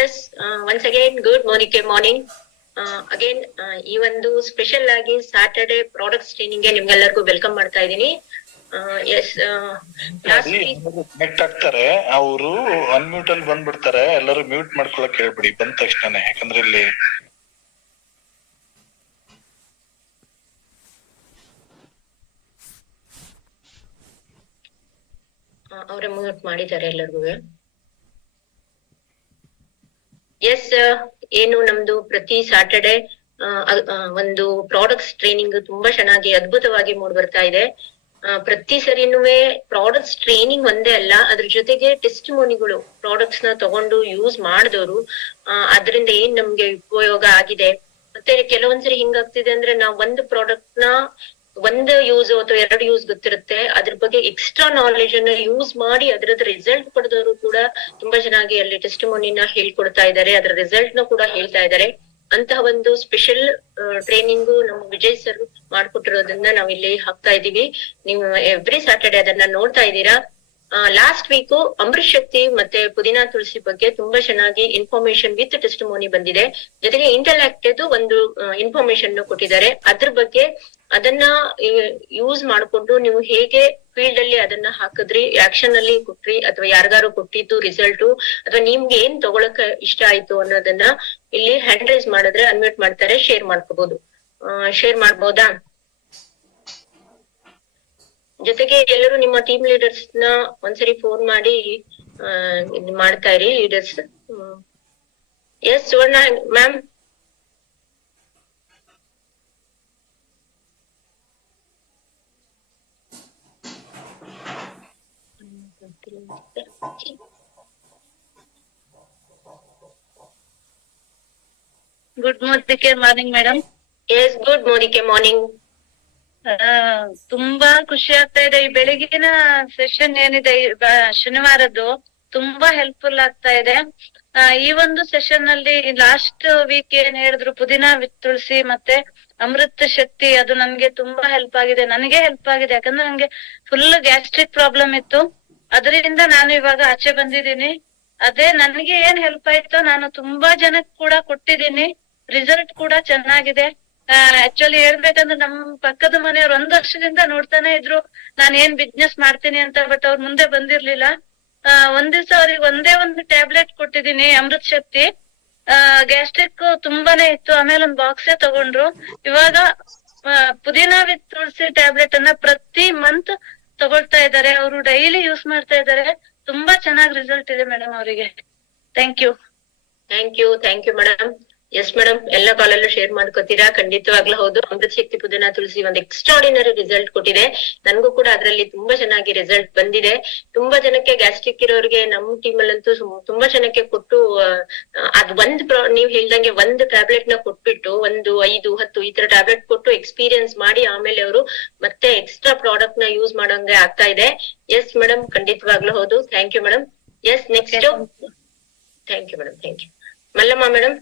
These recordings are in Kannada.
Yes, once again, good morning. Again, ಈ ಒಂದು ಸ್ಪೆಷಲ್ ಆಗಿ ಸ್ಯಾಟರ್ಡೆ ಪ್ರಾಡಕ್ಟ್ಸ್ ಟ್ರೈನಿಂಗ್ ಗೆ ನಿಮ್ಗೆಲ್ಲರಿಗೂ ವೆಲ್ಕಮ್ ಮಾಡ್ತಾ ಇದ್ದೀನಿ. ಎಸ್, ಕನೆಕ್ಟ್ ಆಗ್ತಾರೆ, ಅವರು ಅನ್ಮ್ಯೂಟ್ ಅಲ್ಲಿ ಬಂದ್ಬಿಡ್ತಾರೆ. ಎಲ್ಲರೂ ಮ್ಯೂಟ್ ಮಾಡ್ಕೊಳಕ್ ಹೇಳ್ಬಿಡಿ ಬಂದ ತಕ್ಷಣ, ಯಾಕಂದ್ರೆ ಇಲ್ಲಿ ಅವರೇ ಮ್ಯೂಟ್ ಮಾಡಿದ್ದಾರೆ ಎಲ್ಲರಿಗೂ. ಎಸ್, ಏನು ನಮ್ದು ಪ್ರತಿ ಸ್ಯಾಟರ್ಡೆ ಒಂದು ಪ್ರಾಡಕ್ಟ್ಸ್ ಟ್ರೈನಿಂಗ್ ತುಂಬಾ ಚೆನ್ನಾಗಿ ಅದ್ಭುತವಾಗಿ ಮೂಡ್ ಬರ್ತಾ ಇದೆ. ಪ್ರತಿ ಸರಿನೂ ಪ್ರಾಡಕ್ಟ್ಸ್ ಟ್ರೈನಿಂಗ್ ಒಂದೇ ಅಲ್ಲ, ಅದ್ರ ಜೊತೆಗೆ ಟೆಸ್ಟಿಮೋನಿಗಳು, ಪ್ರಾಡಕ್ಟ್ಸ್ ನ ತಗೊಂಡು ಯೂಸ್ ಮಾಡಿದವರು ಅದರಿಂದ ಏನ್ ನಮ್ಗೆ ಉಪಯೋಗ ಆಗಿದೆ. ಮತ್ತೆ ಕೆಲವೊಂದ್ಸರಿ ಹಿಂಗಾಗ್ತಿದೆ ಅಂದ್ರೆ ನಾವ್ ಒಂದು ಪ್ರಾಡಕ್ಟ್ ನ ಒಂದು ಯೂಸ್ ಅಥವಾ 2 ಯೂಸ್ ಗೊತ್ತಿರುತ್ತೆ, ಅದ್ರ ಬಗ್ಗೆ ಎಕ್ಸ್ಟ್ರಾ ನಾಲೆಜ್ ಅನ್ನ ಯೂಸ್ ಮಾಡಿ ಅದರದ್ದು ರಿಸಲ್ಟ್ ಪಡೆದವರು ಕೂಡ ತುಂಬಾ ಚೆನ್ನಾಗಿ ಅಲ್ಲಿ ಟೆಸ್ಟಿಮೋನಿನ ಹೇಳ್ಕೊಡ್ತಾ ಇದ್ದಾರೆ, ಅದರ ರಿಸಲ್ಟ್ ನ ಕೂಡ ಹೇಳ್ತಾ ಇದ್ದಾರೆ. ಅಂತಹ ಒಂದು ಸ್ಪೆಷಲ್ ಟ್ರೈನಿಂಗು ನಮ್ಮ ವಿಜಯ್ ಸರ್ ಮಾಡ್ಕೊಟ್ಟಿರೋದ್ರಿಂದ ನಾವ್ ಇಲ್ಲಿ ಹಾಕ್ತಾ ಇದೀವಿ. ನೀವು ಎವ್ರಿ ಸ್ಯಾಟರ್ಡೆ ಅದನ್ನ ನೋಡ್ತಾ ಇದ್ದೀರಾ. ಲಾಸ್ಟ್ ವೀಕ್ ಅಮೃತ್ ಶಕ್ತಿ ಮತ್ತೆ ಪುದೀನಾ ತುಳಸಿ ಬಗ್ಗೆ ತುಂಬಾ ಚೆನ್ನಾಗಿ ಇನ್ಫಾರ್ಮೇಶನ್ ವಿತ್ ಟೆಸ್ಟಿಮೋನಿ ಬಂದಿದೆ. ಜೊತೆಗೆ ಇಂಟರ್ಆಕ್ಟಿವ್ ಒಂದು ಇನ್ಫಾರ್ಮೇಶನ್ ಕೊಟ್ಟಿದ್ದಾರೆ. ಅದ್ರ ಬಗ್ಗೆ ಅದನ್ನ ಯೂಸ್ ಮಾಡ್ಕೊಂಡು ನೀವು ಹೇಗೆ ಫೀಲ್ಡ್ ಅಲ್ಲಿ ಅದನ್ನ ಹಾಕಿದ್ರಿ, ಆಕ್ಷನ್ ಅಲ್ಲಿ ಕೊಟ್ರಿ, ಅಥವಾ ಯಾರಿಗಾರು ಕೊಟ್ಟಿದ್ದು ರಿಸಲ್ಟ್, ಅಥವಾ ನಿಮ್ಗೆ ಏನ್ ತಗೊಳಕ್ ಇಷ್ಟ ಆಯ್ತು ಅನ್ನೋದನ್ನ ಇಲ್ಲಿ ಹ್ಯಾಂಡ್ ರೈಸ್ ಮಾಡಿದ್ರೆ ಅನ್ಮ್ಯೂಟ್ ಮಾಡ್ತಾರೆ, ಶೇರ್ ಮಾಡ್ಕೋಬಹುದು. ಶೇರ್ ಮಾಡ್ಬೋದಾ? ಜೊತೆಗೆ ಎಲ್ಲರೂ ನಿಮ್ಮ ಟೀಮ್ ಲೀಡರ್ಸ್ ನ ಒಂದ್ಸರಿ ಫೋನ್ ಮಾಡಿ ಮಾಡ್ತಾ ಇರಿ, leaders. Yes Suvarna ma'am. Good morning madam. Yes, good morning. ತುಂಬಾ ಖುಷಿ ಆಗ್ತಾ ಇದೆ. ಈ ಬೆಳಗಿನ ಸೆಷನ್ ಏನಿದೆ ಶನಿವಾರದ್ದು ತುಂಬಾ ಹೆಲ್ಪ್ಫುಲ್ ಆಗ್ತಾ ಇದೆ. ಈ ಒಂದು ಸೆಷನ್ ಅಲ್ಲಿ ಲಾಸ್ಟ್ ವೀಕ್ ಏನ್ ಹೇಳಿದ್ರು ಪುದೀನಾ ವಿತ್ ತುಳಸಿ ಮತ್ತೆ ಅಮೃತ ಶಕ್ತಿ, ಅದು ನನ್ಗೆ ತುಂಬಾ ಹೆಲ್ಪ್ ಆಗಿದೆ. ನನಗೆ ಹೆಲ್ಪ್ ಆಗಿದೆ, ಯಾಕಂದ್ರೆ ನಂಗೆ ಫುಲ್ ಗ್ಯಾಸ್ಟ್ರಿಕ್ ಪ್ರಾಬ್ಲಮ್ ಇತ್ತು. ಅದರಿಂದ ನಾನು ಇವಾಗ ಆಚೆ ಬಂದಿದ್ದೀನಿ. ಅದೇ ನನ್ಗೆ ಏನ್ ಹೆಲ್ಪ್ ಆಯ್ತೋ ನಾನು ತುಂಬಾ ಜನಕ್ಕೆ ಕೂಡ ಕೊಟ್ಟಿದ್ದೀನಿ. ರಿಸಲ್ಟ್ ಕೂಡ ಚೆನ್ನಾಗಿದೆ. ಆಕ್ಚುಲಿ ಹೇಳ್ಬೇಕಂದ್ರೆ ನಮ್ ಪಕ್ಕದ ಮನೆಯವ್ರು 1 ವರ್ಷದಿಂದ ನೋಡ್ತಾನೆ ಇದ್ರು ನಾನ್ ಏನ್ ಬಿಸ್ನೆಸ್ ಮಾಡ್ತೀನಿ ಅಂತ. ಬಟ್ ಅವ್ರ ಮುಂದೆ ಬಂದಿರ್ಲಿಲ್ಲ. ಒಂದ್ ದಿವ್ಸ ಅವ್ರಿಗೆ ಒಂದೇ ಒಂದು ಟ್ಯಾಬ್ಲೆಟ್ ಕೊಟ್ಟಿದ್ದೀನಿ, ಅಮೃತ್ ಶಕ್ತಿ. ಗ್ಯಾಸ್ಟ್ರಿಕ್ ತುಂಬಾನೇ ಇತ್ತು. ಆಮೇಲೆ ಒಂದ್ ಬಾಕ್ಸೇ ತಗೊಂಡ್ರು. ಇವಾಗ ಪುದೀನಾ ವಿತ್ ತುಳಸಿ ಟ್ಯಾಬ್ಲೆಟ್ ಅನ್ನ ಪ್ರತಿ ಮಂತ್ ತಗೊಳ್ತಾ ಇದ್ದಾರೆ. ಅವರು ಡೈಲಿ ಯೂಸ್ ಮಾಡ್ತಾ ಇದ್ದಾರೆ. ತುಂಬಾ ಚೆನ್ನಾಗಿ ರಿಸಲ್ಟ್ ಇದೆ ಮೇಡಮ್ ಅವರಿಗೆ. Thank you madam. Yes madam, ಎಲ್ಲ ಕಾಲಲ್ಲೂ ಶೇರ್ ಮಾಡ್ಕೋತೀರಾ. ಖಂಡಿತವಾಗ್ಲೂ ಹೌದು, ಅಮೃತ ಶಕ್ತಿ ಪುದೀನಾ ತುಳಸಿ ಒಂದು ಎಕ್ಸ್ಟ್ರಾರ್ಡಿನರಿ ರಿಸಲ್ಟ್ ಕೊಟ್ಟಿದೆ. ನನ್ಗೂ ಕೂಡ ಅದರಲ್ಲಿ ತುಂಬಾ ಚೆನ್ನಾಗಿ ರಿಸಲ್ಟ್ ಬಂದಿದೆ. ತುಂಬಾ ಜನಕ್ಕೆ ಗ್ಯಾಸ್ಟ್ರಿಕ್ ಇರೋರಿಗೆ ನಮ್ಮ ಟೀಮ್ ಅಲ್ಲಂತೂ ತುಂಬಾ ಜನಕ್ಕೆ ಕೊಟ್ಟು ಅದ್ ನೀವ್ ಹೇಳ್ದಂಗೆ ಒಂದು ಟ್ಯಾಬ್ಲೆಟ್ ನ ಕೊಟ್ಬಿಟ್ಟು 1, 5, 10 ಈ ತರ ಟ್ಯಾಬ್ಲೆಟ್ ಕೊಟ್ಟು ಎಕ್ಸ್ಪೀರಿಯನ್ಸ್ ಮಾಡಿ ಆಮೇಲೆ ಅವರು ಮತ್ತೆ ಎಕ್ಸ್ಟ್ರಾ ಪ್ರಾಡಕ್ಟ್ ನ ಯೂಸ್ ಮಾಡೋಂಗೆ ಆಗ್ತಾ ಇದೆ. ಎಸ್ ಮೇಡಮ್, ಖಂಡಿತವಾಗ್ಲೂ ಹೌದು. Thank you madam. Yes, next. Thank you madam. Mallamma madam.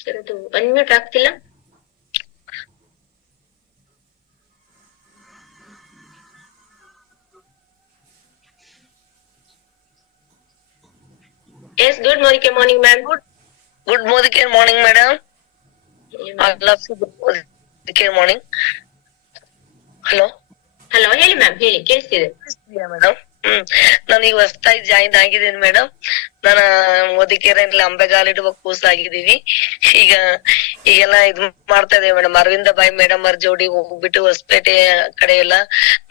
Sir, ಅದು ಅನ್ಮ್ಯೂಟ್ ಆಗ್ತಿಲ್ಲ. Yes, good morning ma'am. Good morning madam. Morning. Hello ಹೇಳಿ ಮ್ಯಾಮ್, ಹೇಳಿ, ಕೇಳಿಸ್ತಿದೆ ಮೇಡಮ್. ನಾನು ಈಗ ಹೊಸದಾಗಿ ಜಾಯಿನ್ ಆಗಿದ್ದೀನಿ ಮೇಡಮ್. ನಾನು ಮೋದಿಕೆರೆಯಲ್ಲಿ ಅಂಬೆಗಾಲಿಡುವ ಕೂಸಾಗಿದ್ದೀನಿ. ಈಗೆಲ್ಲ ಇದು ಮಾಡ್ತಾ ಇದ್ದೇವೆ ಮೇಡಮ್. ಅರವಿಂದ ಬಾಯಿ ಮೇಡಮ್ ಅವ್ರ ಜೋಡಿ ಹೋಗ್ಬಿಟ್ಟು ಹೊಸಪೇಟೆ ಕಡೆ ಎಲ್ಲ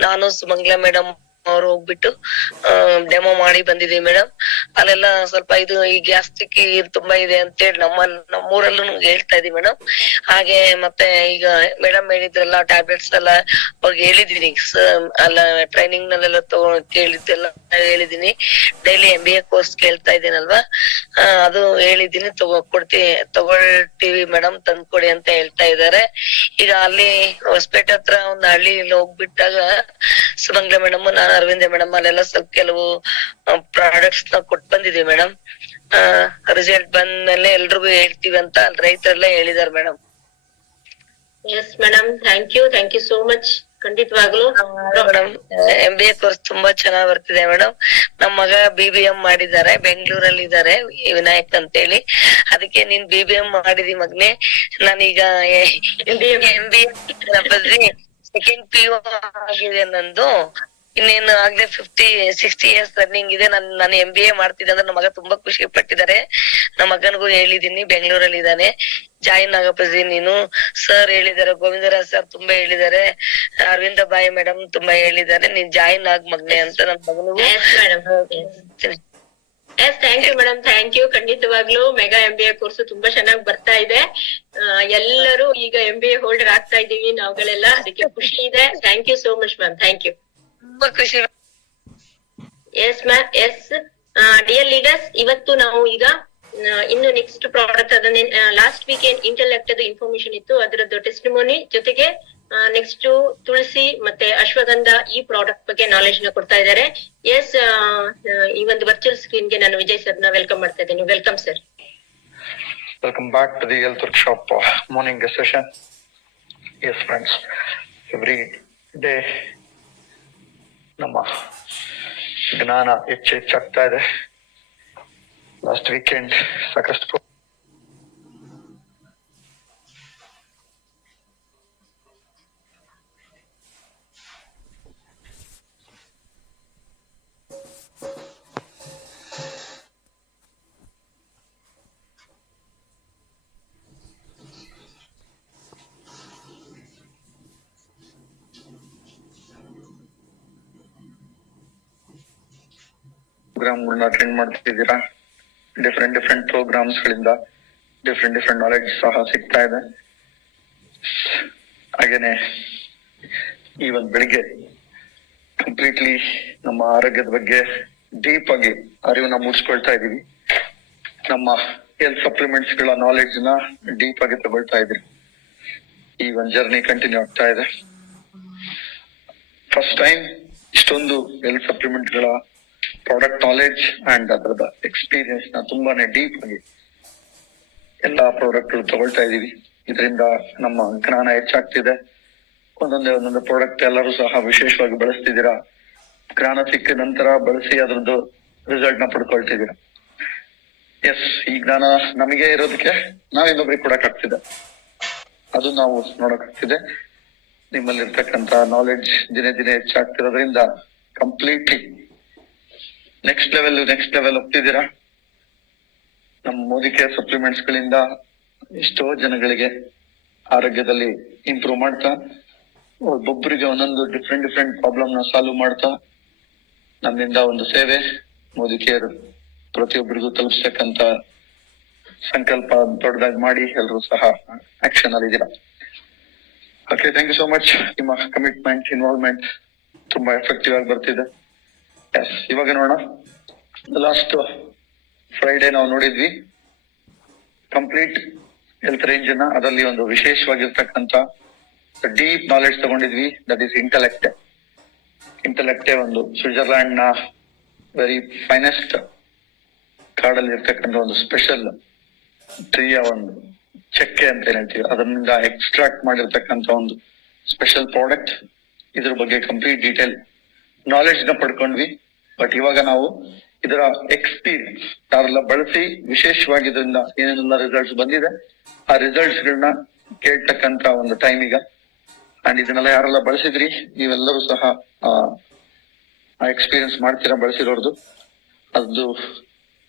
ನಾನು ಸುಮಂಗ್ಲಾ ಮೇಡಮ್ ಅವ್ರು ಹೋಗ್ಬಿಟ್ಟು ಡೆಮೋ ಮಾಡಿ ಬಂದಿದೀವಿ ಮೇಡಮ್. ಅಲ್ಲೆಲ್ಲ ಸ್ವಲ್ಪ ಈ ಗ್ಯಾಸ್ಟ್ರಿಕ್ ತುಂಬಾ ಇದೆ ಅಂತೇಳಿ ನಮ್ಮೂರಲ್ಲೂ ಹೇಳ್ತಾ ಇದೀವಿ ಮೇಡಮ್. ಹಾಗೆ ಮತ್ತೆ ಈಗ ಮೇಡಮ್ ಹೇಳಿದ್ರಲ್ಲ ಟ್ಯಾಬ್ಲೆಟ್ಸ್ ಎಲ್ಲ ಅವ್ರಿಗೆ ಹೇಳಿದೀನಿ. ಅಲ್ಲ ಟ್ರೈನಿಂಗ್ ನಲ್ಲೆಲ್ಲ ಕೇಳಿದ್ದೆಲ್ಲ ಹೇಳಿದೀನಿ. ಡೈಲಿ MBA ಕೋರ್ಸ್ ಕೇಳ್ತಾ ಇದ್ದೀನಲ್ವಾ, ಅದು ಹೇಳಿದೀನಿ. ತಗೊಳ್ತೀವಿ ಮೇಡಮ್, ತಂದ್ಕೊಡಿ ಅಂತ ಹೇಳ್ತಾ ಇದಾರೆ. ಈಗ ಅಲ್ಲಿ ಹೊಸಪೇಟೆ ಹತ್ರ ಒಂದ್ ಹಳ್ಳಿ ಹೋಗ್ಬಿಟ್ಟಾಗ ಸುಮಂಗ್ಲ ಮೇಡಮ್ ನಾನು ಅರವಿಂದ ಮೇಡಮ್ ಅಲ್ಲೆಲ್ಲ ಸ್ವಲ್ಪ ಕೆಲವು ಪ್ರಾಡಕ್ಟ್ಸ್ ನ ಕೊಟ್ಟು ಬಂದಿದೀವಿ ಮೇಡಮ್. ರಿಸಲ್ಟ್ ಬಂದ್ಮೇಲೆ ಎಲ್ರಿಗೂ ಹೇಳ್ತೀವಿ ಅಂತ ರೈತರೆಲ್ಲ ಹೇಳಿದಾರೆ madam. Yes madam, thank you so much. ಖಂಡಿತವಾಗ್ಲು ಮೇಡಮ್ MBA ಕೋರ್ಸ್ ತುಂಬಾ ಚೆನ್ನಾಗ್ ಬರ್ತಿದೆ ಮೇಡಮ್. ನಮ್ ಮಗ BBM ಮಾಡಿದ್ದಾರೆ, ಬೆಂಗಳೂರಲ್ಲಿ ಇದಾರೆ, ವಿನಾಯಕ್ ಅಂತ ಹೇಳಿ. ಅದಕ್ಕೆ ನೀನ್ BBM ಮಾಡಿದಿ ಮಗ್ನೆ, ನಾನೀಗ MBA ಸೆಕೆಂಡ್ PU ಆಗಿದೆ ನಂದು. ಇನ್ನೇನು ಆಗ್ಲೇ 60 years ರನ್ನಿಂಗ್ ಇದೆ. ನಾನು MBA ಮಾಡ್ತಿದ್ದೆ ಅಂದ್ರೆ ನಮ್ಮ ಮಗ ತುಂಬಾ ಖುಷಿ ಪಟ್ಟಿದ್ದಾರೆ. ನಮ್ಮ ಮಗನಿಗೂ ಹೇಳಿದೀನಿ, ಬೆಂಗಳೂರಲ್ಲಿ ಇದ್ದಾನೆ, ಜಾಯಿನ್ ಆಗಪ್ಪಾಜಿ ನೀನು. ಸರ್ ಹೇಳಿದಾರೆ, ಗೋವಿಂದರಾಜ್ ಸರ್ ತುಂಬಾ ಹೇಳಿದಾರೆ, ಅರವಿಂದ ಬಾಯಿ ಮೇಡಮ್ ತುಂಬಾ ಹೇಳಿದಾರೆ, ನೀನ್ ಜಾಯಿನ್ ಆಗ್ ಮಗ್ನೆ ಅಂತ ನನ್ನ ಮಗನಿಗೂ. Yes thank you madam, thank you. ಖಂಡಿತವಾಗ್ಲೂ ಮೆಗಾ MBA ಕೋರ್ಸ್ ತುಂಬಾ ಚೆನ್ನಾಗಿ ಬರ್ತಾ ಇದೆ. ಎಲ್ಲರೂ ಈಗ MBA ಹೋಲ್ಡರ್ ಆಗ್ತಾ ಇದೀವಿ ನಾವುಗಳೆಲ್ಲ, ಅದಕ್ಕೆ ಖುಷಿ ಇದೆ. Thank you so much ma'am, thank you. ತುಂಬಾ ಖುಷಿ. Yes ma'am, yes dear leaders, ಇವತ್ತು ನಾವು ಈಗ ಇನ್ನು ನೆಕ್ಸ್ಟ್ ಪ್ರಾಡಕ್ಟ್, ಅದನ್ನೇ ಲಾಸ್ಟ್ ವೀಕ್ ಏನ್ ಇಂಟೆಲೆಕ್ಟ್ ಅದು ಇನ್ಫಾರ್ಮೇಶನ್ ಇತ್ತು, ಅದರದ್ದು ಟೆಸ್ಟಿಮೋನಿ ಜೊತೆಗೆ ನೆಕ್ಸ್ಟ್ ತುಳಸಿ ಮತ್ತೆ ಅಶ್ವಗಂಧ ಈ ಪ್ರಾಡಕ್ಟ್ ಬಗ್ಗೆ ನಾಲೆಜ್ ನ ಕೊಡ್ತಾ ಇದ್ದಾರೆ. ಎಸ್, ಈ ಒಂದು ವರ್ಚುವಲ್ ಸ್ಕ್ರೀನ್ ಗೆ ನಾನು ವಿಜಯ್ ಸರ್ ನ ವೆಲ್ಕಮ್ ಮಾಡ್ತಾ ಇದ್ದೇನೆ. Welcome sir. Welcome back to the Health Workshop morning session. Yes friends, every day ನಮ್ಮ ಜ್ಞಾನ ಹೆಚ್ಚಾಗ್ತಾ ಇದೆ. ಲಾಸ್ಟ್ ವೀಕೆಂಡ್ ಸಾಕಷ್ಟು ಪ್ರೋಗ್ರಾಮ್ಗಳನ್ನ ಅಟೆಂಡ್ ಮಾಡ್ತಿದ್ದೀರಾ. ಡಿಫ್ರೆಂಟ್ ಪ್ರೋಗ್ರಾಮ್ಸ್ ಗಳಿಂದ ಡಿಫ್ರೆಂಟ್ ನಾಲೆಡ್ಜ್ ಸಹ ಸಿಗ್ತಾ ಇದೆ. ಹಾಗೇನೆ ಈ ಒಂದು ಬೆಳಿಗ್ಗೆ ಕಂಪ್ಲೀಟ್ಲಿ ನಮ್ಮ ಆರೋಗ್ಯದ ಬಗ್ಗೆ ಡೀಪ್ ಆಗಿ ಅರಿವನ್ನ ಮೂಡಿಸ್ಕೊಳ್ತಾ ಇದೀವಿ. ನಮ್ಮ ಹೆಲ್ತ್ ಸಪ್ಲಿಮೆಂಟ್ಸ್ ಗಳ ನಾಲೆಡ್ಜ್ ನ ಡೀಪ್ ಆಗಿ ತಗೊಳ್ತಾ ಇದ್ರಿ. ಈ ಒಂದು ಜರ್ನಿ ಕಂಟಿನ್ಯೂ ಆಗ್ತಾ ಇದೆ. ಫಸ್ಟ್ ಟೈಮ್ ಇಷ್ಟೊಂದು ಹೆಲ್ತ್ ಸಪ್ಲಿಮೆಂಟ್ ಗಳ ಪ್ರಾಡಕ್ಟ್ ನಾಲೆಡ್ಜ್ ಅಂಡ್ ಅದರದ ಎಕ್ಸ್ಪೀರಿಯನ್ಸ್ ನ ತುಂಬಾನೇ ಡೀಪ್ ಆಗಿ ಎಲ್ಲಾ ಪ್ರಾಡಕ್ಟ್ ಗಳು ತಗೊಳ್ತಾ ಇದೀವಿ. ಇದರಿಂದ ನಮ್ಮ ಜ್ಞಾನ ಹೆಚ್ಚಾಗ್ತಿದೆ. ಒಂದೊಂದೇ ಪ್ರಾಡಕ್ಟ್ ಎಲ್ಲರೂ ಸಹ ವಿಶೇಷವಾಗಿ ಬಳಸ್ತಿದ್ದೀರಾ. ಜ್ಞಾನ ಸಿಕ್ಕ ನಂತರ ಬಳಸಿ ಅದರದ್ದು ರಿಸಲ್ಟ್ ನ ಪಡ್ಕೊಳ್ತಿದ್ದೀರಾ. ಎಸ್, ಈ ಜ್ಞಾನ ನಮಗೆ ಇರೋದಕ್ಕೆ ನಾವ್ ಇನ್ನೊಬ್ರಿಗೆ ಕೊಡಕ್ಕಾಗ್ತಿದೆ, ಅದು ನಾವು ನೋಡಕ್ಕಾಗ್ತಿದೆ. ನಿಮ್ಮಲ್ಲಿರ್ತಕ್ಕಂತ ನಾಲೆಡ್ಜ್ ದಿನೇ ಹೆಚ್ಚಾಗ್ತಿರೋದ್ರಿಂದ ಕಂಪ್ಲೀಟ್ಲಿ ನೆಕ್ಸ್ಟ್ ಲೆವೆಲ್ ಹೋಗ್ತಿದ್ದೀರಾ. ನಮ್ಮ ಮೋದಿ ಕೇರ್ ಸಪ್ಲಿಮೆಂಟ್ಸ್ ಗಳಿಂದ ಎಷ್ಟೋ ಜನಗಳಿಗೆ ಆರೋಗ್ಯದಲ್ಲಿ ಇಂಪ್ರೂವ್ ಮಾಡ್ತಾ, ಒಬ್ಬೊಬ್ಬರಿಗೆ ಒಂದೊಂದು ಡಿಫ್ರೆಂಟ್ ಪ್ರಾಬ್ಲಮ್ ನ ಸಾಲ್ವ್ ಮಾಡ್ತಾ, ನಮ್ಮಿಂದ ಒಂದು ಸೇವೆ ಮೋದಿ ಕೇರ್ ಪ್ರತಿಯೊಬ್ಬರಿಗೂ ತಲುಪಿಸ್ತಕ್ಕಂತ ಸಂಕಲ್ಪ ದೊಡ್ಡದಾಗಿ ಮಾಡಿ ಎಲ್ಲರೂ ಸಹ ಆಕ್ಷನ್ ಅಲ್ಲಿ ಇದ್ದೀರಾ. Okay, thank you so much. ನಿಮ್ಮ ಕಮಿಟ್ಮೆಂಟ್, ಇನ್ವಾಲ್ವ್ಮೆಂಟ್ ತುಂಬಾ ಎಫೆಕ್ಟಿವ್ ಆಗಿ ಬರ್ತಿದೆ. ಎಸ್, ಇವಾಗ ನೋಡೋಣ. ಲಾಸ್ಟ್ ಫ್ರೈಡೆ ನಾವು ನೋಡಿದ್ವಿ ಕಂಪ್ಲೀಟ್ ಹೆಲ್ತ್ ರೇಂಜ್ ನ, ಅದರಲ್ಲಿ ಒಂದು ವಿಶೇಷವಾಗಿರ್ತಕ್ಕಂತ ಡೀಪ್ ನಾಲೆಡ್ಜ್ ತಗೊಂಡಿದ್ವಿ. ದಟ್ ಈಸ್ ಇಂಟೆಲೆಕ್ಟೆ ಒಂದು ಸ್ವಿಟ್ಜರ್ಲ್ಯಾಂಡ್ ನ ವೆರಿ ಫೈನೆಸ್ಟ್ ಕಾಡಲ್ಲಿ ಇರ್ತಕ್ಕಂಥ ಒಂದು ಸ್ಪೆಷಲ್ ಟ್ರೀಯ ಒಂದು ಚಕ್ಕೆ ಅಂತ ಏನ್ ಹೇಳ್ತೀವಿ, ಅದರಿಂದ ಎಕ್ಸ್ಟ್ರಾಕ್ಟ್ ಮಾಡಿರ್ತಕ್ಕಂಥ ಒಂದು ಸ್ಪೆಷಲ್ ಪ್ರಾಡಕ್ಟ್. ಇದ್ರ ಬಗ್ಗೆ ಕಂಪ್ಲೀಟ್ ಡೀಟೇಲ್ ನಾಲೆಡ್ಜ್ ನ ಪಡ್ಕೊಂಡ್ವಿ. ಬಟ್ ಇವಾಗ ನಾವು ಇದರ ಎಕ್ಸ್ಪೀರಿಯನ್ಸ್ ಯಾರೆಲ್ಲ ಬಳಸಿ ವಿಶೇಷವಾಗಿ ಇದರಿಂದ ಏನೇನೆಲ್ಲ ರಿಸಲ್ಟ್ಸ್ ಬಂದಿದೆ ಆ ರಿಸಲ್ಟ್ಸ್ ಗಳನ್ನ ಕೇಳ್ತಕ್ಕಂತ ಒಂದು ಟೈಮ್ ಈಗ. ಅಂಡ್ ಇದನ್ನೆಲ್ಲ ಯಾರೆಲ್ಲ ಬಳಸಿದ್ರಿ ನೀವೆಲ್ಲರೂ ಸಹ ಆ ಎಕ್ಸ್ಪೀರಿಯನ್ಸ್ ಮಾಡ್ತೀರಾ ಬಳಸಿರೋರ್ದು. ಅದು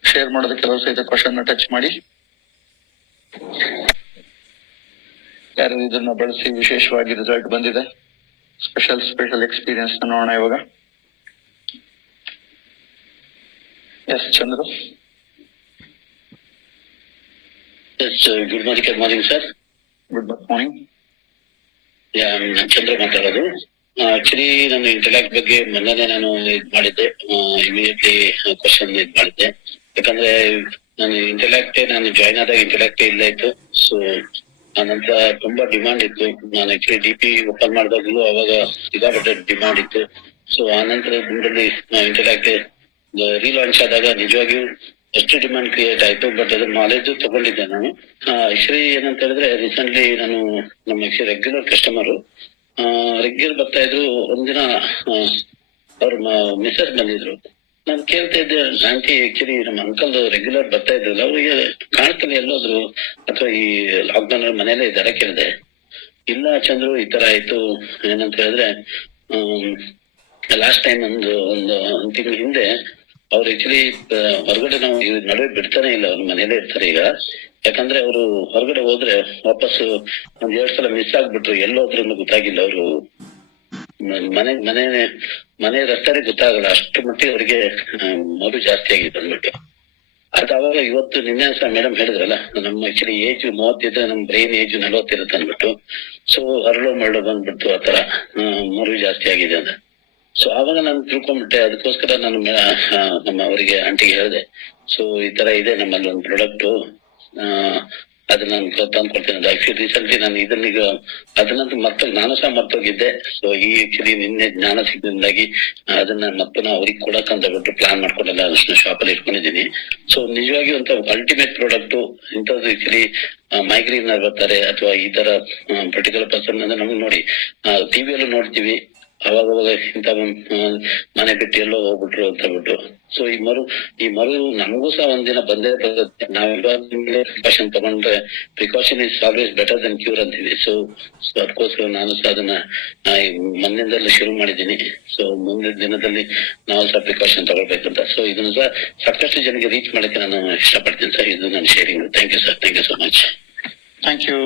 ಶೇರ್ ಮಾಡೋದಕ್ಕೆ ಕೆಲವು ಸಹಿತ ಕ್ವಶನ್ ನ ಟಚ್ ಮಾಡಿ. ಯಾರು ಇದನ್ನ ಬಳಸಿ ವಿಶೇಷವಾಗಿ ರಿಸಲ್ಟ್ ಬಂದಿದೆ, ಸ್ಪೆಷಲ್ ಎಕ್ಸ್ಪೀರಿಯನ್ಸ್ ನೋಡೋಣ ಇವಾಗ. Yes Chandru. Good morning sir. Good morning. Chandra ಮಾತಾಡೋದು. ಆಕ್ಚುಲಿ ನಾನು ಇಂಟೆಲೆಕ್ಟ್ ಬಗ್ಗೆ ಮೊನ್ನೆ ನಾನು ಇದ್ ಮಾಡಿದ್ದೆ, ಇಮಿಡಿಯೇಟ್ಲಿ ಕ್ವಶನ್ ಇದ್ ಮಾಡಿದ್ದೆ. ಯಾಕಂದ್ರೆ ನಾನು ಜಾಯ್ನ್ ಆದಾಗ ಇಂಟೆಲೆಕ್ಟ್ ಇಲ್ಲ ಇತ್ತು. ಸೊ ನಂತರ ತುಂಬಾ ಡಿಮಾಂಡ್ ಇತ್ತು. ನಾನು ಆಕ್ಚುಲಿ DP ಓಪನ್ ಮಾಡಿದಾಗ್ಲೂ ಅವಾಗ ಸಿಕ್ಕಾಪಟ್ಟೆ ಡಿಮಾಂಡ್ ಇತ್ತು. ಸೊ ಆ ನಂತರ ದಿನದಲ್ಲಿ ಇಂಟೆಲಾಕ್ಟ್ ರೀಲಾಂಚ್ ಆದಾಗ ನಿಜವಾಗಿಯೂ ಎಷ್ಟು ಡಿಮಾಂಡ್ ಕ್ರಿಯೇಟ್ ಆಯ್ತು. ಬಟ್ ಅದ್ರ ನಾಲೆಜ್ ತಗೊಂಡಿದ್ದೆ ನಾನು. ಆಕ್ಚುಲಿ ಏನಂತ ಹೇಳಿದ್ರೆ ರೀಸೆಂಟ್ಲಿ ನಾನು ನಮ್ಮ ರೆಗ್ಯುಲರ್ ಕಸ್ಟಮರ್ ರೆಗ್ಯುಲರ್ ಬರ್ತಾ ಇದ್ರು. ಒಂದಿನ ಅವ್ರ ಮಿಸಸ್ ಬಂದಿದ್ರು. ನಾನು ಕೇಳ್ತಾ ಇದ್ದೆ, ಆಂಟಿ ಆಕ್ಚುಲಿ ನಮ್ಮ ಅಂಕಲ್ ರೆಗ್ಯುಲರ್ ಬರ್ತಾ ಇದ್ರಲ್ಲ, ಅವ್ರಿಗೆ ಕಾಣ್ತಾನೆ ಎಲ್ಲೋದ್ರು ಅಥವಾ ಈ ಲಾಕ್ಡೌನ್ ಅಲ್ಲಿ ಮನೇಲೆ ಇದಾರೆ ಕೇಳಿದೆ. ಇಲ್ಲ ಚಂದ್ರು, ಈ ತರ ಆಯ್ತು. ಏನಂತ ಹೇಳಿದ್ರೆ ಲಾಸ್ಟ್ ಟೈಮ್ ಒಂದು ತಿಂಗಳ ಹಿಂದೆ ಅವ್ರು ಆಕ್ಚುಲಿ ಹೊರಗಡೆ ನಾವು ನಡುವೆ ಬಿಡ್ತಾನೆ ಇಲ್ಲ, ಅವ್ರ ಮನೇಲೆ ಇರ್ತಾರೆ ಈಗ. ಯಾಕಂದ್ರೆ ಅವರು ಹೊರಗಡೆ ಹೋದ್ರೆ ವಾಪಸ್ 1-2 ಸಲ ಮಿಸ್ ಆಗ್ಬಿಟ್ರು, ಎಲ್ಲೋದ್ರು ಗೊತ್ತಾಗಿಲ್ಲ. ಅವರು ಮನೆ ರಸ್ತೆ ಗೊತ್ತಾಗಲ್ಲ, ಅಷ್ಟು ಮಟ್ಟಿಗೆ ಅವ್ರಿಗೆ ಮಗು ಜಾಸ್ತಿ ಆಗಿದೆ ಅಂದ್ಬಿಟ್ಟು. ಅದು ಅವಾಗ ಇವತ್ತು ನಿನ್ನೆ ಸಹ ಮೇಡಮ್ ಹೇಳಿದ್ರಲ್ಲ, ನಮ್ಮ ಆಕ್ಚುಲಿ ಏಜ್ 30 ಇದ್ರೆ ನಮ್ ಬ್ರೈನ್ ಏಜ್ 40 ಇರುತ್ತೆ ಅಂದ್ಬಿಟ್ಟು. ಸೊ ಹರಳು ಮರಳು ಬಂದ್ಬಿಟ್ಟು ಆತರ ಮಗು ಜಾಸ್ತಿ ಆಗಿದೆ ಅಂತ. ಸೊ ಆವಾಗ ನಾನು ತಿಳ್ಕೊಂಡ್ಬಿಟ್ಟೆ. ಅದಕ್ಕೋಸ್ಕರ ನಾನು ನಮ್ಮ ಅವರಿಗೆ ಆಂಟಿಗೆ ಹೇಳಿದೆ, ಸೊ ಈ ತರ ಇದೆ ನಮ್ಮಲ್ಲಿ ಒಂದು ಪ್ರಾಡಕ್ಟ್, ಅದನ್ನ ನಾನು ತಂದ್ಕೊಡ್ತೇನೆ ಅಂತ. ಆಕ್ಚುಲಿ ರೀಸೆಂಟ್ಲಿ ನಾನು ಇದನ್ನೀಗ ಅದನ್ನಂತೂ ನಾನು ಸಹ ಮರ್ತೋಗಿದ್ದೆ. ಸೊ ಈ ಆಕ್ಚುಲಿ ನಿನ್ನೆ ಜ್ಞಾನ ಸಿಗ್ದಿಂದಾಗಿ ಅದನ್ನ ಮತ್ತೆ ಅವ್ರಿಗೆ ಕೊಡಕ್ಕಂತ ಬಿಟ್ಟು ಪ್ಲಾನ್ ಮಾಡ್ಕೊಂಡೆಲ್ಲ ಶಾಪ್ ಅಲ್ಲಿ ಇಟ್ಕೊಂಡಿದ್ದೀನಿ. ಸೊ ನಿಜವಾಗಿ ಒಂದು ಅಲ್ಟಿಮೇಟ್ ಪ್ರಾಡಕ್ಟ್ ಇಂಥದ್ದು. ಆಕ್ಚುಲಿ ಮೈಗ್ರೇನ್ ಬರ್ತಾರೆ ಅಥವಾ ಈ ತರ ಪರ್ಟಿಕ್ಯುಲರ್ ಪರ್ಸನ್ ಅಂದ್ರೆ ನಮ್ಗೆ ನೋಡಿ ಟಿವಿಯಲ್ಲೂ ನೋಡ್ತೀವಿ, ಅವಾಗ ಇಂತ ಮನೆ ಬಿಟ್ಟು ಎಲ್ಲೋ ಹೋಗ್ಬಿಟ್ರು ಅಂತ ಬಿಟ್ಟು. ಸೊ ಈ ಮರು ನಮಗೂ ಸಹ ಒಂದಿನ ಬಂದೇ ಬರುತ್ತೆ. ನಾವ್ ಪ್ರಿಕಾಷನ್ ತಗೊಂಡ್ರೆ precaution is always better than cure ಅಂತೀವಿ. ಸೊ ಅದಕ್ಕೋಸ್ಕರ ನಾನು ಸಹ ಅದನ್ನ ಮೊನ್ನಿಂದಲೇ ಶುರು ಮಾಡಿದ್ದೀನಿ. ಸೊ ಮುಂದಿನ ದಿನದಲ್ಲಿ ನಾವು ಸಹ ಪ್ರಿಕಾಷನ್ ತಗೊಳ್ಬೇಕಂತ. ಸೊ ಇದನ್ನು ಸಹ ಸಾಕಷ್ಟು ಜನಕ್ಕೆ ರೀಚ್ ಮಾಡಕ್ಕೆ ನಾನು ಇಷ್ಟಪಡ್ತೀನಿ ಸರ್. ಇದು ನನ್ನ sharing. Thank you sir, thank you so much. Thank you.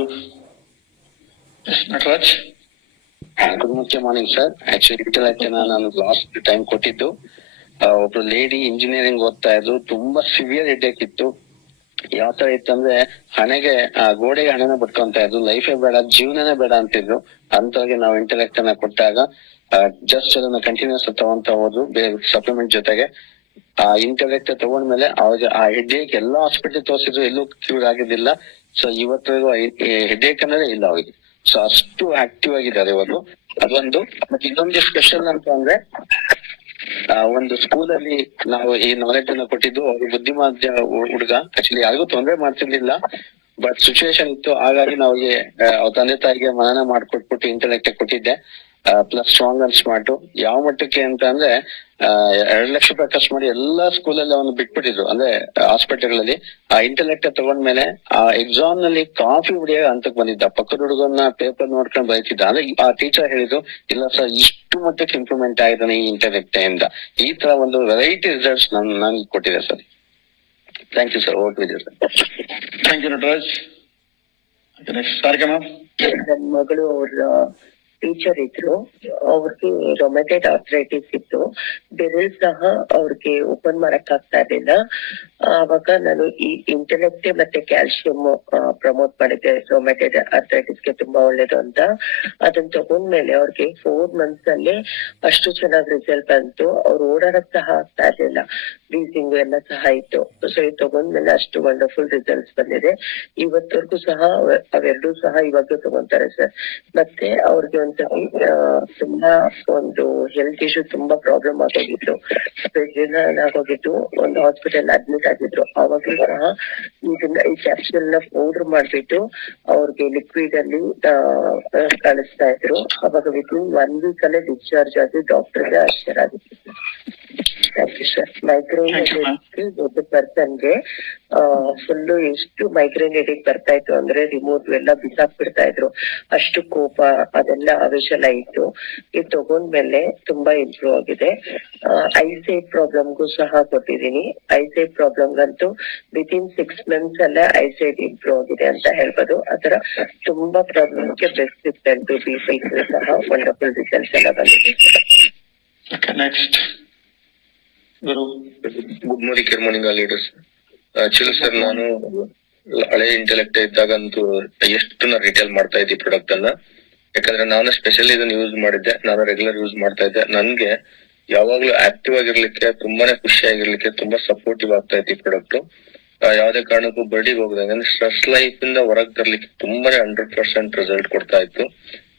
Nataraj. Good morning sir. Actually Intellect ನಾನು ಲಾಸ್ಟ್ ಟೈಮ್ ಕೊಟ್ಟಿದ್ದು, ಒಬ್ರು ಲೇಡಿ ಇಂಜಿನಿಯರಿಂಗ್ ಓದ್ತಾ ಇದ್ರು. ತುಂಬಾ ಸಿವಿಯರ್ ಹೆಡ್ಏಕ್ ಇತ್ತು. ಯಾವ ತರ ಇತ್ತು ಅಂದ್ರೆ ಹಣೆಗೆ ಗೋಡೆಗೆ ಹಣೆನ ಬಿಟ್ಕೊಂತ ಇದ್ರು, ಲೈಫೇ ಬೇಡ, ಜೀವನನೇ ಬೇಡ ಅಂತಿದ್ರು. ಅಂತವ್ರಿಗೆ ನಾವು ಇಂಟೆಲಾಕ್ಟ್ ಅನ್ನ ಕೊಟ್ಟಾಗ ಜಸ್ಟ್ ಅದನ್ನ ಕಂಟಿನ್ಯೂಸ್ ತಗೊಂತ ಹೋದ್ರು ಸಪ್ಲಿಮೆಂಟ್ ಜೊತೆಗೆ. ಆ ಇಂಟೆಲಾಕ್ಟ್ ತಗೊಂಡ್ಮೇಲೆ ಅವ್ರಿಗೆ ಆ ಹೆಡ್ಏಕ್ ಎಲ್ಲಾ ಹಾಸ್ಪಿಟಲ್ ತೋರಿಸಿದ್ರು, ಎಲ್ಲೂ ಕ್ಯೂರ್ ಆಗಿದ್ದಿಲ್ಲ. ಸೊ ಇವತ್ತು ಹೆಡ್ಏಕ್ ಅನ್ನೋದೇ ಇಲ್ಲ ಅವ್ರಿಗೆ. ಸೊ ಅಷ್ಟು ಆಕ್ಟಿವ್ ಆಗಿದ್ದಾರೆ ಇವರು. ಅದೊಂದು. ಮತ್ತೆ ಇನ್ನೊಂದು ಸ್ಪೆಷಲ್ ಅಂತ ಅಂದ್ರೆ ಒಂದು ಸ್ಕೂಲಲ್ಲಿ ನಾವು ಈ ನಾಲೆಡ್ಜ್ ಅನ್ನ ಕೊಟ್ಟಿದ್ದು. ಅವ್ರು ಬುದ್ಧಿಮಾಂದ್ಯ ಹುಡುಗ, ಆಕ್ಚುಲಿ ಯಾರಿಗೂ ತೊಂದರೆ ಮಾಡ್ತಿರ್ಲಿಲ್ಲ, ಬಟ್ ಸಿಚುವೇಶನ್ ಇತ್ತು. ಹಾಗಾಗಿ ನಾವ್ಗೆ ಅವ್ರ ತಂದೆ ತಾಯಿಗೆ ಮನನ ಮಾಡ್ಕೊಟ್ಬಿಟ್ಟು ಇಂಟೆಲೆಕ್ಟ್ ಕೊಟ್ಟಿದ್ದೆ. Plus strong and smart. ಯಾವ ಮಟ್ಟಕ್ಕೆ ಅಂತ ಅಂದ್ರೆ 2 ಲಕ್ಷ ರೂಪಾಯಿ ಖರ್ಚು ಮಾಡಿ ಎಲ್ಲಾ ಸ್ಕೂಲಲ್ಲಿ ಅವನು ಬಿಟ್ಬಿಟ್ಟಿದ್ರು, ಅಂದ್ರೆ ಹಾಸ್ಪಿಟಲ್ಗಳಲ್ಲಿ. ಆ ಇಂಟೆಲೆಕ್ಟ್ ತಗೊಂಡ್ಮೇಲೆ ಆ ಎಕ್ಸಾಮ್ ನಲ್ಲಿ ಕಾಫಿ ಹುಡಿಯೋ ಹಂತಕ್ಕೆ ಬಂದಿದ್ದ. ಪಕ್ಕದ ಹುಡುಗನ್ನ ಪೇಪರ್ ನೋಡ್ಕೊಂಡು ಬರೀತಿದ್ದ. ಅಂದ್ರೆ ಆ ಟೀಚರ್ ಹೇಳಿದ್ರು, ಇಲ್ಲ ಸರ್ ಇಷ್ಟು ಮಟ್ಟಕ್ಕೆ ಇಂಪ್ರೂವ್ಮೆಂಟ್ ಆಗಿದ್ದಾನೆ ಈ ಇಂಟೆಲೆಕ್ಟ್ ಇಂದ. ಈ ತರ ಒಂದು ವೆರೈಟಿ ರಿಸಲ್ಟ್ಸ್ ನನ್ಗೆ ಕೊಟ್ಟಿದೆ ಸರ್. Thank you sir. ಓಟ್ Vijay sir. Thank you Nataraj. Next Sarika ma'am. ನನ್ನ ಮಗಳು ಅವ್ರ ಟೀಚರ್ ಇದ್ರು, ಅವ್ರಿಗೆ ರೊಮ್ಯಾಟೈಡ್ ಆರ್ಥರೈಟಿಸ್ ಇತ್ತು. ಬೆರಳು ಸಹ ಅವ್ರಿಗೆ ಓಪನ್ ಮಾಡಕ್ ಆಗ್ತಾ ಇರ್ಲಿಲ್ಲ. ಆವಾಗ ನಾನು ಈ ಇಂಟೆಲೆಕ್ಟ್ ಮತ್ತೆ ಕ್ಯಾಲ್ಸಿಯಂ ಪ್ರಮೋಟ್ ಮಾಡಿದ್ದೆ. ರೊಮ್ಯಾಟೈಡ್ ಆರ್ಥರೈಟಿಸ್ಗೆ ತುಂಬಾ ಒಳ್ಳೇದು ಅಂತ. ಅದನ್ನ ತಗೊಂಡ್ಮೇಲೆ ಅವ್ರಿಗೆ 4 months ಅಲ್ಲೇ ಅಷ್ಟು ಚೆನ್ನಾಗಿ ರಿಸಲ್ಟ್ ಬಂತು. ಅವ್ರು ಓಡಾಡಕ್ ಸಹ ಆಗ್ತಾ ಇರ್ಲಿಲ್ಲ, ವೀಸಿಂಗ್ ಎಲ್ಲ ಸಹ ಇತ್ತು. ಸೊ ಇದು ತಗೊಂಡ್ಮೇಲೆ ಅಷ್ಟು ವಂಡರ್ಫುಲ್ ರಿಸಲ್ಟ್ಸ್ ಬಂದಿದೆ. ಇವತ್ತವರೆಗೂ ಸಹ ಅವೆರಡೂ ಸಹ ಇವಾಗ ತಗೊಂತಾರೆ ಸರ್. ಮತ್ತೆ ಅವ್ರಿಗೆ ಒಂದ್ಸತಿ ತುಂಬಾ ಒಂದು ಹೆಲ್ತ್ ಇಶ್ಯೂ ತುಂಬಾ ಪ್ರಾಬ್ಲಮ್ ಆಗೋಗಿತ್ತು. ಆಗೋಗಿತ್ತು. ಒಂದು ಹಾಸ್ಪಿಟಲ್ ಅಡ್ಮಿಟ್ ಆಗಿದ್ರು. ಅವಾಗ್ಲೂ ಸಹ ಇದನ್ನ ಈ ಕ್ಯಾಪ್ಸೂಲ್ ನ ಪೌಡರ್ ಮಾಡ್ಬಿಟ್ಟು ಅವ್ರಿಗೆ ಲಿಕ್ವಿಡ್ ಅಲ್ಲಿ ಕಳಿಸ್ತಾ ಇದ್ರು. ಅವಾಗ ವಿತಿನ್ 1 week ಅಲ್ಲೇ ಡಿಸ್ಚಾರ್ಜ್ ಆಗಿ ಡಾಕ್ಟರ್ಗೆ ಆಶ್ಚರ್ಯ ಆಗಿತ್ತು. Thank you sir. ಮೈಗ್ರೇನ್ ದೊಡ್ಡ ಪರ್ಸನ್ಗೆ ಫುಲ್ಲು ಎಷ್ಟು ಮೈಗ್ರೇನ್ ಹೆಡೇಕ್ ಬರ್ತಾ ಇತ್ತು ಅಂದ್ರೆ ರಿಮೋಟ್ ಎಲ್ಲ ಬಿಸಾಕ್ ಬಿಡ್ತಾ ಇದ್ರು. ಅಷ್ಟು ಕೋಪ ಅದೆಲ್ಲ ಆವೇಶ ಎಲ್ಲ ಇತ್ತು. ಇದು ತಗೊಂಡ್ಮೇಲೆ ತುಂಬಾ ಇಂಪ್ರೂವ್ ಆಗಿದೆ. ಐಸೈಟ್ ಪ್ರಾಬ್ಲಮ್ಗೂ ಸಹ ಕೊಟ್ಟಿದ್ದೀನಿ. ಐಸೈಟ್ ಪ್ರಾಬ್ಲಮ್ಗಂತೂ ವಿತಿನ್ 6 months ಅಲ್ಲೇ ಐಸೈಟ್ ಇಂಪ್ರೂವ್ ಆಗಿದೆ ಅಂತ ಹೇಳ್ಬೋದು. ಆತರ ತುಂಬಾ ಪ್ರಾಬ್ಲಮ್ಗೆ ಬೆಸ್ಟ್ ರಿಸಲ್ಟ್. BP ಸಹ ವಂಡರ್ಫುಲ್ ರಿಸಲ್ಟ್ಸ್ ಎಲ್ಲ ಬಂದಿದೆ. Next Guru. Good morning all leaders. Actually sir ನಾನು ಹಳೆ ಇಂಟೆಲೆಕ್ಟ್ ಇದ್ದಾಗಂತೂ ಎಷ್ಟು ನಾ ರಿಟೇಲ್ ಮಾಡ್ತಾ ಇದ್ದೆ ಪ್ರಾಡಕ್ಟ್ ಅನ್ನ. ಯಾಕಂದ್ರೆ ನಾನು ಸ್ಪೆಷಲಿ ಇದನ್ನ ಯೂಸ್ ಮಾಡಿದ್ದೆ, ನಾನು ರೆಗ್ಯುಲರ್ ಯೂಸ್ ಮಾಡ್ತಾ ಇದ್ದೆ. ನನ್ಗೆ ಯಾವಾಗ್ಲೂ ಆಕ್ಟಿವ್ ಆಗಿರ್ಲಿಕ್ಕೆ, ತುಂಬಾನೇ ಖುಷಿ ಆಗಿರ್ಲಿಕ್ಕೆ ತುಂಬಾ ಸಪೋರ್ಟಿವ್ ಆಗ್ತಾ ಇತ್ತು ಈ ಪ್ರಾಡಕ್ಟ್. ಯಾವ್ದೇ ಕಾರಣಕ್ಕೂ ಬಡಿಗೆ ಹೋಗದಂಗೆ ಅಂದ್ರೆ ಸ್ಟ್ರೆಸ್ ಲೈಫ್ ಇಂದ ಹೊರಗ್ ತರ್ಲಿಕ್ಕೆ ತುಂಬಾನೇ 100% ರಿಸಲ್ಟ್ ಕೊಡ್ತಾ ಇತ್ತು.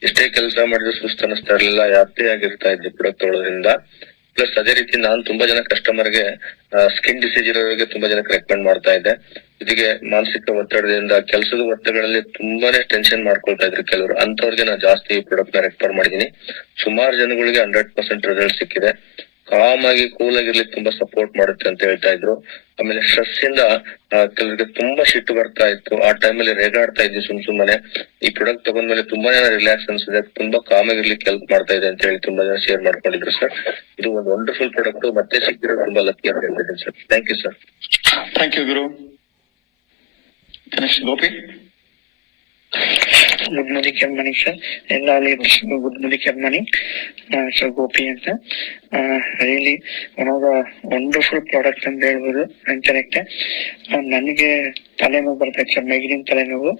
ಎಷ್ಟೇ ಕೆಲಸ ಮಾಡಿದ್ರು ಸುಸ್ತು ಅನ್ನಿಸ್ತಾ ಇರ್ಲಿಲ್ಲ, ಹ್ಯಾಪಿ ಆಗಿರ್ತಾ ಇದ್ದೆ ಪ್ರಾಡಕ್ಟ್ ತೊಗೊಳೋದ್ರಿಂದ. ಪ್ಲಸ್ ಅದೇ ರೀತಿ ನಾನು ತುಂಬಾ ಜನ ಕಸ್ಟಮರ್ಗೆ ಸ್ಕಿನ್ ಡಿಸೀಸ್ ಇರೋರಿಗೆ ತುಂಬಾ ಜನಕ್ಕೆ ರೆಕಮೆಂಡ್ ಮಾಡ್ತಾ ಇದ್ದೆ. ಜೊತೆಗೆ ಮಾನಸಿಕ ಒತ್ತಡದಿಂದ ಕೆಲಸದ ಒತ್ತಡಗಳಲ್ಲಿ ತುಂಬಾನೇ ಟೆನ್ಷನ್ ಮಾಡ್ಕೊಳ್ತಾ ಇದ್ರು ಕೆಲವರು, ಅಂತವ್ರಿಗೆ ನಾನು ಜಾಸ್ತಿ ಈ ಪ್ರಾಡಕ್ಟ್ ನ ರೆಫರ್ ಮಾಡಿದೀನಿ. ಸುಮಾರು ಜನಗಳಿಗೆ 100% ರಿಸಲ್ಟ್ ಸಿಕ್ಕಿದೆ. ಕಾಮ್ ಆಗಿ ಕೂಲ್ ಆಗಿರ್ಲಿಕ್ಕೆ ತುಂಬಾ ಸಪೋರ್ಟ್ ಮಾಡುತ್ತೆ ಅಂತ ಹೇಳ್ತಾ ಇದ್ರು. ಆಮೇಲೆ ಸ್ಟ್ರೆಸ್ ಇಂದ ಕೆಲವರಿಗೆ ತುಂಬಾ ಸಿಟ್ಟು ಬರ್ತಾ ಇತ್ತು, ಆ ಟೈಮಲ್ಲಿ ರೇಗಾಡ್ತಾ ಇದ್ವಿ ಸುಮ್ಮನೆ. ಈ ಪ್ರಾಡಕ್ಟ್ ತಗೊಂಡ್ಮೇಲೆ ತುಂಬಾ ಜನ ರಿಲ್ಯಾಕ್ಸ್ ಅನ್ಸಿದೆ, ತುಂಬಾ ಕಾಮ್ ಆಗಿರ್ಲಿಕ್ಕೆ ಹೆಲ್ಪ್ ಮಾಡ್ತಾ ಇದೆ ಅಂತ ಹೇಳಿ ತುಂಬಾ ಜನ ಶೇರ್ ಮಾಡ್ಕೊಂಡಿದ್ರು ಸರ್. ಇದು ಒಂದು ವಂಡರ್ಫುಲ್ ಪ್ರಾಡಕ್ಟ್, ಮತ್ತೆ ಸಿಕ್ಕಿರೋದು ತುಂಬಾ ಲಕ್ಕಿ ಅಂತ ಹೇಳ್ತಿದ್ದೀನಿ sir. Thank you sir. Thank you Guru. Gopi. Good morning care morning sir, ಎಲ್ಲ good morning care morning sir. Gopi ಅಂತ. Really one of the wonderful product ಅಂತ ಹೇಳ್ಬೋದು. ಇಂಟೆಲೆಕ್ಟ್ ನನಗೆ ತಲೆನೋವು ಬರ್ತೈತೆ ಸರ್, ಮೈಗ್ರೇನ್ ತಲೆನೋವು.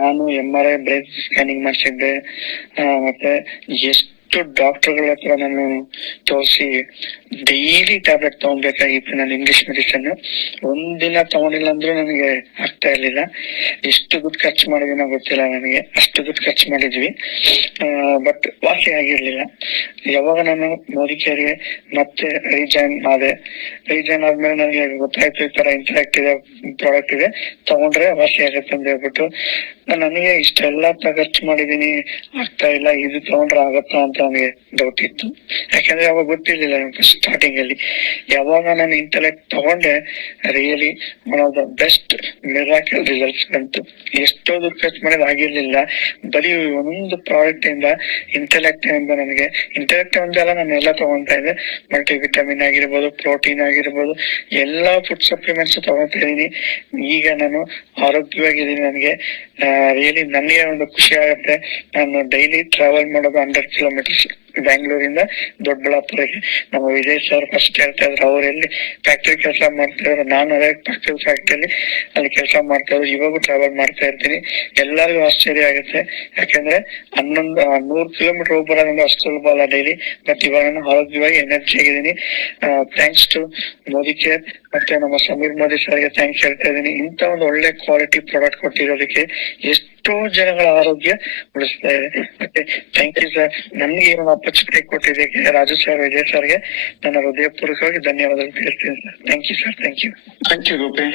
ನಾನು MRI ಬ್ರೈನ್ ಸ್ಕ್ಯಾನಿಂಗ್ ಮಾಡಿಸಿದ್ದೆ, ಮತ್ತೆ ಎಷ್ಟು ಡಾಕ್ಟರ್ಗಳ ಹತ್ರ ನಾನು ತೋರಿಸಿ ಡೈಲಿ ಟ್ಯಾಬ್ಲೆಟ್ ತಗೊಬೇಕಾಗಿತ್ತು. ನಾನು ಇಂಗ್ಲಿಷ್ ಮೆಡಿಸಿನ್ ಒಂದಿನ ತಗೊಂಡಿಲ್ಲ ಅಂದ್ರೂ ನನಗೆ ಆಗ್ತಾ ಇರ್ಲಿಲ್ಲ. ಎಷ್ಟು ದುಡ್ಡು ಖರ್ಚು ಮಾಡಿದ್ವಿ ಗೊತ್ತಿಲ್ಲ ನನಗೆ, ಅಷ್ಟು ದುಡ್ಡು ಖರ್ಚು ಮಾಡಿದ್ವಿ, ಬಟ್ ವಾಸಿ ಆಗಿರ್ಲಿಲ್ಲ. ಯಾವಾಗ ನಾನು ಮೋದಿಕೇರಿಗೆ ಮತ್ತೆ ರೀಜಾಯ್ನ್ ಆದ್ಮೇಲೆ ನನಗೆ ಗೊತ್ತಾಯ್ತು ಈ ತರ ಇಂಟೆಲೆಕ್ಟ್ ಇದೆ, ಪ್ರಾಡಕ್ಟ್ ಇದೆ, ತಗೊಂಡ್ರೆ ವಾಸಿ ಆಗತ್ತೆ ಅಂತ ಹೇಳ್ಬಿಟ್ಟು ನನಗೆ ಇಷ್ಟೆಲ್ಲ ಖರ್ಚು ಮಾಡಿದೀನಿ, ಆಗ್ತಾ ಇಲ್ಲ, ಇದು ತಗೊಂಡ್ರೆ ಆಗತ್ತಾ ಅಂತ ನನಗೆ ಡೌಟ್ ಇತ್ತು. ಯಾಕಂದ್ರೆ ಅವಾಗ ಗೊತ್ತಿರ್ಲಿಲ್ಲ ಸ್ಟಾರ್ಟಿಂಗ್ ಅಲ್ಲಿ. ಯಾವಾಗ ನಾನು ಇಂಟೆಲೆಕ್ಟ್ ತಗೊಂಡೆ, really one of the best miracle results ಬಂತು. ಎಷ್ಟೋ ದುಡ್ಡು ಖರ್ಚು ಮಾಡೋದು ಆಗಿರ್ಲಿಲ್ಲ, ಬರೀ ಒಂದೊಂದು ಪ್ರಾಡಕ್ಟ್ ಇಂದ ಇಂಟೆಲೆಕ್ಟ್ ಇಂದ ನನಗೆ ಇಂಟೆಲೆಕ್ಟ್ ಒಂದೆಲ್ಲ ನಾನು ಎಲ್ಲ ತಗೊಂತಾ ಇದ್ದೆ. ಮಲ್ಟಿ ವಿಟಮಿನ್ ಆಗಿರ್ಬೋದು, ಪ್ರೋಟೀನ್ ಆಗಿರ್ಬೋದು, ಎಲ್ಲಾ ಫುಡ್ ಸಪ್ಲಿಮೆಂಟ್ಸ್ ತಗೊತಾ ಇದೀನಿ. ಈಗ ನಾನು ಆರೋಗ್ಯವಾಗಿದ್ದೀನಿ. ನನಗೆ ರಿಯಲಿ ನನಗೆ ಒಂದು ಖುಷಿ ಆಗುತ್ತೆ. ನಾನು ಡೈಲಿ ಟ್ರಾವೆಲ್ ಮಾಡೋದು 100 ಕಿಲೋಮೀಟರ್ಸ್ ಬ್ಯಾಂಗ್ಳೂರಿಂದ ದೊಡ್ಡಬಳ್ಳಾಪುರಕ್ಕೆ. ನಮ್ಮ ವಿಜಯ್ ಸರ್ ಫಸ್ಟ್ ಹೇಳ್ತಾ ಇದ್ರು, ಅವ್ರು ಎಲ್ಲಿ ಫ್ಯಾಕ್ಟ್ರಿ ಕೆಲಸ ಮಾಡ್ತಾ ಇದ್ರು, ನಾನು ಅದೇ ಫ್ಯಾಕ್ಟ್ರಿಯಲ್ಲಿ ಅಲ್ಲಿ ಕೆಲಸ ಮಾಡ್ತಾ ಇದ್ರು. ಇವಾಗೂ ಟ್ರಾವೆಲ್ ಮಾಡ್ತಾ ಇರ್ತೀನಿ. ಎಲ್ಲರಿಗೂ ಆಶ್ಚರ್ಯ ಆಗುತ್ತೆ, ಯಾಕಂದ್ರೆ 100 ಕಿಲೋಮೀಟರ್ ಹೋಗಿ ಬರೋದ್ರಿಂದ ಅಷ್ಟು ಸುಲಭ ಅಲ್ಲ ಡೈಲಿ. ಬಟ್ ಇವಾಗ ನಾನು ಆರೋಗ್ಯವಾಗಿ ಎನರ್ಜಿ ಆಗಿದ್ದೀನಿ. ಥ್ಯಾಂಕ್ಸ್ ಟು ಮೋದಿ ಕೇರ್ ಮತ್ತೆ ನಮ್ಮ ಸಮೀರ್ ಮೋದಿ ಸರ್ಗೆ ಥ್ಯಾಂಕ್ಸ್ ಹೇಳ್ತಾ ಇದ್ದೀನಿ. ಇಂತ ಒಂದು ಒಳ್ಳೆ ಕ್ವಾಲಿಟಿ ಪ್ರಾಡಕ್ಟ್ ಕೊಟ್ಟಿರೋದಕ್ಕೆ ಎಷ್ಟೋ ಜನಗಳ ಆರೋಗ್ಯ ಉಳಿಸ್ತಾ ಇದೆ. ಮತ್ತೆ ಥ್ಯಾಂಕ್ ಯು ಸರ್. ನನ್ಗೆ ಏನೊಂದು ಅಪರ್ಚುನಿಟಿ ಕೊಟ್ಟಿದ್ದಕ್ಕೆ ರಾಜು ಸರ್, ವಿಜಯ್ ಸರ್ಗೆ ನನ್ನ ಹೃದಯಪೂರ್ವಕವಾಗಿ ಧನ್ಯವಾದಗಳು ತಿಳಿಸ್ತೀನಿ sir. Thank you sir. Thank you. Thank you Gopi.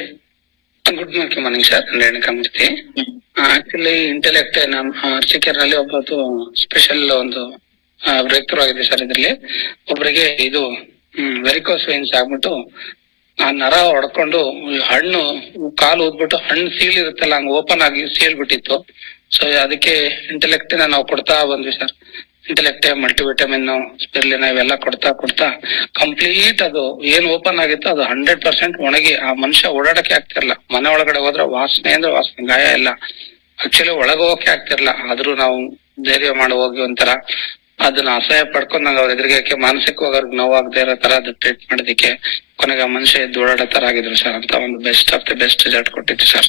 Good morning sir. Renukamurthy. Actually Intellect ನಮ್ಮ ಅರ್ಚಕರ್ ನಲ್ಲಿ ಒಬ್ಬತ್ತು ಸ್ಪೆಷಲ್ ಒಂದು ಬ್ರೇಕ್ ಥ್ರೂ ಆಗಿದೆ ಸರ್. ಇದ್ರಲ್ಲಿ ಒಬ್ಬರಿಗೆ ಇದು ವೆರಿಕೋಸ್ ವೇನ್ಸ್ ಆಗ್ಬಿಟ್ಟು ಆ ನರ ಹೊಡ್ಕೊಂಡು ಹಣ್ಣು ಕಾಲು ಊದ್ಬಿಟ್ಟು ಹಣ್ಣು ಸೀಲ್ ಇರುತ್ತಲ್ಲ, ಹಂಗ ಓಪನ್ ಆಗಿ ಸೀಲ್ ಬಿಟ್ಟಿತ್ತು. ಸೊ ಅದಕ್ಕೆ ಇಂಟೆಲೆಕ್ಟ್ ನಾವು ಕೊಡ್ತಾ ಬಂದ್ವಿ ಸರ್. ಇಂಟೆಲೆಕ್ಟ್, ಮಲ್ಟಿವಿಟಮಿನ್, ಸ್ಪಿರ್ಲಿನ ಇವೆಲ್ಲ ಕೊಡ್ತಾ ಕಂಪ್ಲೀಟ್ ಅದು ಏನ್ ಓಪನ್ ಆಗಿತ್ತು ಅದು 100% ಒಣಗಿ ಆ ಮನುಷ್ಯ ಓಡಾಡಕ್ಕೆ ಆಗ್ತಿರ್ಲಿಲ್ಲ. ಮನೆ ಒಳಗಡೆ ಹೋದ್ರೆ ವಾಸನೆ ಅಂದ್ರೆ ವಾಸನೆ, ಗಾಯ ಇಲ್ಲ. ಆಕ್ಚುಲಿ ಒಳಗೆ ಹೋಗಕ್ಕೆ ಆಗ್ತಿರ್ಲಿಲ್ಲ. ಆದ್ರೂ ನಾವು ಧೈರ್ಯ ಮಾಡಿ ಹೋಗಿ ಒಂಥರ ಅದನ್ನ ಅಸಹ್ಯ ಪಡ್ಕೊಂಡ್ ನಂಗೆ ಅವ್ರ ಎದುರಿಗೆ ಮಾನಸಿಕವಾಗಿ ಅವ್ರಿಗೆ ನೋವಾಗದೇ ಇರೋ ತರ ಅದು ಟ್ರೀಟ್ ಮಾಡೋದಕ್ಕೆ ಕೊನೆಗೆ ಆ ಮನುಷ್ಯ ಎದ್ದು ಓಡಾಡೋ ತರ ಆಗಿದ್ರು ಸರ್. ಅಂತ ಒಂದು best of the best result ಕೊಟ್ಟಿತ್ತು sir.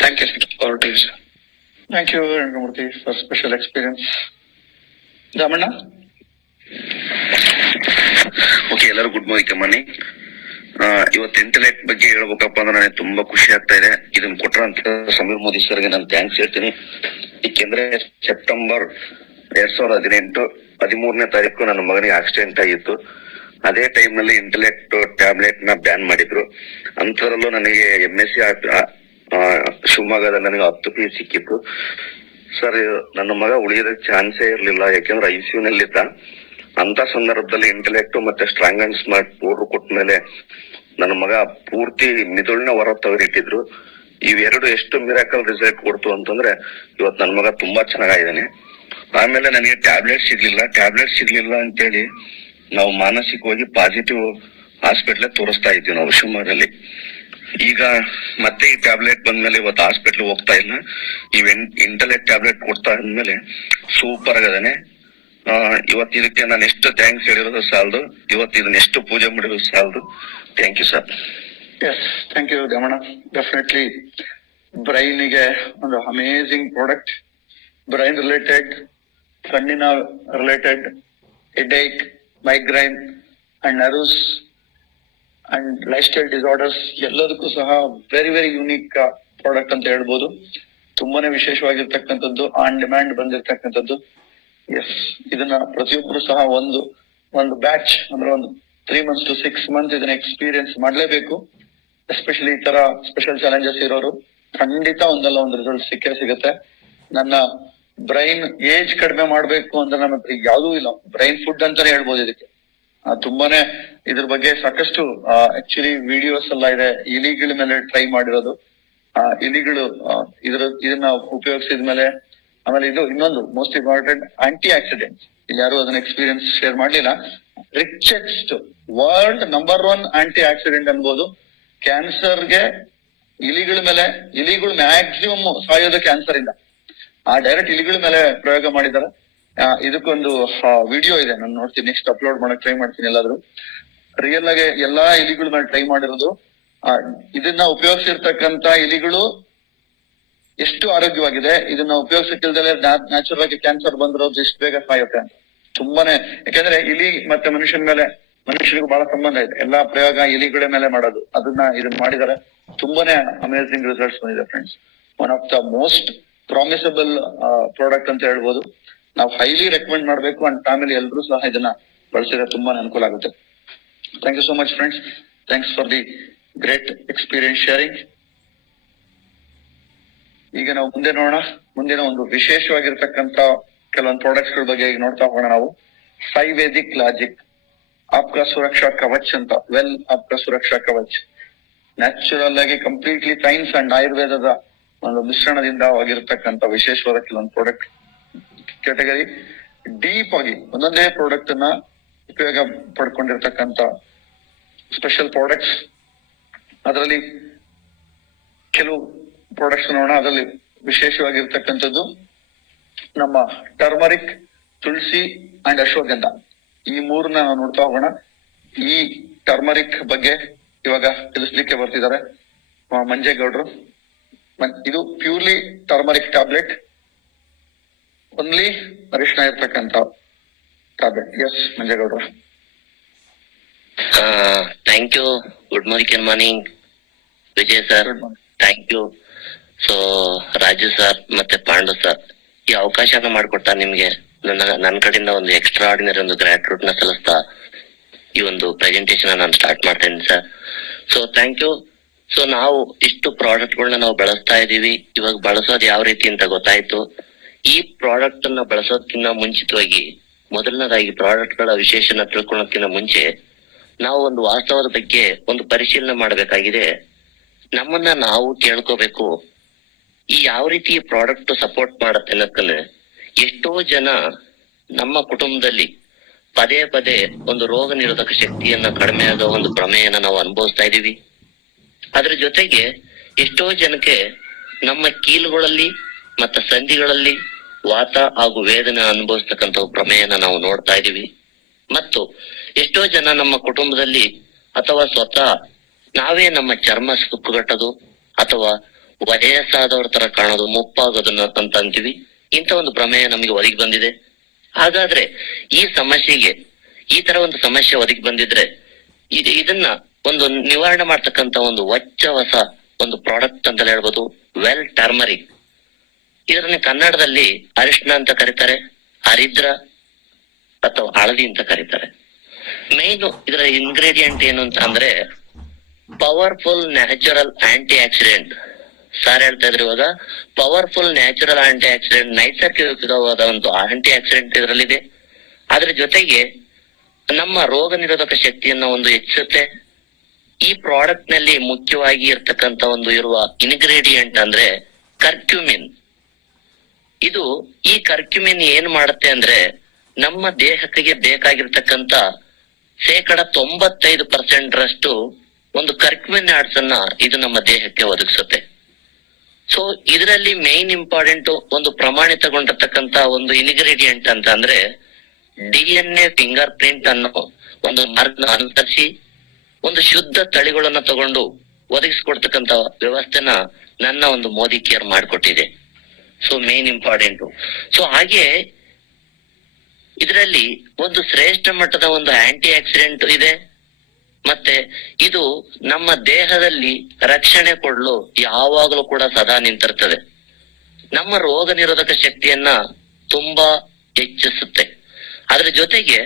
Thank you sir. Over to you sir. Thank you Renukamurthy for special experience. Ramanna. Okay, ಎಲ್ಲರೂ ಗುಡ್ ಮಾರ್ನಿಂಗ್. ಇವತ್ತು ಇಂಟೆಲೆಕ್ಟ್ ಬಗ್ಗೆ ಹೇಳ್ಬೇಕಪ್ಪ ಅಂದ್ರೆ ನನಗೆ ತುಂಬಾ ಖುಷಿ ಆಗ್ತಾ ಇದೆ. ಇದನ್ನ ಕೊಟ್ರಂತ ಸಮೀರ್ ಮೋದಿ ಸರ್ಗೆ ನಾನು ಥ್ಯಾಂಕ್ಸ್ ಹೇಳ್ತೀನಿ. ಏಕೆಂದ್ರೆ ಸೆಪ್ಟೆಂಬರ್ 2018 13ನೇ ತಾರೀಕು ನನ್ನ ಮಗನಿಗೆ ಆಕ್ಸಿಡೆಂಟ್ ಆಗಿತ್ತು. ಅದೇ ಟೈಮ್ ನಲ್ಲಿ ಇಂಟೆಲೆಕ್ಟ್ ಟ್ಯಾಬ್ಲೆಟ್ ನ ಬ್ಯಾನ್ ಮಾಡಿದ್ರು. ಅಂತರಲ್ಲೂ ನನಗೆ MSc ಶಿವಮೊಗ್ಗದಲ್ಲಿ ನನಗೆ 10 ಪೀಸ್ ಸಿಕ್ಕಿತ್ತು ಸರ್. ನನ್ನ ಮಗ ಉಳಿಯೋದಕ್ಕೆ ಚಾನ್ಸೇ ಇರ್ಲಿಲ್ಲ, ಯಾಕೆಂದ್ರೆ ICU ನಲ್ಲಿದ್ದ. ಅಂತ ಸಂದರ್ಭದಲ್ಲಿ ಇಂಟೆಲೆಕ್ಟ್ ಮತ್ತೆ ಸ್ಟ್ರಾಂಗ್ ಅಂಡ್ ಸ್ಮಾರ್ಟ್ ಪೌಡರ್ ಕೊಟ್ಟ ಮೇಲೆ ನನ್ನ ಮಗ ಪೂರ್ತಿ ಮಿದುಳನ್ನ ಹೊರ ತೆಗೆದಿಟ್ಟಿದ್ರು. ಇವೆರಡು ಎಷ್ಟು ಮಿರಾಕಲ್ ರಿಸಲ್ಟ್ ಕೊಡ್ತು ಅಂತಂದ್ರೆ ಇವತ್ತು ನನ್ನ ಮಗ ತುಂಬಾ ಚೆನ್ನಾಗಿದ್ದಾನೆ. ಆಮೇಲೆ ನನಗೆ ಟ್ಯಾಬ್ಲೆಟ್ ಸಿಗ್ಲಿಲ್ಲ ಅಂತೇಳಿ ನಾವು ಮಾನಸಿಕವಾಗಿ ಪಾಸಿಟಿವ್ ಹಾಸ್ಪಿಟ್ಲ್ ತೋರಿಸ್ತಾ ಇದ್ವಿ ನಾವು ಶಿವಮೊಗ್ಗದಲ್ಲಿ. ಈಗ ಮತ್ತೆ ಈ ಟ್ಯಾಬ್ಲೆಟ್ ಬಂದ್ಮೇಲೆ ಇವತ್ತು ಹಾಸ್ಪಿಟ್ಲ್ ಹೋಗ್ತಾ ಇಲ್ಲ. ಈ ಇಂಟೆಲೆಕ್ಟ್ ಟ್ಯಾಬ್ಲೆಟ್ ಕೊಡ್ತಾ ಇದ್ಮೇಲೆ ಸೂಪರ್ ಆಗದಾನೆ. ಇವತ್ತು ಇದಕ್ಕೆ ನಾನು ಎಷ್ಟು ಥ್ಯಾಂಕ್ಸ್ ಹೇಳಿರೋದು ಸಾಲದು, ಇವತ್ತು ಇದನ್ನ ಎಷ್ಟು ಪೂಜೆ ಮಾಡಿರೋದು ಸಾಲದು. Thank you sir. Yes, thank you Ramana. Definitely ಬ್ರೈನ್ಗೆ ಒಂದು ಅಮೇಸಿಂಗ್ ಪ್ರಾಡಕ್ಟ್. ಬ್ರೈನ್ ರಿಲೇಟೆಡ್, ಕಣ್ಣಿನ related, headache, migraine and nerves and lifestyle disorders ಎಲ್ಲದಕ್ಕೂ ಸಹ ವೆರಿ ವೆರಿ ಯೂನಿಕ್ ಪ್ರಾಡಕ್ಟ್ ಅಂತ ಹೇಳ್ಬೋದು. ತುಂಬಾನೇ ವಿಶೇಷವಾಗಿರ್ತಕ್ಕಂಥದ್ದು, ಆನ್ ಡಿಮ್ಯಾಂಡ್ ಬಂದಿರ್ತಕ್ಕಂಥದ್ದು. ಎಸ್, ಇದನ್ನ ಪ್ರತಿಯೊಬ್ಬರು ಸಹ ಒಂದು ಬ್ಯಾಚ್ ಅಂದ್ರೆ ಒಂದು 3 months to 6 months ಇದನ್ನ ಎಕ್ಸ್ಪೀರಿಯನ್ಸ್ ಮಾಡ್ಲೇಬೇಕು. ಎಸ್ಪೆಷಲಿ ಈ ತರ ಸ್ಪೆಷಲ್ ಚಾಲೆಂಜಸ್ ಇರೋರು ಖಂಡಿತ ಒಂದಲ್ಲ ಒಂದು ರಿಸಲ್ಟ್ ಸಿಗುತ್ತೆ. ನನ್ನ ಬ್ರೈನ್ ಏಜ್ ಕಡಿಮೆ ಮಾಡ್ಬೇಕು ಅಂದ್ರೆ ನಮ್ಮ ಯಾವ್ದೂ ಇಲ್ಲ, ಬ್ರೈನ್ ಫುಡ್ ಅಂತಾನೆ ಹೇಳ್ಬೋದು ಇದಕ್ಕೆ. ತುಂಬಾನೇ ಇದ್ರ ಬಗ್ಗೆ ಸಾಕಷ್ಟು ಆಕ್ಚುಲಿ ವಿಡಿಯೋಸ್ ಎಲ್ಲ ಇದೆ. ಇಲಿಗಳ ಮೇಲೆ ಟ್ರೈ ಮಾಡಿರೋದು, ಇಲಿಗಳು ಇದನ್ನ ಉಪಯೋಗಿಸಿದ್ಮೇಲೆ, ಆಮೇಲೆ ಇದು ಇನ್ನೊಂದು ಮೋಸ್ಟ್ ಇಂಪಾರ್ಟೆಂಟ್ ಆಂಟಿ ಆಕ್ಸಿಡೆಂಟ್ಸ್. ಇಲ್ಲಿ ಯಾರು ಅದನ್ನ ಎಕ್ಸ್ಪೀರಿಯನ್ಸ್ ಶೇರ್ ಮಾಡ್ಲಿಲ್ಲ. Richest world number 1 antioxidant ಅನ್ಬೋದು. ಕ್ಯಾನ್ಸರ್ಗೆ ಇಲಿಗಳು ಮ್ಯಾಕ್ಸಿಮಮ್ ಸಾಯೋದು ಕ್ಯಾನ್ಸರ್ ಇಂದ. ಡೈರೆಕ್ಟ್ ಇಲಿಗಳ ಮೇಲೆ ಪ್ರಯೋಗ ಮಾಡಿದ್ದಾರೆ. ಇದಕ್ಕೊಂದು ವಿಡಿಯೋ ಇದೆ, ನಾನು ನೋಡ್ತೀನಿ, ನೆಕ್ಸ್ಟ್ ಅಪ್ಲೋಡ್ ಮಾಡಕ್ ಟ್ರೈ ಮಾಡ್ತೀನಿ. ಎಲ್ಲಾದ್ರೂ ರಿಯಲ್ ಆಗಿ ಎಲ್ಲಾ ಇಲಿಗಳ ಮೇಲೆ ಟ್ರೈ ಮಾಡಿರೋದು. ಇದನ್ನ ಉಪಯೋಗಿಸಿರ್ತಕ್ಕಂತ ಇಲಿಗಳು ಎಷ್ಟು ಆರೋಗ್ಯವಾಗಿದೆ, ಇದನ್ನ ಉಪಯೋಗಿಸಕ್ಕಿಲ್ದಲೆ ನ್ಯಾಚುರಲ್ ಆಗಿ ಕ್ಯಾನ್ಸರ್ ಬಂದಿರೋದು ಎಷ್ಟು ಬೇಗ ಸಾಯುತ್ತೆ ಅಂತ. ತುಂಬಾನೇ, ಯಾಕಂದ್ರೆ ಇಲಿ ಮತ್ತೆ ಮನುಷ್ಯನಿಗೂ ಬಹಳ ಸಂಬಂಧ ಇದೆ. ಎಲ್ಲಾ ಪ್ರಯೋಗ ಇಲಿಗಳ ಮೇಲೆ ಮಾಡೋದು, ಇದನ್ನ ಮಾಡಿದ್ದಾರೆ. ತುಂಬಾನೇ ಅಮೇಸಿಂಗ್ ರಿಸಲ್ಟ್ಸ್ ಬಂದಿದೆ friends. One of the most promisable product ಅಂತ ಹೇಳ್ಬೋದು. ನಾವು ಹೈಲಿ ರೆಕಮೆಂಡ್ ಮಾಡ್ಬೇಕು. ಅಂಡ್ ಫ್ಯಾಮಿಲಿ ಎಲ್ಲರೂ ಸಹ ಇದನ್ನ ಬಳಸಿದ್ರೆ ತುಂಬಾನೇ ಅನುಕೂಲ ಆಗುತ್ತೆ. Thank you so much friends. Thanks for the great experience sharing. ಈಗ ನಾವು ಮುಂದೆ ನೋಡೋಣ. ಮುಂದಿನ ಒಂದು ವಿಶೇಷವಾಗಿರ್ತಕ್ಕಂತ ಕೆಲವೊಂದು ಪ್ರಾಡಕ್ಟ್ಸ್ ಗಳ ಬಗ್ಗೆ ಈಗ ನೋಡ್ತಾ ಹೋಗೋಣ ನಾವು. ಸಾಯಿವೇದಿಕ್ ಲಾಜಿಕ್ ಆಪ್ಕಾ ಸುರಕ್ಷಾ ಕವಚ್ ಅಂತ. ಆಪ್ಕಾ ಸುರಕ್ಷಾ ಕವಚ್ ನ್ಯಾಚುರಲ್ ಆಗಿ ಕಂಪ್ಲೀಟ್ಲಿ ಸೈನ್ಸ್ ಅಂಡ್ ಆಯುರ್ವೇದದ ಒಂದು ಮಿಶ್ರಣದಿಂದ ಆಗಿರ್ತಕ್ಕಂಥ ವಿಶೇಷವಾದ ಕೆಲವೊಂದು ಪ್ರಾಡಕ್ಟ್ ಕ್ಯಾಟಗರಿ. ಡೀಪ್ ಆಗಿ ಒಂದೊಂದೇ ಪ್ರಾಡಕ್ಟ್ ಅನ್ನ ಉಪಯೋಗ ಪಡ್ಕೊಂಡಿರ್ತಕ್ಕಂಥ ಸ್ಪೆಷಲ್ ಪ್ರಾಡಕ್ಟ್ಸ್. ಅದರಲ್ಲಿ ಕೆಲವು ಪ್ರಾಡಕ್ಟ್ಸ್ ನೋಡೋಣ. ಅದರಲ್ಲಿ ವಿಶೇಷವಾಗಿರ್ತಕ್ಕಂಥದ್ದು ನಮ್ಮ ಟರ್ಮರಿಕ್, ತುಳಸಿ ಅಂಡ್ ಅಶ್ವಗಂಧ, ಈ ಮೂರನ್ನ ನಾವು ನೋಡ್ತಾ ಹೋಗೋಣ. ಈ ಟರ್ಮರಿಕ್ ಬಗ್ಗೆ ಇವಾಗ ತಿಳಿಸ್ಲಿಕ್ಕೆ ಬರ್ತಿದ್ದಾರೆ ಮಂಜೇಗೌಡ್ರು. ಇದು ಪ್ಯೂರ್ಲಿ ಟರ್ಮರಿಕ್ ಟ್ಯಾಬ್ಲೆಟ್, ಓನ್ಲಿ ಅರಿಶಿನ ಇರ್ತಕ್ಕಂಥ ಟ್ಯಾಬ್ಲೆಟ್. ಎಸ್ ಮಂಜೇಗೌಡ್ರು. Thank you. Good morning Vijay sir, thank you. So Raju sir ಮತ್ತೆ ಪಾಂಡು ಸರ್ ಈ ಅವಕಾಶನ ಮಾಡಿಕೊಟ್ಟ ನಿಮ್ಗೆ ನನ್ನ ಕಡೆಯಿಂದ ಒಂದು ಎಕ್ಸ್ಟ್ರಾ ಆರ್ಡಿನರಿ ಒಂದು ಗ್ರಾಟಿಟ್ಯೂಡ್ ನ ಸಲ್ಲಿಸ್ತಾ ಈ ಒಂದು ಪ್ರೆಸೆಂಟೇಶನ್ ನಾನು ಸ್ಟಾರ್ಟ್ ಮಾಡ್ತಾ ಇದ್ದೀನಿ sir. So thank you. So ನಾವು ಇಷ್ಟು ಪ್ರಾಡಕ್ಟ್ ಗಳನ್ನ ನಾವು ಬಳಸ್ತಾ ಇದೀವಿ. ಇವಾಗ ಬಳಸೋದು ಯಾವ ರೀತಿ ಅಂತ ಗೊತ್ತಾಯ್ತು. ಈ ಪ್ರಾಡಕ್ಟ್ ಅನ್ನ ಬಳಸೋದಕ್ಕಿಂತ ಮುಂಚಿತವಾಗಿ ಮೊದಲನೇದಾಗಿ ಪ್ರಾಡಕ್ಟ್ ಗಳ ವಿಶೇಷನ ತಿಳ್ಕೊಳ್ಳೋದಕ್ಕಿಂತ ಮುಂಚೆ ನಾವು ಒಂದು ವಾಸ್ತವದ ಬಗ್ಗೆ ಒಂದು ಪರಿಶೀಲನೆ ಮಾಡಬೇಕಾಗಿದೆ. ನಮ್ಮನ್ನ ನಾವು ಕೇಳ್ಕೋಬೇಕು, ಈ ಯಾವ ರೀತಿ ಪ್ರಾಡಕ್ಟ್ ಸಪೋರ್ಟ್ ಮಾಡತ್ತೆ ಅನ್ನೋದನ್ನ. ಎಷ್ಟೋ ಜನ ನಮ್ಮ ಕುಟುಂಬದಲ್ಲಿ ಪದೇ ಪದೇ ಒಂದು ರೋಗ ನಿರೋಧಕ ಶಕ್ತಿಯನ್ನ ಕಡಿಮೆ ಆಗೋ ಒಂದು ಪ್ರಮೇಯನ ನಾವು ಅನುಭವಿಸ್ತಾ ಇದೀವಿ. ಅದ್ರ ಜೊತೆಗೆ ಎಷ್ಟೋ ಜನಕ್ಕೆ ನಮ್ಮ ಕೀಲುಗಳಲ್ಲಿ ಮತ್ತೆ ಸಂಧಿಗಳಲ್ಲಿ ವಾತ ಹಾಗೂ ವೇದನೆ ಅನುಭವಿಸ್ತಕ್ಕಂಥ ಪ್ರಮೇಯನ ನಾವು ನೋಡ್ತಾ ಇದೀವಿ. ಮತ್ತು ಎಷ್ಟೋ ಜನ ನಮ್ಮ ಕುಟುಂಬದಲ್ಲಿ ಅಥವಾ ಸ್ವತಃ ನಾವೇ ನಮ್ಮ ಚರ್ಮ ಸುಕ್ಕುಗಟ್ಟೋದು ಅಥವಾ ವಯಸ್ಸಾದವ್ರ ತರ ಕಾಣೋದು, ಮುಪ್ಪಾಗೋದನ್ನ ಅಂತ ಅಂತೀವಿ. ಇಂಥ ಒಂದು ಪ್ರಮೇಯ ನಮಗೆ ಒದಗಿ ಬಂದಿದೆ. ಹಾಗಾದ್ರೆ ಈ ಸಮಸ್ಯೆಗೆ, ಈ ತರ ಒಂದು ಸಮಸ್ಯೆ ಒದಗಿ ಬಂದಿದ್ರೆ ಇದನ್ನ ಒಂದು ನಿವಾರಣೆ ಮಾಡ್ತಕ್ಕಂತ ಒಂದು ಹೊಸ ಒಂದು ಪ್ರಾಡಕ್ಟ್ ಅಂತ ಹೇಳ್ಬೋದು, ಟರ್ಮರಿಕ್. ಇದನ್ನ ಕನ್ನಡದಲ್ಲಿ ಅರಿಶಿನ ಅಂತ ಕರೀತಾರೆ, ಹರಿದ್ರ ಅಥವಾ ಹಳದಿ ಅಂತ ಕರೀತಾರೆ. ಮೇನ್ ಇದರ ಇಂಗ್ರೀಡಿಯಂಟ್ ಏನು ಅಂತ ಅಂದ್ರೆ powerful natural antioxidant. Sir ಹೇಳ್ತಾ ಇದ್ರು ಇವಾಗ ಪವರ್ಫುಲ್ ನ್ಯಾಚುರಲ್ ಆಂಟಿ ಆಕ್ಸಿಡೆಂಟ್, ನೈಸರ್ಗಿಕವಾದ ಒಂದು ಆಂಟಿ ಆಕ್ಸಿಡೆಂಟ್ ಇದರಲ್ಲಿದೆ. ಅದ್ರ ಜೊತೆಗೆ ನಮ್ಮ ರೋಗ ನಿರೋಧಕ ಶಕ್ತಿಯನ್ನ ಒಂದು ಹೆಚ್ಚಿಸುತ್ತೆ. ಈ ಪ್ರಾಡಕ್ಟ್ ನಲ್ಲಿ ಮುಖ್ಯವಾಗಿ ಇರ್ತಕ್ಕಂತ ಒಂದು ಇರುವ ಇನ್ಗ್ರೀಡಿಯಂಟ್ ಅಂದ್ರೆ ಕರ್ಕ್ಯುಮಿನ್. ಈ ಕರ್ಕ್ಯುಮಿನ್ ಏನ್ ಮಾಡುತ್ತೆ ಅಂದ್ರೆ ನಮ್ಮ ದೇಹಕ್ಕೆ ಬೇಕಾಗಿರ್ತಕ್ಕಂತ 95% ಒಂದು ಕರ್ಕ್ಯುಮಿನ್ ಆಡ್ಸ್ ಅನ್ನ ಇದು ನಮ್ಮ ದೇಹಕ್ಕೆ ಒದಗಿಸುತ್ತೆ. ಸೊ ಇದರಲ್ಲಿ ಮೇನ್ ಇಂಪಾರ್ಟೆಂಟ್ ಒಂದು ಪ್ರಮಾಣಿತಗೊಂಡಿರ್ತಕ್ಕಂತ ಒಂದು ಇನ್ಗ್ರೀಡಿಯಂಟ್ ಅಂತ ಅಂದ್ರೆ DNA ಫಿಂಗರ್ ಪ್ರಿಂಟ್ ಅನ್ನೋ ಒಂದು ಮಾರ್ಗನ ಅನುಸರಿಸಿ ಒಂದು ಶುದ್ಧ ತಳಿಗಳನ್ನ ತಗೊಂಡು ಒದಗಿಸ್ಕೊಡ್ತಕ್ಕಂತ ವ್ಯವಸ್ಥೆನ ನನ್ನ ಒಂದು ಮೋದಿ ಕೇರ್ ಮಾಡಿಕೊಟ್ಟಿದೆ. So main important. ಸೊ ಹಾಗೆ ಇದರಲ್ಲಿ ಒಂದು ಶ್ರೇಷ್ಠ ಮಟ್ಟದ ಒಂದು ಆಂಟಿ ಆಕ್ಸಿಡೆಂಟ್ ಇದೆ. ಮತ್ತೆ ಇದು ನಮ್ಮ ದೇಹದಲ್ಲಿ ರಕ್ಷಣೆ ಕೊಡಲು ಯಾವಾಗಲೂ ಕೂಡ ಸದಾ ನಿಂತಿರ್ತದೆ. ನಮ್ಮ ರೋಗ ನಿರೋಧಕ ಶಕ್ತಿಯನ್ನ ತುಂಬಾ ಹೆಚ್ಚಿಸುತ್ತೆ. ಅದ್ರ ಜೊತೆಗೆ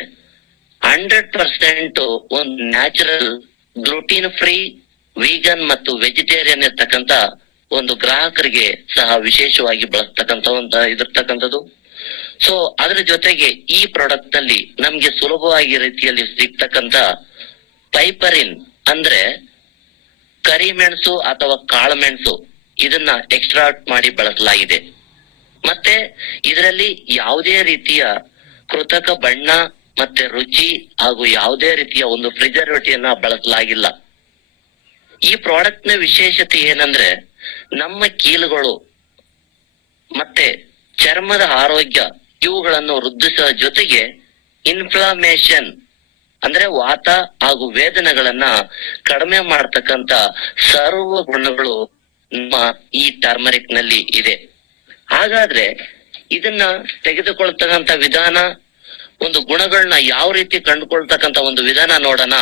100% ಒಂದು ನ್ಯಾಚುರಲ್ ಗ್ಲೂಟಿನ್ ಫ್ರೀ, ವೀಗನ್ ಮತ್ತು ವೆಜಿಟೇರಿಯನ್ ಇರ್ತಕ್ಕಂತ ಒಂದು ಗ್ರಾಹಕರಿಗೆ ಸಹ ವಿಶೇಷವಾಗಿ ಬಳಸ್ತಕ್ಕಂತ ಒಂದು ಇದಿರ್ತಕ್ಕಂಥದ್ದು. ಸೊ ಅದ್ರ ಜೊತೆಗೆ ಈ ಪ್ರಾಡಕ್ಟ್ ನಲ್ಲಿ ನಮ್ಗೆ ಸುಲಭವಾಗಿ ರೀತಿಯಲ್ಲಿ ಸಿಗ್ತಕ್ಕಂತ ಪೈಪರಿನ್ ಅಂದ್ರೆ ಕರಿಮೆಣಸು ಅಥವಾ ಕಾಳುಮೆಣಸು ಇದನ್ನ ಎಕ್ಸ್ಟ್ರಾಕ್ಟ್ ಮಾಡಿ ಬಳಸಲಾಗಿದೆ. ಮತ್ತೆ ಇದರಲ್ಲಿ ಯಾವುದೇ ರೀತಿಯ ಕೃತಕ ಬಣ್ಣ ಮತ್ತೆ ರುಚಿ ಹಾಗೂ ಯಾವುದೇ ರೀತಿಯ ಒಂದು ಪ್ರಿಸರ್ವೇಟಿವ್ ಬಳಸಲಾಗಿಲ್ಲ. ಈ ಪ್ರಾಡಕ್ಟ್ ನ ವಿಶೇಷತೆ ಏನಂದ್ರೆ ನಮ್ಮ ಕೀಲುಗಳು ಮತ್ತೆ ಚರ್ಮದ ಆರೋಗ್ಯ ಇವುಗಳನ್ನು ವೃದ್ಧಿಸುವ ಜೊತೆಗೆ ಇನ್ಫ್ಲಾಮೇಶನ್ ಅಂದ್ರೆ ವಾತ ಹಾಗೂ ವೇದನೆಗಳನ್ನ ಕಡಿಮೆ ಮಾಡತಕ್ಕಂತ ಸರ್ವ ಗುಣಗಳು ನಮ್ಮ ಈ ಟರ್ಮರಿಕ್ ನಲ್ಲಿ ಇದೆ. ಹಾಗಾದ್ರೆ ಇದನ್ನ ತೆಗೆದುಕೊಳ್ತಕ್ಕಂತ ವಿಧಾನ, ಒಂದು ಗುಣಗಳನ್ನ ಯಾವ ರೀತಿ ಕಂಡುಕೊಳ್ತಕ್ಕಂತ ಒಂದು ವಿಧಾನ ನೋಡೋಣ.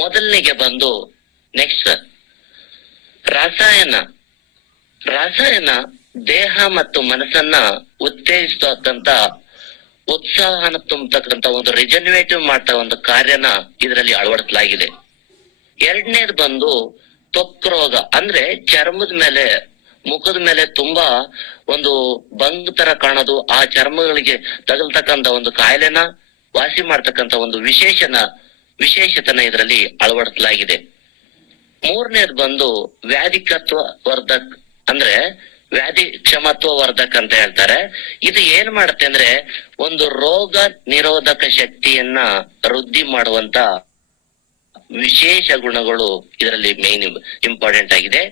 ಮೊದಲನೆಗೆ ಬಂದು ನೆಕ್ಸ್ಟ್ ರಸಾಯನ ದೇಹ ಮತ್ತು ಮನಸ್ಸನ್ನ ಉತ್ತೇಜಿಸತಕ್ಕಂತ ಉತ್ಸಾಹನ ತುಂಬತಕ್ಕಂತ ಒಂದು ರಿಜನ್ಯುವೇಟಿವ್ ಮಾಡ್ತಾ ಒಂದು ಕಾರ್ಯನ ಇದರಲ್ಲಿ ಅಳವಡಿಸಲಾಗಿದೆ. ಎರಡನೇದು ಬಂದು ತ್ವಕ್ ರೋಗ ಅಂದ್ರೆ ಚರ್ಮದ ಮೇಲೆ ಮುಖದ ಮೇಲೆ ತುಂಬಾ ಒಂದು ಬಂಗ್ ತರ ಕಾಣೋದು, ಆ ಚರ್ಮಗಳಿಗೆ ತಗಲ್ತಕ್ಕಂತ ಒಂದು ಕಾಯಿಲೆನ ವಾಸಿ ಮಾಡ್ತಕ್ಕಂತ ಒಂದು ವಿಶೇಷತನ ಇದರಲ್ಲಿ ಅಳವಡಿಸಲಾಗಿದೆ. ಮೂರನೇದು ಬಂದು ವ್ಯಾಧಿಕತ್ವ ವರ್ಧಕ್ ಅಂದ್ರೆ ವ್ಯಾಧಿ ಕ್ಷಮತ್ವ ವರ್ಧಕ್ ಅಂತ ಹೇಳ್ತಾರೆ. ಇದು ಏನ್ ಮಾಡುತ್ತೆ ಅಂದ್ರೆ ಒಂದು ರೋಗ ನಿರೋಧಕ ಶಕ್ತಿಯನ್ನ ವೃದ್ಧಿ ಮಾಡುವಂತ ವಿಶೇಷ ಗುಣಗಳು ಇದರಲ್ಲಿ ಮೇನ್ ಇಂಪಾರ್ಟೆಂಟ್ ಆಗಿದೆ.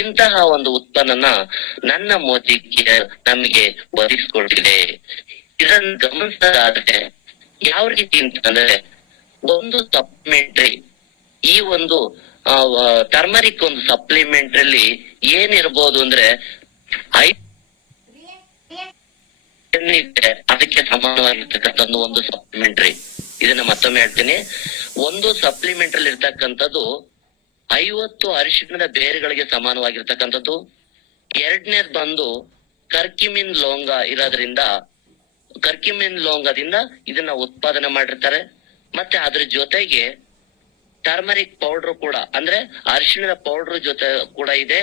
ಇಂತಹ ಒಂದು ಉತ್ಪನ್ನನ ನನ್ನ ಮೋದಿಗೆ ನಮಗೆ ಒದಗಿಸ್ಕೊಟ್ಟಿದೆ. ಇದನ್ನು ಗಮನಿಸೋದಾದ್ರೆ ಯಾವ ರೀತಿ ಅಂತಂದ್ರೆ ಒಂದು ಸಪ್ಲಿಮೆಂಟರಿ, ಈ ಒಂದು ಟರ್ಮರಿಕ್ ಒಂದು ಸಪ್ಲಿಮೆಂಟರಿ ಏನಿರ್ಬೋದು ಅಂದ್ರೆ ಅದಕ್ಕೆ ಸಮಾನವಾಗಿರ್ತಕ್ಕಂಥ ಒಂದು ಸಪ್ಲಿಮೆಂಟರಿ. ಇದನ್ನ ಮತ್ತೊಮ್ಮೆ ಹೇಳ್ತೀನಿ, ಒಂದು ಸಪ್ಲಿಮೆಂಟರಿ ಇರ್ತಕ್ಕಂಥದ್ದು 50 ಅರಿಶಿಣದ ಬೇರುಗಳಿಗೆ ಸಮಾನವಾಗಿರ್ತಕ್ಕಂಥದ್ದು. ಎರಡನೇದು ಬಂದು ಕರ್ಕಿಮಿನ್ ಲೋಂಗ ಇರೋದ್ರಿಂದ ಕರ್ಕಿಮಿನ್ ಲೋಂಗದಿಂದ ಇದನ್ನ ಉತ್ಪಾದನೆ ಮಾಡಿರ್ತಾರೆ. ಮತ್ತೆ ಅದ್ರ ಜೊತೆಗೆ ಟರ್ಮರಿಕ್ ಪೌಡರ್ ಕೂಡ ಅಂದ್ರೆ ಅರಿಶಿಣದ ಪೌಡರ್ ಜೊತೆ ಕೂಡ ಇದೆ.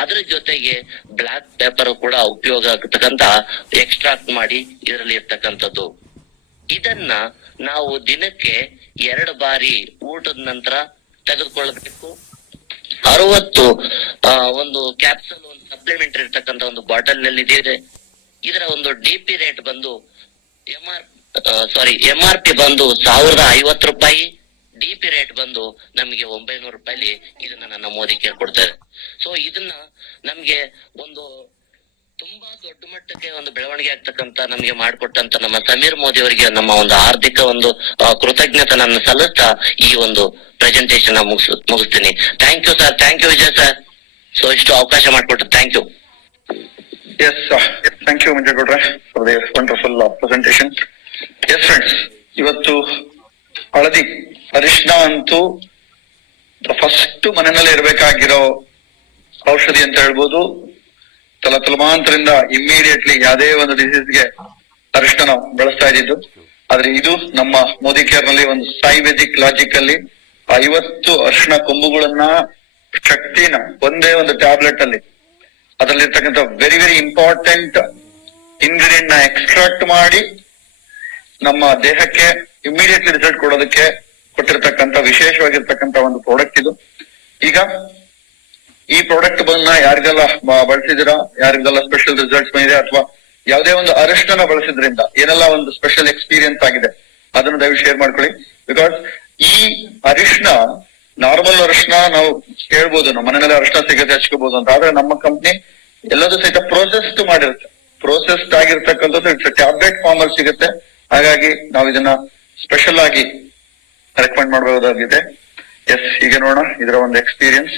ಅದ್ರ ಜೊತೆಗೆ ಬ್ಲಾಕ್ ಪೆಪ್ಪರ್ ಕೂಡ ಉಪಯೋಗ ಆಗ್ತಕ್ಕಂತ ಎಕ್ಸ್ಟ್ರಾಕ್ಟ್ ಮಾಡಿ ಇದರಲ್ಲಿ ಇರ್ತಕ್ಕಂಥದ್ದು. ಇದನ್ನ ನಾವು ದಿನಕ್ಕೆ 2 ಬಾರಿ ಊಟದ ನಂತರ ತೆಗೆದುಕೊಳ್ಳಬೇಕು. 60 ಒಂದು ಕ್ಯಾಪ್ಸೂಲ್ ಒಂದು ಸಪ್ಲಿಮೆಂಟರಿ ಇರ್ತಕ್ಕಂಥ ಒಂದು ಬಾಟಲ್ ನಲ್ಲಿ ಇದೆ. ಇದರ ಒಂದು DP ರೇಟ್ ಬಂದು MRP ಬಂದು 1050 ರೂಪಾಯಿ, DP ರೇಟ್ ಬಂದು ನಮಗೆ 900 ರೂಪಾಯಿ ಇದನ್ನ ನನ್ನ ಮೋದಿ ಕೇರ್ ಕೊಡ್ತಾರೆ. ಸೊ ಇದನ್ನ ನಮ್ಗೆ ಒಂದು ತುಂಬಾ ದೊಡ್ಡ ಮಟ್ಟಕ್ಕೆ ಒಂದು ಬೆಳವಣಿಗೆ ಆಗ್ತಕ್ಕಂತ ನಮ್ಗೆ ಮಾಡಿಕೊಟ್ಟಂತ ನಮ್ಮ ಸಮೀರ್ ಮೋದಿ ಅವರಿಗೆ ನಮ್ಮ ಒಂದು ಆರ್ಥಿಕ ಒಂದು ಕೃತಜ್ಞತೆ ನನ್ನ ಸಲ್ಲಿಸ್ತಾ ಈ ಒಂದು ಪ್ರೆಸೆಂಟೇಶನ್ ಮುಗಿಸ್ತೀನಿ. Thank you sir, thank you Vijay sir. So ಇಷ್ಟು ಅವಕಾಶ ಮಾಡಿಕೊಟ್ಟು thank you. Yes, thank you Manjagowda for the wonderful presentation. Yes friends, ಇವತ್ತು ಹಳದಿ ಅರಿಶಿನ ಅಂತೂ ಫಸ್ಟ್ ಮನೆಯಲ್ಲಿ ಇರ್ಬೇಕಾಗಿರೋ ಔಷಧಿ ಅಂತ ಹೇಳ್ಬೋದು. ತಲತಲಮಾಂತರಿಂದ ಇಮ್ಮಿಡಿಯೇಟ್ಲಿ ಯಾವುದೇ ಒಂದು ಡಿಸೀಸ್ಗೆ ಅರಿಶಿನ ನಾವು ಬಳಸ್ತಾ ಇದ್ದಿದ್ದು. ಆದ್ರೆ ಇದು ನಮ್ಮ ಮೋದಿ ಕೇರ್ ನಲ್ಲಿ ಒಂದು ಸಾಯಿವೆದಿಕ್ ಲಾಜಿಕ್ ಅಲ್ಲಿ 50 ಅರಿಶಿನ ಕೊಂಬುಗಳನ್ನ ಶಕ್ತಿನ ಒಂದೇ ಒಂದು ಟ್ಯಾಬ್ಲೆಟ್ ಅಲ್ಲಿ ಅದರಲ್ಲಿರ್ತಕ್ಕಂಥ ವೆರಿ ವೆರಿ ಇಂಪಾರ್ಟೆಂಟ್ ಇಂಗ್ರೀಡಿಯಂಟ್ ನ ಎಕ್ಸ್ಟ್ರಾಕ್ಟ್ ಮಾಡಿ ನಮ್ಮ ದೇಹಕ್ಕೆ ಇಮಿಡಿಯೇಟ್ಲಿ ರಿಸಲ್ಟ್ ಕೊಡೋದಕ್ಕೆ ಕೊಟ್ಟಿರ್ತಕ್ಕಂಥ ವಿಶೇಷವಾಗಿರ್ತಕ್ಕಂಥ ಒಂದು ಪ್ರಾಡಕ್ಟ್ ಇದು. ಈಗ ಈ ಪ್ರಾಡಕ್ಟ್ ಬಂದ ಯಾರಿಗೆಲ್ಲ ಬಳಸಿದಿರಾ, ಯಾರಿಗೆಲ್ಲ ಸ್ಪೆಷಲ್ ರಿಸಲ್ಟ್ಸ್ ಬಂದಿದೆ, ಅಥವಾ ಯಾವುದೇ ಒಂದು ಅರಿಶಿನ ಬಳಸಿದ್ರಿಂದ ಏನೆಲ್ಲ ಒಂದು ಸ್ಪೆಷಲ್ ಎಕ್ಸ್ಪೀರಿಯನ್ಸ್ ಆಗಿದೆ ಅದನ್ನು ದಯವಿಟ್ಟು ಶೇರ್ ಮಾಡ್ಕೊಳ್ಳಿ. ಬಿಕಾಸ್ ಈ ಅರಿಶಿನ ನಾರ್ಮಲ್ ಅರಿಶಿನ ನಾವು ಹೇಳ್ಬೋದು, ನಮ್ಮ ಮನೆಯಲ್ಲಿ ಅರಿಶಿನ ಸಿಗುತ್ತೆ ಹಚ್ಕೋಬಹುದು ಅಂತ. ಆದ್ರೆ ನಮ್ಮ ಕಂಪ್ನಿ ಎಲ್ಲದೂ ಸಹಿತ ಪ್ರೋಸೆಸ್ಡ್ ಮಾಡಿರುತ್ತೆ. ಪ್ರೋಸೆಸ್ಡ್ ಆಗಿರ್ತಕ್ಕಂಥದ್ದು ಇಟ್ಸ್ ಟ್ಯಾಬ್ಲೆಟ್ ಫಾರ್ಮ್ ಅಲ್ಲಿ ಸಿಗುತ್ತೆ. ಹಾಗಾಗಿ ನಾವು ಇದನ್ನ ಸ್ಪೆಷಲ್ ಆಗಿ ರೆಕಮೆಂಡ್ ಮಾಡಬಹುದಾಗಿದೆ. ಎಸ್, ಈಗ ನೋಡೋಣ ಇದರ ಒಂದು ಎಕ್ಸ್ಪೀರಿಯನ್ಸ್.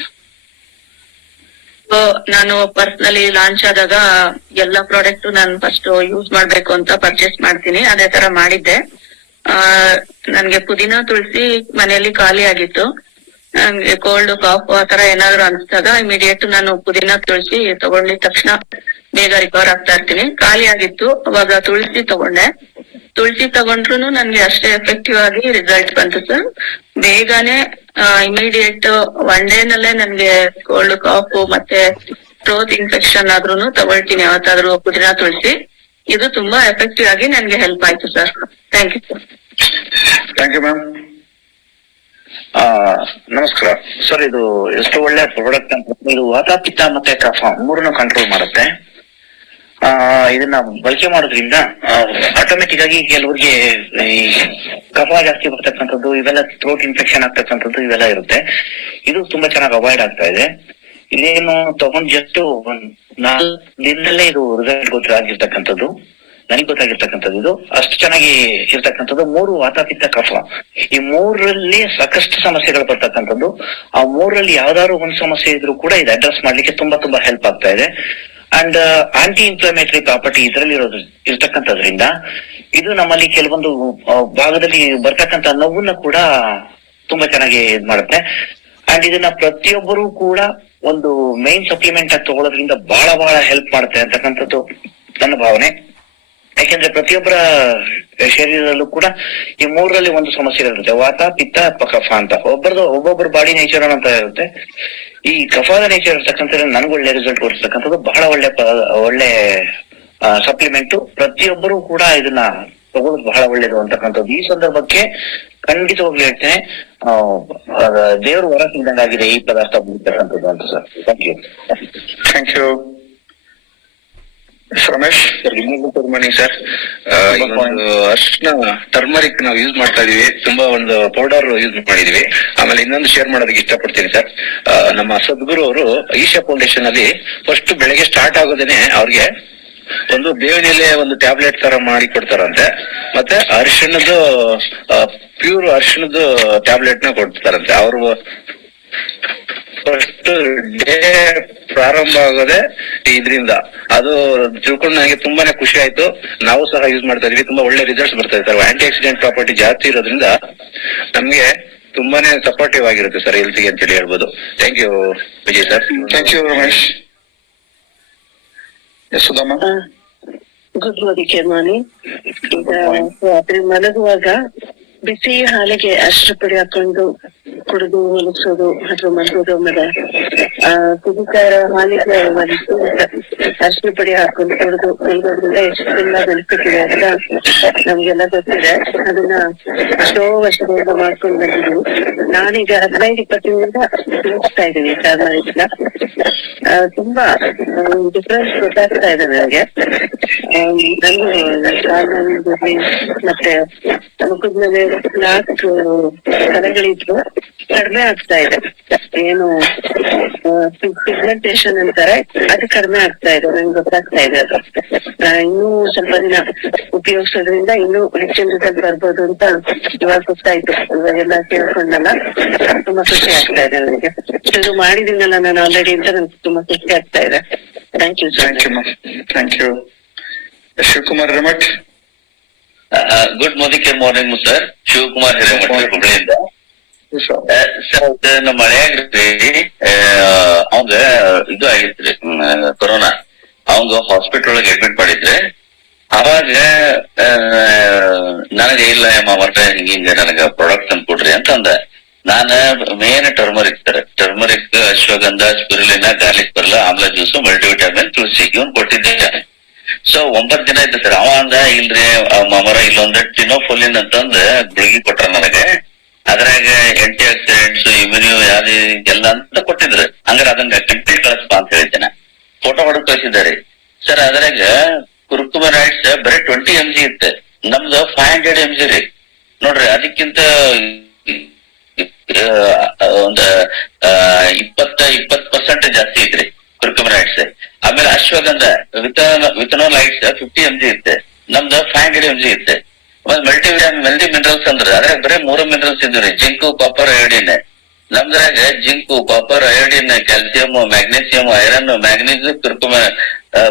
ನಾನು ಪರ್ಸನಲಿ ಲಾಂಚ್ ಆದಾಗ ಎಲ್ಲಾ ಪ್ರಾಡಕ್ಟ್ ನಾನು ಫಸ್ಟ್ ಯೂಸ್ ಮಾಡ್ಬೇಕು ಅಂತ ಪರ್ಚೇಸ್ ಮಾಡ್ತೀನಿ. ಅದೇ ತರ ಮಾಡಿದ್ದೆ. ನನ್ಗೆ ಪುದೀನ ತುಳಸಿ ಮನೆಯಲ್ಲಿ ಖಾಲಿ ಆಗಿತ್ತು. ನಂಗೆ ಕೋಲ್ಡ್ ಕಾಫ್ ಆತರ ಏನಾದ್ರು ಅನ್ಸ್ದಾಗ ಇಮಿಡಿಯೇಟ್ ನಾನು ಪುದೀನ ತುಳಸಿ ತಗೊಂಡಿದ ತಕ್ಷಣ ಬೇಗ ರಿಕವರ್ ಆಗ್ತಾ ಇರ್ತೀನಿ. ಖಾಲಿ ಆಗಿತ್ತು, ಅವಾಗ ತುಳಸಿ ತಗೊಂಡೆ. ತುಳಸಿ ತಗೊಂಡ್ರು ನನ್ಗೆ ಅಷ್ಟೇ ಎಫೆಕ್ಟಿವ್ ಆಗಿ ರಿಸಲ್ಟ್ ಬಂತು ಸರ್. ಬೇಗನೆ ಇಮಿಡಿಯೇಟ್ 1 day ನಲ್ಲೇ ನನ್ಗೆ ಕೋಲ್ಡ್ ಕಾಫ್ ಮತ್ತೆ ಥ್ರೋತ್ ಇನ್ಫೆಕ್ಷನ್ ಆದ್ರೂನು ತಗೊಳ್ತೀನಿ ಯಾವತ್ತಾದ್ರೂ ಪುದೀನ ತುಳಸಿ. ಇದು ತುಂಬಾ ಎಫೆಕ್ಟಿವ್ ಆಗಿ ನನ್ಗೆ ಹೆಲ್ಪ್ ಆಯ್ತು sir. Thank you sir. Thank you ma'am. ನಮಸ್ಕಾರ ಸರ್. ಇದು ಎಷ್ಟು ಒಳ್ಳೆ ಪ್ರಾಡಕ್ಟ್ ಅಂತ. ಇದು ವಾತ ಪಿತ್ತ ಮತ್ತೆ ಕಫ ಮೂರನ್ನು ಕಂಟ್ರೋಲ್ ಮಾಡುತ್ತೆ. ಇದನ್ನ ಬಳಕೆ ಮಾಡೋದ್ರಿಂದ ಆಟೋಮೆಟಿಕ್ ಆಗಿ ಕೆಲವರಿಗೆ ಈ ಕಫ ಜಾಸ್ತಿ ಬರ್ತಕ್ಕಂಥದ್ದು, ಇವೆಲ್ಲ ಥ್ರೋಟ್ ಇನ್ಫೆಕ್ಷನ್ ಆಗ್ತಕ್ಕಂಥದ್ದು ಇವೆಲ್ಲ ಇರುತ್ತೆ. ಇದು ತುಂಬಾ ಚೆನ್ನಾಗಿ ಅವಾಯ್ಡ್ ಆಗ್ತಾ ಇದೆ. ಇದೇನು ತಗೊಂಡ್ ಜಸ್ಟ್ 4 ದಿನದಲ್ಲೇ ಇದು ರಿಸಲ್ಟ್ ಗೊತ್ತಾಗಿರ್ತಕ್ಕಂಥದ್ದು, ನನಗೆ ಗೊತ್ತಾಗಿರ್ತಕ್ಕಂಥದ್ದು. ಇದು ಅಷ್ಟು ಚೆನ್ನಾಗಿ ಇರ್ತಕ್ಕಂಥದ್ದು. 3 ವಾತ ಪಿತ್ತ ಕಫ, ಈ 3ರಲ್ಲಿ ಸಾಕಷ್ಟು ಸಮಸ್ಯೆಗಳು ಬರ್ತಕ್ಕಂಥದ್ದು. ಆ 3ರಲ್ಲಿ ಯಾವ್ದಾದ್ರು ಒಂದು ಸಮಸ್ಯೆ ಇದ್ರೂ ಕೂಡ ಇದು ಅಡ್ರೆಸ್ ಮಾಡ್ಲಿಕ್ಕೆ ತುಂಬಾ ತುಂಬಾ ಹೆಲ್ಪ್ ಆಗ್ತಾ ಇದೆ. ಅಂಡ್ ಆಂಟಿ ಇನ್ಫ್ಲಮೇಟರಿ ಪ್ರಾಪರ್ಟಿ ಇದರಲ್ಲಿ ಇರ್ತಕ್ಕಂಥದ್ರಿಂದ ಇದು ನಮ್ಮಲ್ಲಿ ಕೆಲವೊಂದು ಭಾಗದಲ್ಲಿ ಬರ್ತಕ್ಕಂಥ ನೋವನ್ನ ಕೂಡ ತುಂಬಾ ಚೆನ್ನಾಗಿ ಇದ್ ಮಾಡುತ್ತೆ. ಅಂಡ್ ಇದನ್ನ ಪ್ರತಿಯೊಬ್ಬರು ಕೂಡ ಒಂದು ಮೈನ್ ಸಪ್ಲಿಮೆಂಟ್ ಆಗಿ ತಗೊಳ್ಳೋದ್ರಿಂದ ಬಹಳ ಬಹಳ ಹೆಲ್ಪ್ ಮಾಡುತ್ತೆ ಅಂತಕ್ಕಂಥದ್ದು ನನ್ನ ಭಾವನೆ. ಯಾಕೆಂದ್ರೆ ಪ್ರತಿಯೊಬ್ಬರ ಶರೀರದಲ್ಲೂ ಕೂಡ ಈ 3ರಲ್ಲಿ ಒಂದು ಸಮಸ್ಯೆ ಇರುತ್ತೆ, ವಾತ ಪಿತ್ತ ಕಫ ಅಂತ. ಒಬ್ಬೊಬ್ಬರ ಬಾಡಿ ನೇಚರ್ ಅಂತ ಇರುತ್ತೆ. ಈ ಕಫದ ನೇಚರ್ ಇರ್ತಕ್ಕಂಥ ನನ್ಗೆ ಒಳ್ಳೆ ರಿಸಲ್ಟ್ ಕೊಡ್ತಕ್ಕಂಥದ್ದು, ಬಹಳ ಒಳ್ಳೆ ಸಪ್ಲಿಮೆಂಟ್. ಪ್ರತಿಯೊಬ್ಬರು ಕೂಡ ಇದನ್ನ ತಗೊಳ್ಳೋದು ಬಹಳ ಒಳ್ಳೇದು ಅಂತಕ್ಕಂಥದ್ದು. ಈ ಸಂದರ್ಭಕ್ಕೆ ಖಂಡಿತವಾಗ್ಲೂ ಹೇಳ್ತೇನೆ, ದೇವರು ವರ ಸಿಗ್ದಂಗಾಗಿದೆ ಈ ಪದಾರ್ಥ ಬಿಡ್ತಕ್ಕಂಥದ್ದು ಅಂತ sir. Thank you. Thank you Ramesh. Good morning sir. ಅರ್ಶಿನ ಟರ್ಮರಿಕ್ ನಾವು ಯೂಸ್ ಮಾಡ್ತಾ ಇದೀವಿ, ತುಂಬಾ ಒಂದು ಪೌಡರ್ ಯೂಸ್ ಮಾಡಿದೀವಿ. ಆಮೇಲೆ ಇನ್ನೊಂದು ಶೇರ್ ಮಾಡೋದಕ್ಕೆ ಇಷ್ಟಪಡ್ತೀನಿ ಸರ್. ನಮ್ಮ ಸದ್ಗುರು ಅವರು ಈಶಾ ಫೌಂಡೇಶನ್ ಅಲ್ಲಿ ಫಸ್ಟ್ ಬೆಳಗ್ಗೆ ಸ್ಟಾರ್ಟ್ ಆಗೋದೇನೆ ಅವ್ರಿಗೆ ಒಂದು ಬೇವಿನ ಎಲೆ ಒಂದು ಟ್ಯಾಬ್ಲೆಟ್ ತರ ಮಾಡಿ ಕೊಡ್ತಾರಂತೆ. ಮತ್ತೆ ಅರಿಶಿಣದ್ದು ಪ್ಯೂರ್ ಅರಿಶಿಣದ್ದು ಟ್ಯಾಬ್ಲೆಟ್ ನ ಕೊಡ್ತಾರಂತೆ. ಅವರು ಫಸ್ಟ್ ಡೇ ಪ್ರಾರಂಭ ಆಗೋದೆ ಇದರಿಂದ. ಅದು ತಿಳ್ಕೊಂಡು ನನಗೆ ತುಂಬಾನೇ ಖುಷಿ ಆಯ್ತು. ನಾವು ಸಹ ಯೂಸ್ ಮಾಡ್ತಾ ಇದೀವಿ, ತುಂಬಾ ಒಳ್ಳೆ ರಿಸಲ್ಟ್ಸ್ ಬರ್ತಾ ಇದೆ ಸರ್. ಆಂಟಿ ಆಕ್ಸಿಡೆಂಟ್ ಪ್ರಾಪರ್ಟಿ ಜಾಸ್ತಿ ಇರೋದ್ರಿಂದ ನಮ್ಗೆ ತುಂಬಾನೇ ಸಪೋರ್ಟಿವ್ ಆಗಿರುತ್ತೆ ಸರ್ ಹೆಲ್ತ್ಗೆ ಅಂತೇಳಿ ಹೇಳ್ಬೋದು. Thank you Vijay sir. Thank you Ramesh. Sudhamma. Good morning. ಈಗ ರಾತ್ರಿ ಮಲಗುವಾಗ ಬಿಸಿ ಹಾಲಿಗೆ ಅರಿಶಿನ ಪುಡಿ ಹಾಕೊಂಡು ಕುಡಿದು ಮಲಗಿಸೋದು ಅಥವಾ ಮಲಗೋದು, ಆಮೇಲೆ ಕುದಿತಾ ಇರೋ ಹಾಲಿಗೆ ಒಂದು ಅರಿಶಿನ ಪುಡಿ ಹಾಕೊಂಡು ಕುಡಿದು ಮಲಗೋದ್ರಿಂದ ಎಷ್ಟೆಲ್ಲ ಬೆನಿಫಿಟ್ ಇದೆ ಅಂತ ನಮ್ಗೆಲ್ಲ ಗೊತ್ತಿದೆ. ಅದನ್ನ ಎಷ್ಟೋ ವರ್ಷದಿಂದ ಮಾಡ್ಕೊಂಡು ಬಂದಿದ್ದೀವಿ. ನಾನೀಗ 15-20 ದಿನದಿಂದ ಉಪಯೋಗಿಸ್ತಾ ಇದ್ದೀನಿ ಟರ್ಮರಿಕ್ನ. ತುಂಬಾ ಡಿಫ್ರೆನ್ಸ್ ಗೊತ್ತಾಗ್ತಾ ಇದೆ ನನಗೆ. ಮತ್ತೆ ಮುಖದ ಮೇಲೆ 4 ಕಲೆಗಳಿದ್ರು, ಕಡಿಮೆ ಆಗ್ತಾ ಇದೆ. ಏನು ಪಿಗ್ಮೆಂಟೇಶನ್ ಅಂತಾರೆ, ಅದು ಕಡಿಮೆ ಆಗ್ತಾ ಇದೆ, ನಂಗೆ ಗೊತ್ತಾಗ್ತಾ ಇದೆ. ಅದು ಇನ್ನೂ ಸ್ವಲ್ಪ ದಿನ ಉಪಯೋಗಿಸೋದ್ರಿಂದ ಇನ್ನೂ ಹೆಚ್ಚಿನ ರಿಸಲ್ಟ್ ಬರ್ಬೋದು ಅಂತ ಇವಾಗ ಗೊತ್ತಾಯ್ತು. ಇವಾಗೆಲ್ಲ ಕೇಳ್ಕೊಂಡಲ್ಲ, ತುಂಬಾ ಖುಷಿ ಆಗ್ತಾ ಇದೆ ನನಗೆ. ಇದು ಮಾಡಿದೀನಲ್ಲ ನಾನು ಆಲ್ರೆಡಿ ಅಂತ ನನ್ಗೆ ತುಂಬಾ ಖುಷಿ ಆಗ್ತಾ ಇದೆ. Thank you. Thank you. Shivakumar Hiremath. Good morning sir. Shivakumar Hiremath ಹುಬ್ಳಿಯಿಂದ. ಸರ್ ನಮ್ಮ ಮಳೆಯಾಗ್ರಿ ಅವಂಗ ಇದು ಆಗಿತ್ರಿ ಕೊರೋನಾ. ಅವಂಗ ಹಾಸ್ಪಿಟಲ್ ಒಳಗೆ ಅಡ್ಮಿಟ್ ಮಾಡಿದ್ರೆ ಅವಾಗ ನನಗೆ ಇಲ್ಲ ಮಾಮರ್ಟ ಹಿಂಗ ನನಗ ಪ್ರಾಡಕ್ಟ್ ತಂದು ಕೊಡ್ರಿ ಅಂತ ಅಂದ. ನಾನ main turmeric sir, turmeric, ashwagandha, spirulina, garlic pearl, amla juice, ಮಲ್ಟಿವಿಟಾಮಿನ್, ತುಳಸಿ ಇವನ್ ಕೊಟ್ಟಿದ್ದೆ. ಸೊ 9 ದಿನ ಇದ್ದ ಸರ್. ಅವ ಅಂದ ಇಲ್ರಿ ಮಾಮರ ಇಲ್ಲೊಂದ್ ಟಿನೋಫೋಲಿನ್ ಅಂತಂದ ಗುಳಿಗೆ ಕೊಟ್ರ ನನಗೆ. ಅದ್ರಾಗ ಆಂಟಿ ಆಕ್ಸಿಡೆಂಟ್ಸ್, ಇಮ್ಯುನಿಯೋ ಯಾವ್ದು ಎಲ್ಲ ಅಂತ ಕೊಟ್ಟಿದ್ರು. ಹಂಗಾರೆ ಅದನ್ನ ಕಂಪ್ಲೀಟ್ ಕಳಿಸ್ಪ ಅಂತ ಹೇಳಿದ್ದೇನೆ. ಫೋಟೋ ಹೊಡೆದು ಕಳಿಸಿದ್ದಾರೆ ಸರ್. ಅದ್ರಾಗ ಕುರ್ಕುಮರೈಡ್ಸ್ ಬರೀ 20 mg ಇತ್ತು, ನಮ್ದು 500 mg ರೀ. ನೋಡ್ರಿ, ಅದಕ್ಕಿಂತ ಒಂದ್ 20% ಜಾಸ್ತಿ ಐತ್ರಿ ಕುರ್ಕುಮರೈಡ್ಸ್. ಆಮೇಲೆ ಅಶ್ವಗಂಧ ವಿಥನೋಲೈಟ್ಸ್ 50 mg ಇತ್ತೆ, ನಮ್ದು 500 mg ಇತ್ತೆ. ಮಲ್ಟಿ ಮಿನರಲ್ಸ್ ಅಂದ್ರೆ ಅದ್ರಾಗ ಬರೀ 3 ಮಿನರಲ್ಸ್ ಇದ್ರಿ, ಜಿಂಕು, ಕಾಪರ್, ಅಯೋಡಿನ್. ನಮ್ದ್ರಾಗ zinc, copper, iodine, calcium, magnesium, iron, manganese,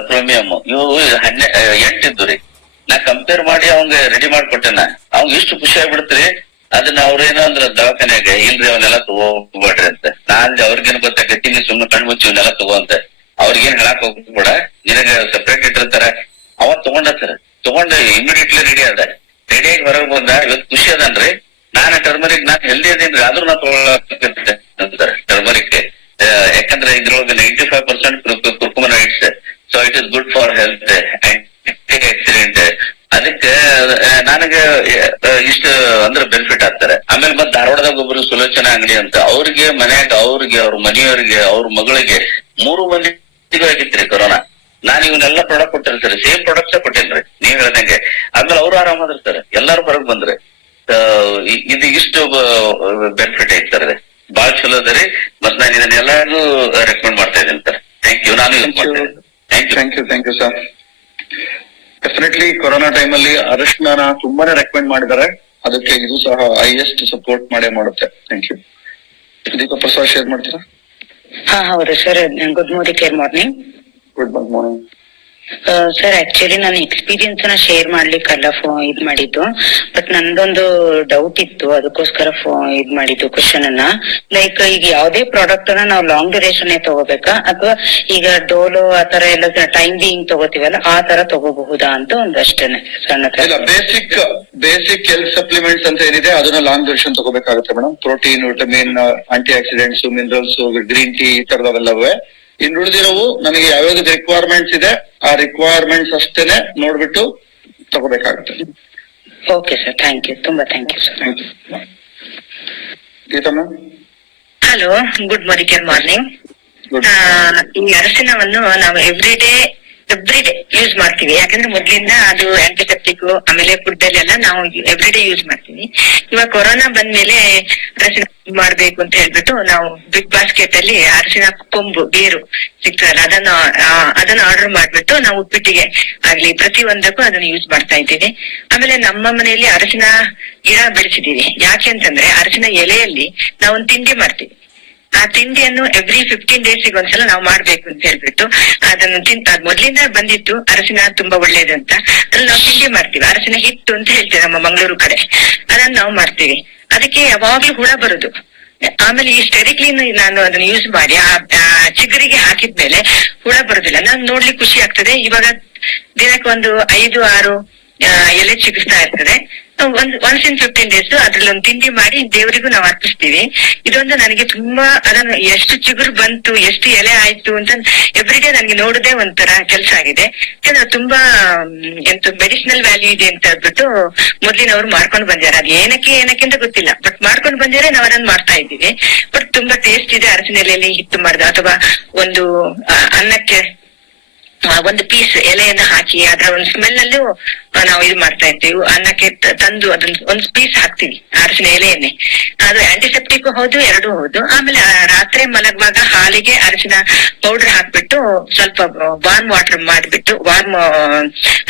chromium ಇವು 8 ಇದ್ದು ರೀ. ನಾ ಕಂಪೇರ್ ಮಾಡಿ ಅವಂಗ ರೆಡಿ ಮಾಡ್ಕೊಟ್ಟೆನ. ಅವಂಗ ಇಷ್ಟು ಖುಷಿ ಆಗ್ಬಿಡ್ತ್ರಿ. ಅದನ್ನ ಅವ್ರೇನೋ ಅಂದ್ರ ದವಾಖಾನ್ಯಾಗ ಇಲ್ರಿ ಅವನ್ನೆಲ್ಲ ತಗೋಬೇಡ್ರಿ ಅಂತ. ನಾನ್ ಅವ್ರಿಗೇನು ಗೊತ್ತಾಗತ್ತೀನಿ, ಸುಮ್ಮನೆ ಕಣ್ಮುಚ್ಚಿ ಇವನ್ನೆಲ್ಲ ತಗೋ ಅಂತ. ಅವ್ರಿಗೇನ್ ಹೇಳಕ್ ಹೋಗ್ಬೇಡ, ನಿನಗೆ ಸೆಪರೇಟ್ ಇಟ್ಟಿರ್ತಾರೆ. ಅವ ತಗೊಂಡ ಸರ್, ತಗೊಂಡು ಇಮಿಡಿಯೇಟ್ಲಿ ರೆಡಿ ಆದ, ರೆಡಿಯಾಗಿ ಹೊರಗೆ ಬಂದ. ಇವತ್ತು ಖುಷಿ ಅದನ್ರಿ, ನಾನು ಟರ್ಮರಿಕ್ ನಾನ್ ಹೆಲ್ದಿ ಅದೇನ್ರಿ, ಆದ್ರೂ ನಾ ತಗೊಳ್ತಾರೆ ಟರ್ಮರಿಕ್. ಯಾಕಂದ್ರೆ ಇದ್ರೊಳಗೆ 95% curcuminoids, so it is good for health, antioxidant. ಅದಕ್ಕೆ ನನಗೆ ಇಷ್ಟ ಅಂದ್ರೆ ಬೆನಿಫಿಟ್ ಆಗ್ತಾರೆ. ಆಮೇಲೆ ಮತ್ತೆ ಧಾರವಾಡದಾಗ ಒಬ್ರು ಸುಲೋಚನಾ ಅಂಗಡಿ ಅಂತ, ಅವ್ರಿಗೆ ಮನ್ಯಾಗ, ಅವ್ರಿಗೆ, ಅವ್ರ ಮನೆಯವರಿಗೆ, ಅವ್ರ ಮಗಳಿಗೆ 3 ಮಂದಿಗೂ ಆಗಿತ್ರಿ ಕೊರೋನಾ. ನಾನು ಇವನ್ನೆಲ್ಲ ಪ್ರಾಡಕ್ಟ್ ಕೊಟ್ಟಿರ್ತಾರೆ, ಸೇಮ್ ಪ್ರಾಡಕ್ಟ್ಸ್ ಕೊಟ್ಟೇನ್ರಿ ನೀವ್ ಹೇಳ್ದಂಗೆ. ಆಮೇಲೆ ಅವ್ರು ಆರಾಮಾದಿರ್ತಾರೆ, ಎಲ್ಲಾರು ಹೊರಗ್ ಬಂದ್ರೆ. ಇದು ಇಷ್ಟು ಬೆನಿಫಿಟ್ ಐತಿ ಸರ್, ಬಾಳ ಚಲೋ ಅದರಿ. ಮತ್ ನಾನು ಇದನ್ನ ಎಲ್ಲಾರು ರೆಕಮೆಂಡ್ ಮಾಡ್ತಾ ಇದ್ದೀನಿ ಸರ್. Thank you. ನಾನು ಯೂಸ್ ಮಾಡ್ತೇನೆ. Thank you sir. Definitely corona time ಅಲ್ಲಿ ಅರಿಶಿನ ತುಂಬಾನೇ ರೆಕಮೆಂಡ್ ಮಾಡಿದ್ದಾರೆ, ಅದಕ್ಕೆ ಇದು ಸಹ ಹೈಯೆಸ್ಟ್ ಸಪೋರ್ಟ್ ಮಾಡುತ್ತೆ. Thank you. Deepa Prasad share ಮಾಡ್ತೀರಾ? ಹೌದು sir. Good morning. Good morning sir. Actually ನಾನು ಎಕ್ಸ್ಪೀರಿಯನ್ಸ್ ನ ಶೇರ್ ಮಾಡ್ಲಿಕ್ಕಲ್ಲ ಇದ್ ಮಾಡಿದ್ದು, ಬಟ್ ನಂದೊಂದು ಡೌಟ್ ಇತ್ತು, ಅದಕ್ಕೋಸ್ಕರ ಇದ್ ಮಾಡಿದ್ದು ಕ್ವಶನ್ ಅನ್ನ. ಲೈಕ್ ಈಗ ಯಾವ್ದೇ ಪ್ರಾಡಕ್ಟ್ ಅನ್ನ ನಾವು ಲಾಂಗ್ ಡ್ಯೂರೇಷನ್ ತಗೋಬೇಕಾ, ಅಥವಾ ಈಗ ಡೋಲೋ ಆತರ ಎಲ್ಲ ಟೈಮ್ ಬೀಯಿಂಗ್ ತಗೋತೀವಲ್ಲ ಆ ತರ ತಗೋಬಹುದಾ ಅಂತ ಒಂದಷ್ಟೇನೆ ಸಣ್ಣ. ಇಲ್ಲ, ಬೇಸಿಕ್ ಹೆಲ್ತ್ ಸಪ್ಲಿಮೆಂಟ್ಸ್ ಅಂತ ಏನಿದೆ ಅದನ್ನ ಲಾಂಗ್ ಡ್ಯೂರೇಷನ್ ತಗೋಬೇಕಾಗುತ್ತೆ madam. Protein, vitamin, antioxidants, minerals, green tea ಈ ತರದವೆಲ್ಲವೇ. ಇನ್ನು ಉಳಿದಿರೋವು ನಮಗೆ ಯಾವ್ಯಾವ್ದು ರಿಕ್ವೈರ್ಮೆಂಟ್ಸ್ ಇದೆ ಆ ರಿಕ್ವೈರ್ಮೆಂಟ್ಸ್ ಅಷ್ಟೇನೆ ನೋಡ್ಬಿಟ್ಟು ತಗೋಬೇಕಾಗುತ್ತೆ. ಓಕೆ ಸರ್, ಥ್ಯಾಂಕ್ ಯು, ತುಂಬಾ thank you sir. Geetha ma'am. Hello, good morning. ಈ ಅರಸಿನವನ್ನು ನಾವು ಎವ್ರಿ ಡೇ ಯೂಸ್ ಮಾಡ್ತೀವಿ, ಯಾಕಂದ್ರೆ ಮೊದ್ಲಿಂದ ಅದು ಆಂಟಿಸೆಪ್ಟಿಕ್, ಆಮೇಲೆ ಫುಡ್ ಅಲ್ಲೆಲ್ಲ ನಾವು ಎವ್ರಿ ಡೇ ಯೂಸ್ ಮಾಡ್ತೀವಿ. ಇವಾಗ ಕೊರೋನಾ ಬಂದ್ಮೇಲೆ ಅರಸಿನ ಮಾಡ್ಬೇಕು ಅಂತ ಹೇಳ್ಬಿಟ್ಟು ನಾವು ಬಿಗ್ ಬಾಸ್ಕೆಟ್ ಅಲ್ಲಿ ಅರಸಿನ ಕೊಂಬು, ಬೇರು ಸಿಗ್ತದಲ್ಲ, ಅದನ್ನ ಆರ್ಡರ್ ಮಾಡ್ಬಿಟ್ಟು ನಾವು ಉಪ್ಪಿಟ್ಟಿಗೆ ಆಗ್ಲಿ ಪ್ರತಿಯೊಂದಕ್ಕೂ ಅದನ್ನ ಯೂಸ್ ಮಾಡ್ತಾ ಇದ್ದೀವಿ. ಆಮೇಲೆ ನಮ್ಮ ಮನೆಯಲ್ಲಿ ಅರಸಿನ ಗಿಡ ಬೆಳೆಸಿದೀವಿ. ಯಾಕೆ ಅಂತಂದ್ರೆ ಅರಸಿನ ಎಲೆಯಲ್ಲಿ ನಾವು ಒಂದು ತಿಂಡಿ ಮಾಡ್ತೀವಿ. ಆ ತಿಂಡಿಯನ್ನು ಎವ್ರಿ 15 days ಒಂದ್ಸಲ ನಾವು ಮಾಡ್ಬೇಕು ಅಂತ ಹೇಳ್ಬಿಟ್ಟು ಅದನ್ನು ಅದ್ ಮೊದ್ಲಿಂದ ಬಂದಿತ್ತು. ಅರಸಿನ ತುಂಬಾ ಒಳ್ಳೇದು ಅಂತ ಅದ್ರಲ್ಲಿ ನಾವು ತಿಂಡಿ ಮಾಡ್ತೀವಿ. ಅರಸಿನ ಹಿಟ್ಟು ಅಂತ ಹೇಳ್ತೀವಿ ನಮ್ಮ ಮಂಗಳೂರು ಕಡೆ, ಅದನ್ನ ನಾವು ಮಾಡ್ತೀವಿ. ಅದಕ್ಕೆ ಯಾವಾಗ್ಲೂ ಹುಳ ಬರುದು. ಆಮೇಲೆ ಈ ಸ್ಟೆರಿಕ್ಲಿನ್ ನಾನು ಅದನ್ನ ಯೂಸ್ ಮಾಡಿ ಆ ಚಿಗುರಿಗೆ ಹಾಕಿದ್ಮೇಲೆ ಹುಳ ಬರುದಿಲ್ಲ. ನಾನ್ ನೋಡ್ಲಿಕ್ಕೆ ಖುಷಿ ಆಗ್ತದೆ. ಇವಾಗ ದಿನಕ್ಕೆ ಒಂದು 5-6 ಎಲೆ ಚಿಗುರ್ತಾ ಇರ್ತದೆ. ಒನ್ಸ್ ಇನ್ 15 days ಅದ್ರಲ್ಲಿ ಒಂದು ತಿಂಡಿ ಮಾಡಿ ದೇವರಿಗೂ ನಾವು ಅರ್ಪಿಸ್ತೀವಿ. ಇದೊಂದು ನನಗೆ ತುಂಬಾ, ಅದನ್ನು ಎಷ್ಟು ಚಿಗುರು ಬಂತು, ಎಷ್ಟು ಎಲೆ ಆಯ್ತು ಅಂತ ಎವ್ರಿ ಡೇ ನನಗೆ ನೋಡೋದೇ ಒಂಥರ ಕೆಲಸ ಆಗಿದೆ. ಯಾಕಂದ್ರೆ ತುಂಬಾ ಮೆಡಿಸಿನಲ್ ವ್ಯಾಲ್ಯೂ ಇದೆ ಅಂತ ಹೇಳ್ಬಿಟ್ಟು ಮೊದ್ಲಿನವ್ರು ಮಾಡ್ಕೊಂಡು ಬಂದಿದ್ದಾರೆ. ಅದು ಏನಕ್ಕೆ ಅಂತ ಗೊತ್ತಿಲ್ಲ, ಬಟ್ ಮಾಡ್ಕೊಂಡು ಬಂದಿದ್ರೆ ನಾವು ಅದನ್ನ ಮಾಡ್ತಾ ಇದ್ದೀವಿ. ಬಟ್ ತುಂಬಾ ಟೇಸ್ಟ್ ಇದೆ. ಅರಸಿನ ಎಲೆಯಲ್ಲಿ ಹಿಟ್ಟು ಮಾಡಿದ ಅಥವಾ ಒಂದು ಅನ್ನಕ್ಕೆ ಒಂದು ಪೀಸ್ ಎಲೆಯನ್ನ ಹಾಕಿ ಅದರ ಒಂದು ಸ್ಮೆಲ್ ಅಲ್ಲೂ ನಾವು ಇದು ಮಾಡ್ತಾ ಇರ್ತೀವಿ. ಅನ್ನಕ್ಕೆ ತಂದು ಅದನ್ನ ಒಂದು ಪೀಸ್ ಹಾಕ್ತಿವಿ ಅರಸಿನ ಎಲೆಯನ್ನೇ. ಅದು ಆಂಟಿಸೆಪ್ಟಿಕ್ ಹೌದು, ಎರಡೂ ಹೌದು. ಆಮೇಲೆ ರಾತ್ರಿ ಮಲಗುವಾಗ ಹಾಲಿಗೆ ಅರಸಿನ ಪೌಡರ್ ಹಾಕ್ಬಿಟ್ಟು ಸ್ವಲ್ಪ ವಾರ್ಮ್ ವಾಟರ್ ಮಾಡಿಬಿಟ್ಟು ವಾರ್ಮ್